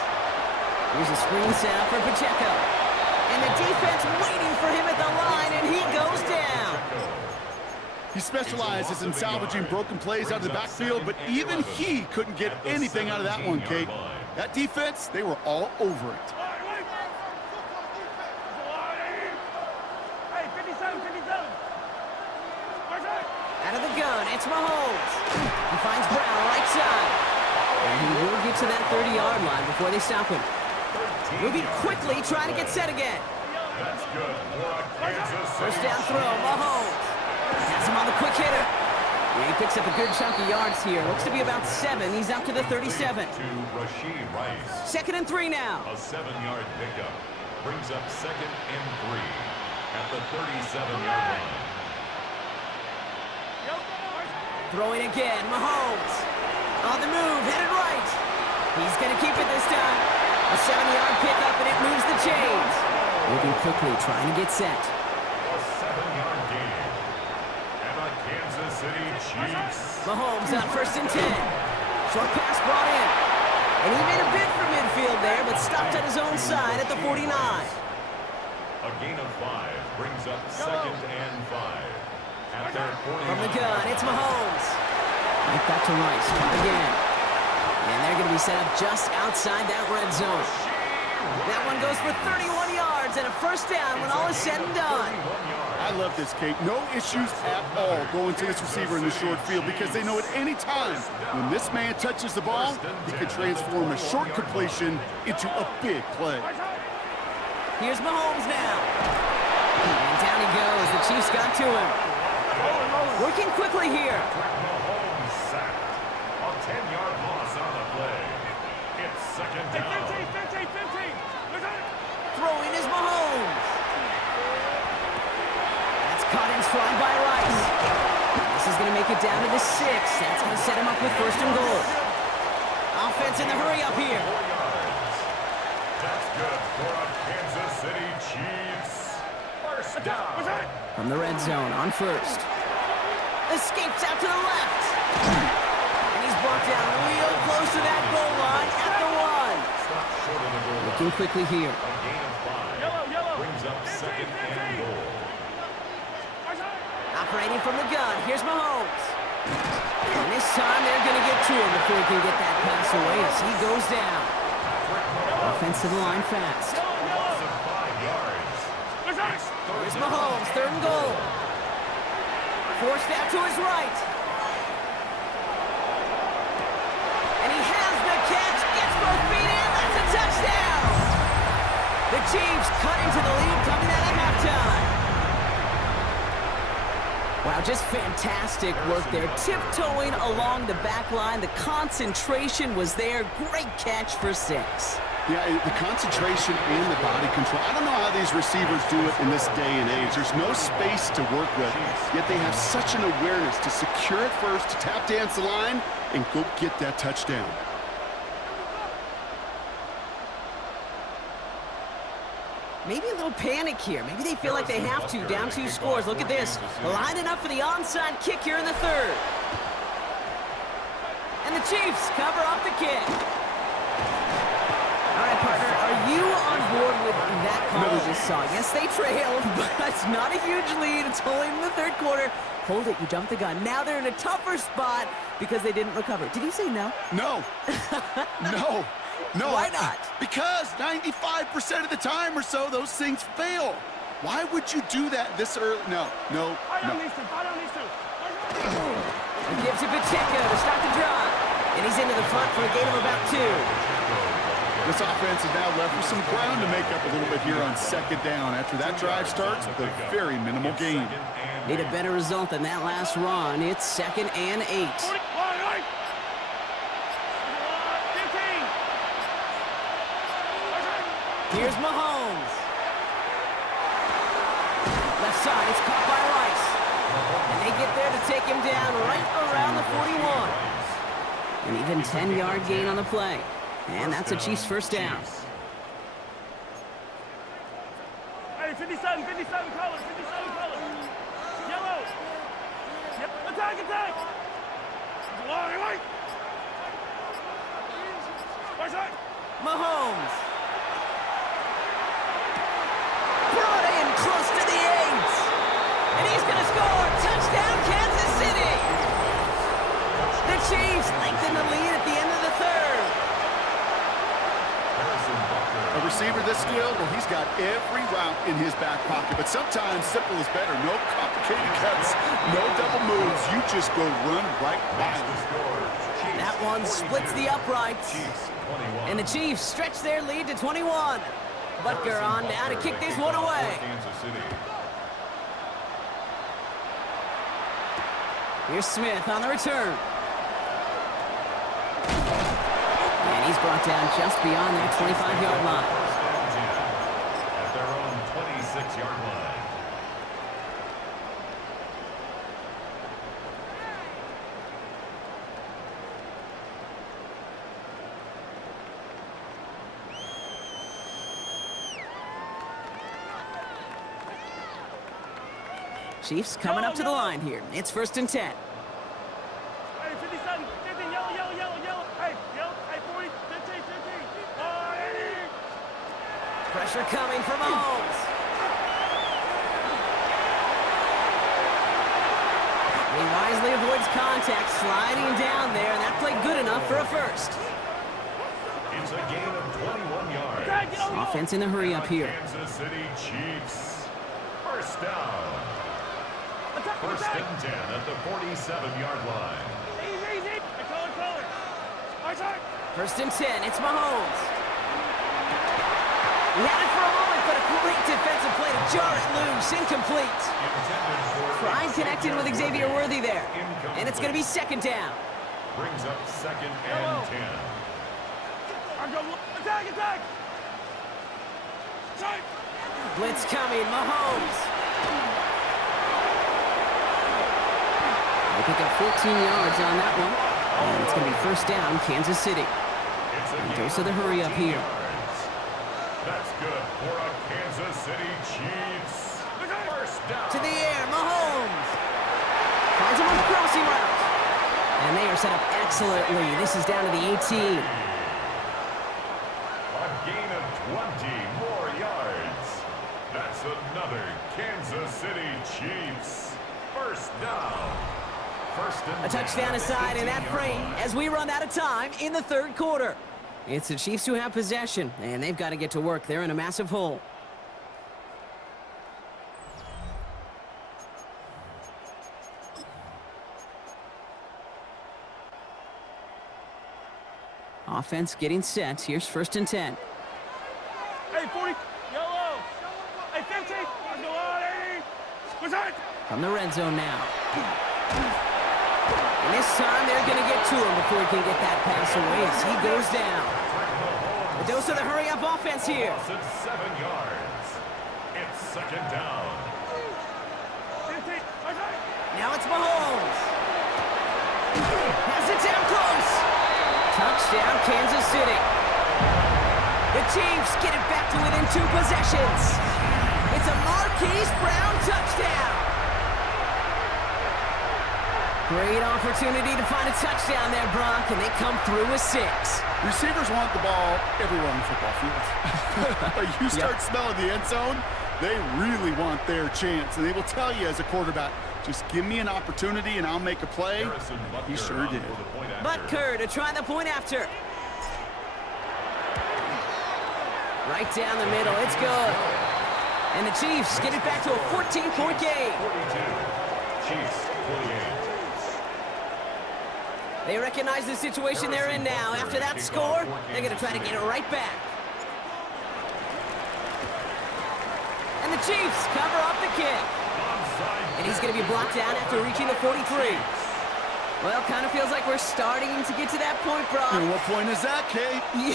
Here's a screen set up for Pacheco. And the defense waiting for him at the line, and he goes down. He specializes in salvaging broken plays out of the backfield, but even he couldn't get anything out of that one, Kate. That defense, they were all over it. Hey, 57. Out of the gun, it's Mahomes. He finds Brown right side. And he will get to that 30-yard line before they stop him. Moving quickly, trying to get set again. That's good. First down throw, Mahomes. Has him on the quick hitter. Yeah, he picks up a good chunk of yards here. Looks to be about 7. He's up to the 37. Second and 3 now. A 7-yard pickup brings up second and 3 at the 37-yard line. Throwing again, Mahomes. On the move, headed right. He's going to keep it this time. A 7-yard pickup, and it moves the chains. Moving quickly, trying to get set. A 7-yard gain. And the Kansas City Chiefs. Mahomes on first and 10. Short pass brought in. And he made a bid for midfield there, but stopped at his own side at the 49. A gain of 5 brings up second and 5 at their 49. From the gun, it's Mahomes. Right back to Rice, caught again. And they're going to be set up just outside that red zone. That one goes for 31 yards and a first down when all is said and done. I love this, Kate. No issues at all going to this receiver in the short field because they know at any time when this man touches the ball, he can transform a short completion into a big play. Here's Mahomes now. And down he goes. The Chiefs got to him. Working quickly here. Mahomes sacked. A 10-yard loss on the play. It's second down. 15. Throwing is Mahomes. That's caught in stride by Rice. This is going to make it down to the 6. That's going to set him up with first and goal. Offense in the hurry up here. 4 yards. That's good for a Kansas City Chiefs. First down. From the red zone on first. Escapes out to the left. And he's brought down real close to that goal line at the 1. Stop short of the goal line. Looking quickly here. A gain of 5. Yellow. Brings up second and goal. Operating from the gun. Here's Mahomes. And this time they're going to get to him before he can get that pass away as he goes down. Offense to the line fast. Loss of 5 yards. Here's Mahomes, third and goal. Forced out to his right. And he has the catch, gets both feet in, that's a touchdown! The Chiefs cut into the lead coming out of halftime. Wow, just fantastic work there. Tiptoeing along the back line. The concentration was there. Great catch for 6. Yeah, the concentration and the body control. I don't know how these receivers do it in this day and age. There's no space to work with, yet they have such an awareness to secure it first, to tap dance the line, and go get that touchdown. Maybe a little panic here. Maybe they feel like they have to. Down 2 scores. Look at this. Lining up for the onside kick here in the 3rd. And the Chiefs cover off the kick. All right, partner, are you on board with that call we just saw? Yes, they trailed, but it's not a huge lead. It's only in the 3rd quarter. Hold it, you jumped the gun. Now they're in a tougher spot because they didn't recover. Did you say no? No. No. Why not? Because 95% of the time or so, those things fail. Why would you do that this early? No. I don't need to. He gives it Pacheco to start the drive. And he's into the front for a gain of about 2. This offense is now left with some ground to make up a little bit here on second down. After that drive starts with a very minimal gain. Need a better result than that last run. It's 2nd and 8. Here's Mahomes. Left side, it's caught by Rice. And they get there to take him down right around the 41. An even 10-yard gain on the play. And that's a Chiefs first down. Hey, 57 color. Yellow. Yep. Attack. Right. Side. Mahomes. Brought in close to the 8. And he's going to score. Touchdown, Kansas City. The Chiefs lengthen the lead at the end of the 3rd. A receiver this skilled, well, he's got every route in his back pocket. But sometimes simple is better. No complicated cuts, no double moves. You just go run right by him. That one splits the uprights. And the Chiefs stretch their lead to 21. Butker on now to kick this one away. Here's Smith on the return. And he's brought down just beyond their 25-yard line. At their own 26-yard line. Chiefs coming up to the line here. It's 1st and 10. Hey, 57, 15, yellow. Hey, 40, 15. Pressure coming from Mahomes. He wisely avoids contact, sliding down there, and that played good enough for a first. It's a gain of 21 yards. Offense in the hurry up here. Kansas City Chiefs. First down. First and 10 at the 47-yard line. Easy. Color. First and 10, it's Mahomes. He had it for a moment, but a Great defensive play to jar it loose. Incomplete. Pride connecting with Xavier Worthy there. And it's going to be second down. Brings up second and 10. Attack, attack! Blitz coming, Mahomes. They pick up 14 yards on that one. And it's going to be first down, Kansas City. And dose of the hurry up here. That's good for a Kansas City Chiefs. First down. To the air, Mahomes. Finds him on the crossing route. And they are set up excellently. This is down to the 18. A gain of 20 more yards. That's another Kansas City Chiefs. First down. First and A touchdown aside in that frame as we run out of time in the third quarter. It's the Chiefs who have possession, and they've got to get to work. They're in a massive hole. Offense getting set. Here's first and 10. Hey, 40, yellow. Hey, 50, let's go on, 80. What's that? From the red zone now. And this time they're going to get to him before he can get that pass away as he goes down. The dose of the hurry-up offense here. Loss of 7 yards. It's second down. 50, what's that? Now it's Mahomes. Has it down close. Touchdown, Kansas City. The Chiefs get it back to within 2 possessions. It's a Marquise Brown touchdown. Great opportunity to find a touchdown there, Brock, and they come through with 6. Receivers want the ball everywhere on the football field. But you start smelling the end zone, they really want their chance. And they will tell you as a quarterback, just give me an opportunity and I'll make a play. He sure did. Butker to try the point after. Right down the middle, it's good. And the Chiefs get it back to a 14-point game. 42. Chiefs 28. They recognize the situation they're in now. After that score, they're going to try to get it right back. And the Chiefs cover up the kick. And he's going to be blocked down after reaching the 43. Well, kind of feels like we're starting to get to that point, Brock. And what point is that, Kate? You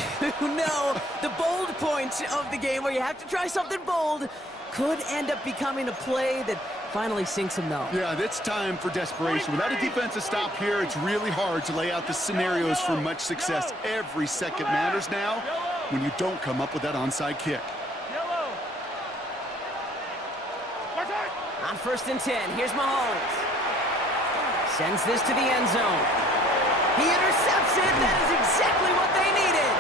know, the bold point of the game where you have to try something bold could end up becoming a play that finally sinks him, though. Yeah, it's time for desperation. Without a defensive stop here, it's really hard to lay out the scenarios for much success. Every second matters now when you don't come up with that onside kick. Yellow. What's that? On first and 10, here's Mahomes. Sends this to the end zone. He intercepts it. That is exactly what they needed.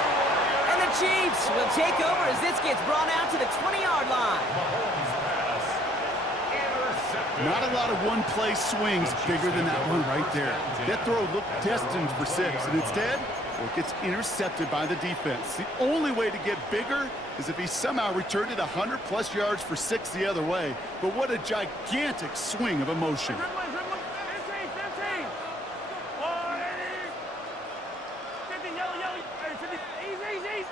And the Chiefs will take over as this gets brought out to the 20-yard line. Not a lot of one-play swings bigger than that one right there. That throw looked destined for 6, and instead, well, it gets intercepted by the defense. The only way to get bigger is if he somehow returned it 100-plus yards for 6 the other way. But what a gigantic swing of emotion. 15, 15. 180. 50, yellow, yellow. Hey, 50.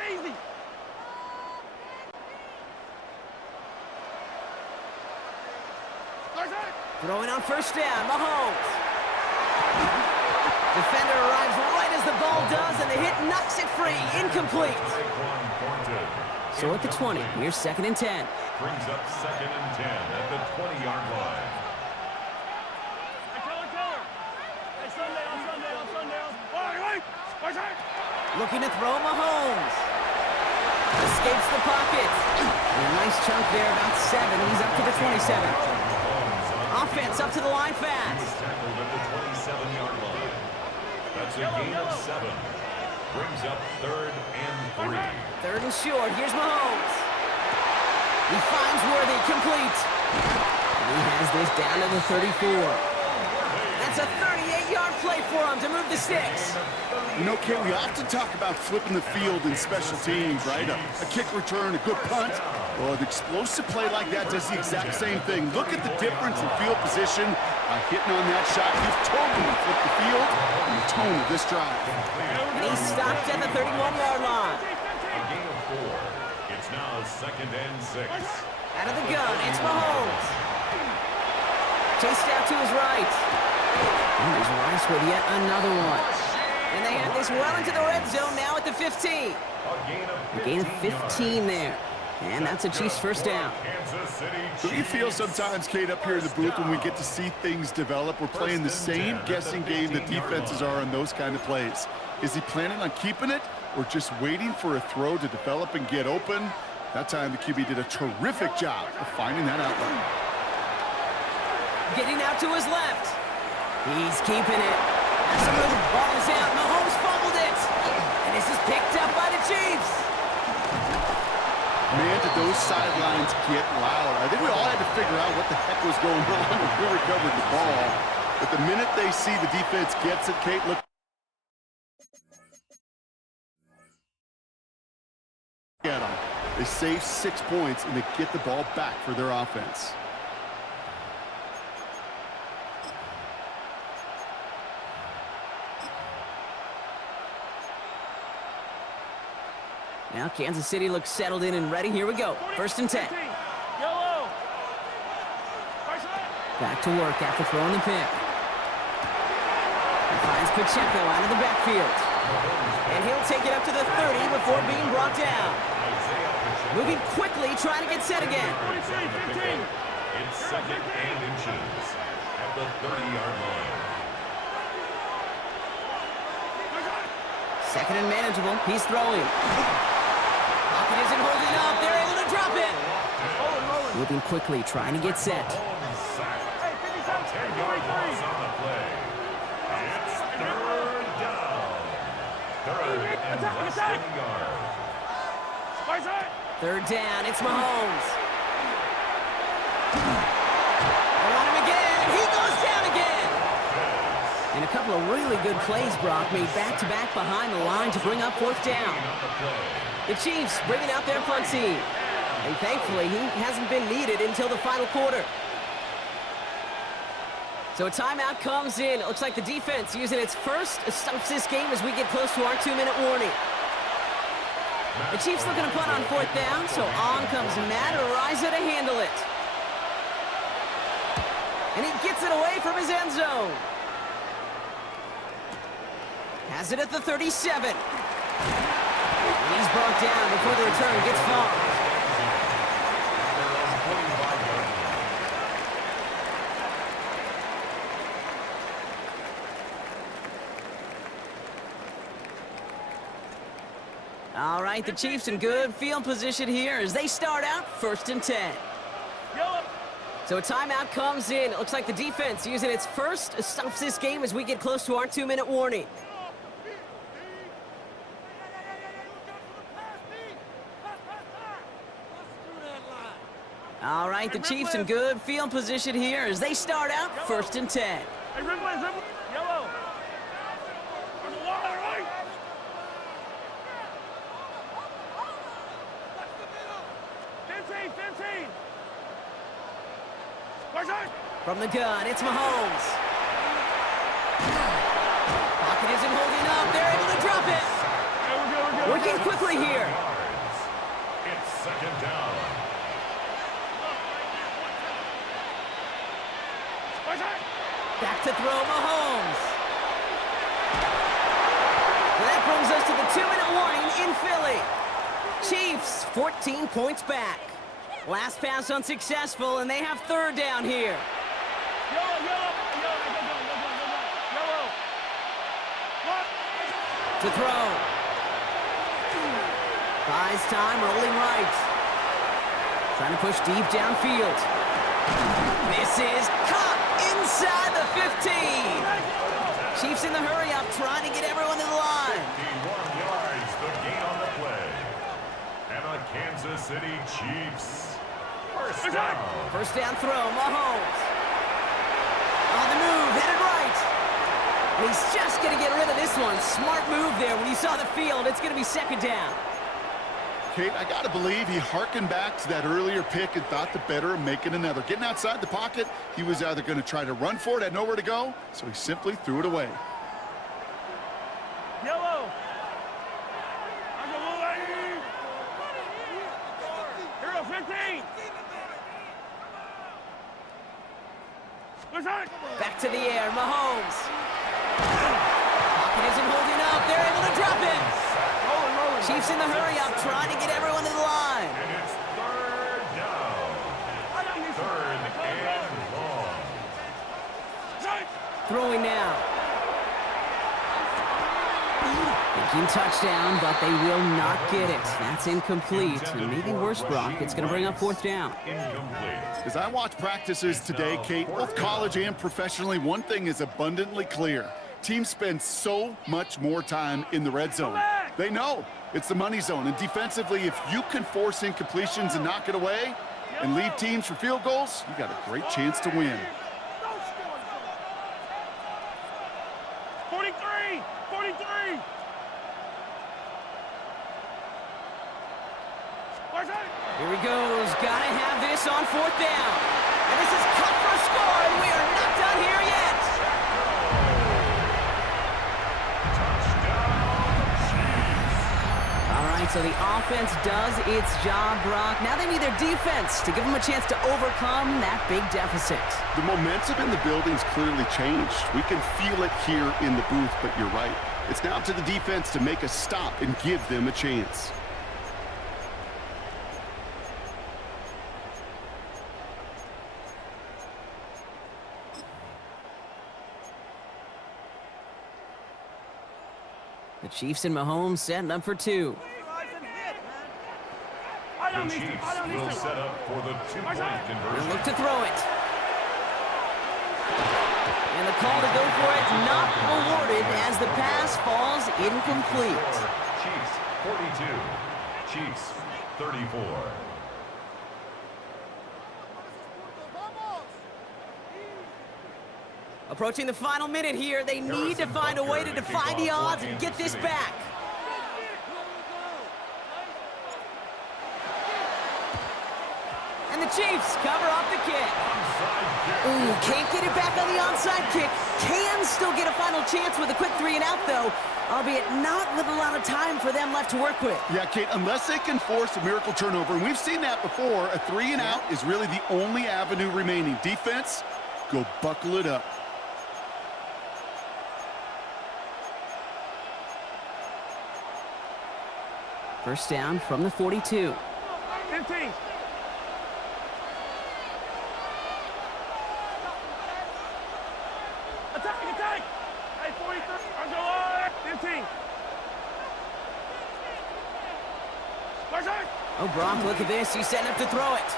Easy. What's that? Throwing on first down, Mahomes. Defender arrives right as the ball does, and the hit knocks it free. Incomplete. So at the 20, here's second and 10. Brings up second and 10 at the 20-yard line. Hey, Keller. Hey, Sunday. Wait. What's that? Looking to throw Mahomes. Escapes the pocket. And a nice chunk there, about 7. He's up to the 27. Offense up to the line fast. Tackled at the 27-yard line. That's a gain of 7. Brings up third and 3. Third and short. Here's Mahomes. He finds Worthy, complete. And he has this down to the 34. That's a 38-yard play for him to move the sticks. You know, Kate, we often talk about flipping the field in special teams, right? A kick return, a good punt. Well, an explosive play like that does the exact same thing. Look at the difference in field position. By hitting on that shot, you've totally flipped the field and the tone of this drive. And he stopped at the 31-yard line. A gain of 4. It's now 2nd and 6. Out of the gun, it's Mahomes. Chased out to his right. And he's Rice with yet another one. And they have this well into the red zone now at the 15. A gain of 15 there. And that's a Chiefs first down. So you feel sometimes, Kate, up here in the booth when we get to see things develop, we're playing the same guessing game that defenses are on those kind of plays. Is he planning on keeping it or just waiting for a throw to develop and get open? That time the QB did a terrific job of finding that outlet. Getting out to his left. He's keeping it. As the ball is out, Mahomes fumbled it. And this is picked up by the Chiefs. Man, did those sidelines get loud. I think we all had to figure out what the heck was going on when we recovered the ball. But the minute they see the defense gets it, Kate, look at them. They save 6 points, and they get the ball back for their offense. Now Kansas City looks settled in and ready. Here we go. 1st and 10. Yellow. Back to work after throwing the pick. He finds Pacheco out of the backfield. And he'll take it up to the 30 before being brought down. Moving quickly, trying to get set again. 15. It's 2nd and inches at the 30-yard line. 2nd and manageable. He's throwing. Pocket isn't holding up. They're able to drop it. Moving quickly, trying to get set. 10-yard loss on the play. It's 3rd down. 3rd and less than a yard. 3rd down. It's Mahomes. They're on him again. He goes down again. And a couple of really good plays, Brock, made back-to-back behind the line to bring up 4th down. The Chiefs bringing out their punt team. And thankfully, he hasn't been needed until the final quarter. So a timeout comes in. It looks like the defense using its first stops this game as we get close to our 2-minute warning. The Chiefs looking to punt on 4th down, so on comes Matt Araiza to handle it. And he gets it away from his end zone. Has it at the 37. And he's brought down before the return gets far. All right, the Chiefs in good field position here as they start out 1st and 10. So a timeout comes in. It looks like the defense using its first stops this game as we get close to our 2-minute warning. All right, the Chiefs in good field position here as they start out 1st and 10. Hey, yellow. 15. From the gun, it's Mahomes. Pocket isn't holding up. They're able to drop it. Working quickly here. It's 2nd down. Back to throw, Mahomes. And that brings us to the 2-minute warning in Philly. Chiefs, 14 points back. Last pass unsuccessful, and they have 3rd down here. To throw. Buys time, rolling right. Trying to push deep downfield. This is caught inside the 15. Chiefs in the hurry up, trying to get everyone to the line. 51 yards, the gain on the play. And the Kansas City Chiefs. First down. First down throw, Mahomes. On the move, headed right. And he's just going to get rid of this one. Smart move there. When you saw the field, it's going to be 2nd down. Kate, I got to believe he hearkened back to that earlier pick and thought the better of making another. Getting outside the pocket, he was either going to try to run for it, had nowhere to go, so he simply threw it away. Yellow. 13. Where's that? Back to the air, Mahomes. Pocket isn't holding up. They're able to drop it. Chiefs in the hurry up, trying to get everyone to the line. And it's third down. Third and long. Throwing now. Thinking touchdown, but they will not get it. That's incomplete. And maybe worse, Brock, it's going to bring up fourth down. Incomplete. As I watch practices today, Kate, both college and professionally, one thing is abundantly clear. Teams spend so much more time in the red zone. They know it's the money zone. And defensively, if you can force incompletions and knock it away and leave teams for field goals, you got a great chance to win. 43. 43. Where's that? Here he goes. Gotta have this on fourth down. And this is cut for a score, and we are not done here yet. All right, so the offense does its job, Brock. Now they need their defense to give them a chance to overcome that big deficit. The momentum in the building's clearly changed. We can feel it here in the booth, but you're right. It's now to the defense to make a stop and give them a chance. The Chiefs and Mahomes setting up for two. The Chiefs will set up for the two-point They'll conversion. look to throw it. And the call to go for it not awarded as the pass falls incomplete. Chiefs 42. Chiefs 34. Approaching the final minute here, they need to find a way to defy the odds and get this back. And the Chiefs cover off the kick. Ooh, can't get it back on the onside kick. Can still get a final chance with a quick 3 and out, though, albeit not with a lot of time for them left to work with. Yeah, Kate, unless they can force a miracle turnover, and we've seen that before, a 3 and out is really the only avenue remaining. Defense, go buckle it up. First down from the 42. 15. Attack, attack! Hey, 43. On the line. 15. Where's that? Oh, Brock, look at this. He's setting up to throw it.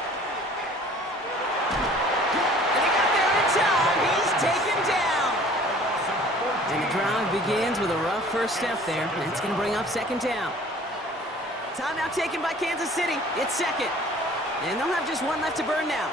And he got there in time. He's taken down. And the drive begins with a rough first step there. That's going to bring up second down. Timeout taken by Kansas City. It's second. And they'll have just one left to burn now.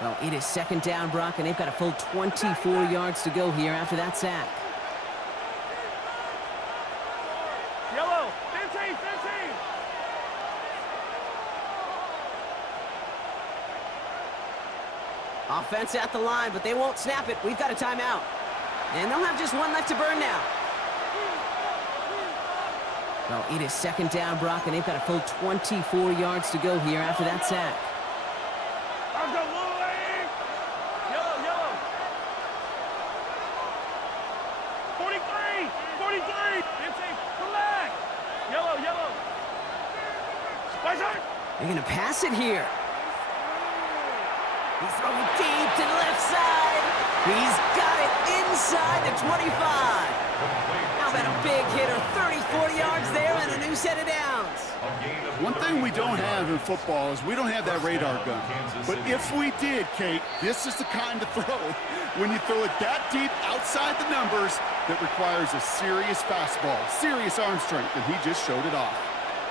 Well, it is second down, Brock, and they've got a full 24 yards to go here after that sack. Yellow. 15, 15. Offense at the line, but they won't snap it. We've got a timeout. And they'll have just one left to burn now. Well, it is second down, Brock, and they've got a full 24 yards to go here after that sack. On the line. Yellow, yellow. 43, 43. 15. Come back. Yellow, yellow. Where's that? They're going to pass it here. He's throwing deep to the left side. He's got it inside the 25. How about a big hitter? 34 yards there and a new set of downs. One thing we don't have in football is we don't have that radar gun. But if we did, Kate, this is the kind of throw, when you throw it that deep outside the numbers, that requires a serious fastball, serious arm strength, and he just showed it off.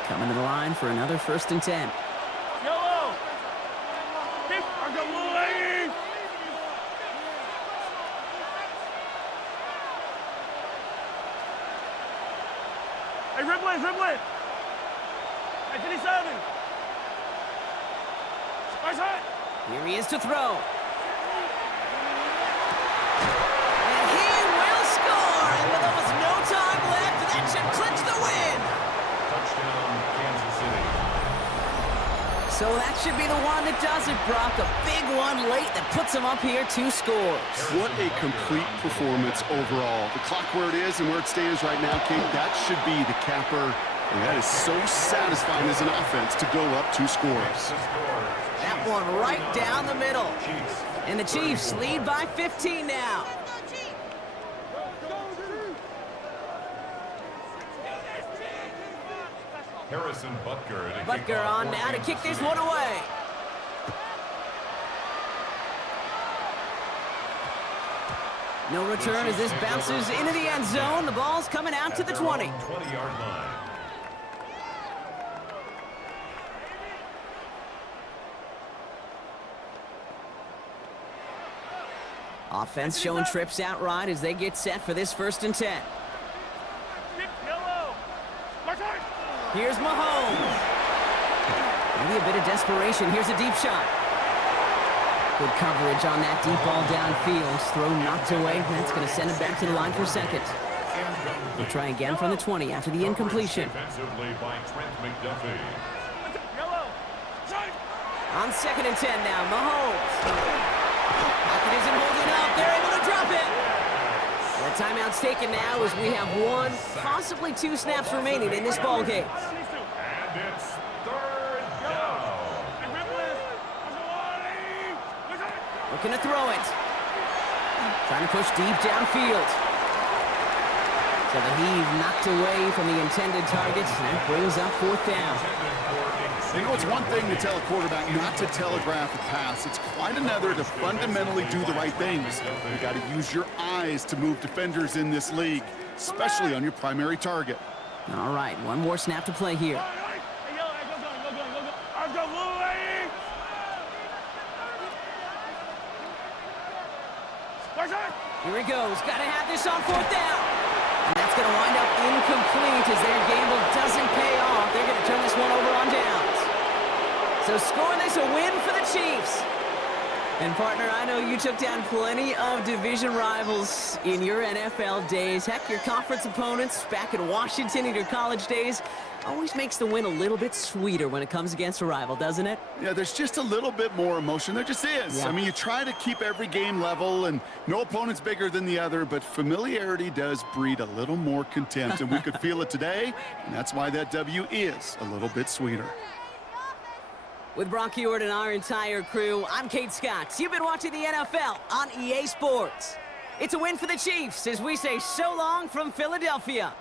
Coming to the line for another 1st and 10. Yellow. On the line. Hey, Riblet, Riblet. Hey, 57. Where's that? Here he is to throw. And he will score! And with almost no time left, that should clinch the win! Touchdown, Kansas City. So that should be the one that does it, Brock. A big one late that puts him up here 2 scores. What a complete performance overall. The clock where it is and where it stands right now, Kate, that should be the capper. And that is so satisfying as an offense to go up 2 scores. That one right down the middle. And the Chiefs lead by 15 now. Harrison Butker. Butker on now to kick this one away. No return as this bounces into the end zone. The ball's coming out to the 20. 20-yard line. Offense showing trips out right as they get set for this 1st and 10. Here's Mahomes. Maybe a bit of desperation. Here's a deep shot. Good coverage on that deep ball downfield. Throw knocked away. That's going to send it back to the line for 2nd. We'll try again from the 20 after the incompletion. Defensively by Trent McDuffie. On 2nd and 10 now, Mahomes. Pocket isn't holding up. They're able to drop it. The timeout's taken now as we have 1, possibly 2 snaps remaining in this ball game. And it's 3rd down. Looking to throw it. Trying to push deep downfield. So the heave knocked away from the intended target. That brings up 4th down. You know, it's one thing to tell a quarterback not to telegraph a pass. It's quite another to fundamentally do the right things. You got to use your eyes to move defenders in this league, especially on your primary target. All right, 1 more snap to play here. Here he goes. Got to have this on 4th down. And that's going to wind up incomplete as their gamble doesn't pay off. They're going to turn this one over on downs. So scoreless, a win for the Chiefs. And partner, I know you took down plenty of division rivals in your NFL days. Heck, your conference opponents back in Washington in your college days always makes the win a little bit sweeter when it comes against a rival, doesn't it? Yeah, there's just a little bit more emotion. There just is. Yeah. I mean, you try to keep every game level, and no opponent's bigger than the other, but familiarity does breed a little more contempt, and we could feel it today, and that's why that W is a little bit sweeter. With Brock Ewart and our entire crew, I'm Kate Scott. You've been watching the NFL on EA Sports. It's a win for the Chiefs as we say so long from Philadelphia.